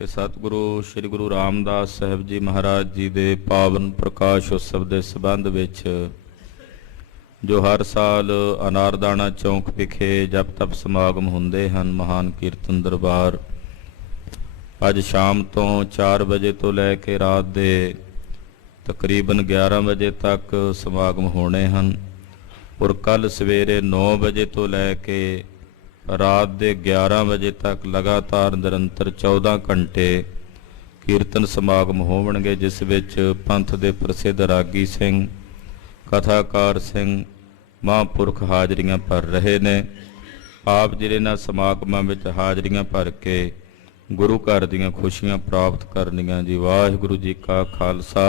ਕਿ ਸਤਿਗੁਰੂ ਸ੍ਰੀ ਗੁਰੂ ਰਾਮਦਾਸ ਸਾਹਿਬ ਜੀ ਮਹਾਰਾਜ ਜੀ ਦੇ ਪਾਵਨ ਪ੍ਰਕਾਸ਼ ਉਤਸਵ ਦੇ ਸੰਬੰਧ ਵਿੱਚ ਜੋ ਹਰ ਸਾਲ ਅਨਾਰਦਾਨਾ ਚੌਂਕ ਵਿਖੇ ਜਪ ਤਪ ਸਮਾਗਮ ਹੁੰਦੇ ਹਨ, ਮਹਾਨ ਕੀਰਤਨ ਦਰਬਾਰ, ਅੱਜ ਸ਼ਾਮ ਤੋਂ 4 ਵਜੇ ਤੋਂ ਲੈ ਕੇ ਰਾਤ ਦੇ ਤਕਰੀਬਨ 11 ਵਜੇ ਤੱਕ ਸਮਾਗਮ ਹੋਣੇ ਹਨ ਔਰ ਕੱਲ ਸਵੇਰੇ 9 ਵਜੇ ਤੋਂ ਲੈ ਕੇ ਰਾਤ ਦੇ 11 ਵਜੇ ਤੱਕ ਲਗਾਤਾਰ ਨਿਰੰਤਰ 14 ਘੰਟੇ ਕੀਰਤਨ ਸਮਾਗਮ ਹੋਣਗੇ, ਜਿਸ ਵਿੱਚ ਪੰਥ ਦੇ ਪ੍ਰਸਿੱਧ ਰਾਗੀ ਸਿੰਘ, ਕਥਾਕਾਰ ਸਿੰਘ, ਮਹਾਂਪੁਰਖ ਹਾਜ਼ਰੀਆਂ ਭਰ ਰਹੇ ਨੇ। ਆਪ ਜੀ ਇਹਨਾਂ ਸਮਾਗਮਾਂ ਵਿੱਚ ਹਾਜ਼ਰੀਆਂ ਭਰ ਕੇ ਗੁਰੂ ਘਰ ਦੀਆਂ ਖੁਸ਼ੀਆਂ ਪ੍ਰਾਪਤ ਕਰਨੀਆਂ ਜੀ। ਵਾਹਿਗੁਰੂ ਜੀ ਕਾ ਖਾਲਸਾ,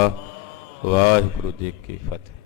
ਵਾਹਿਗੁਰੂ ਜੀ ਕੀ ਫਤਿਹ।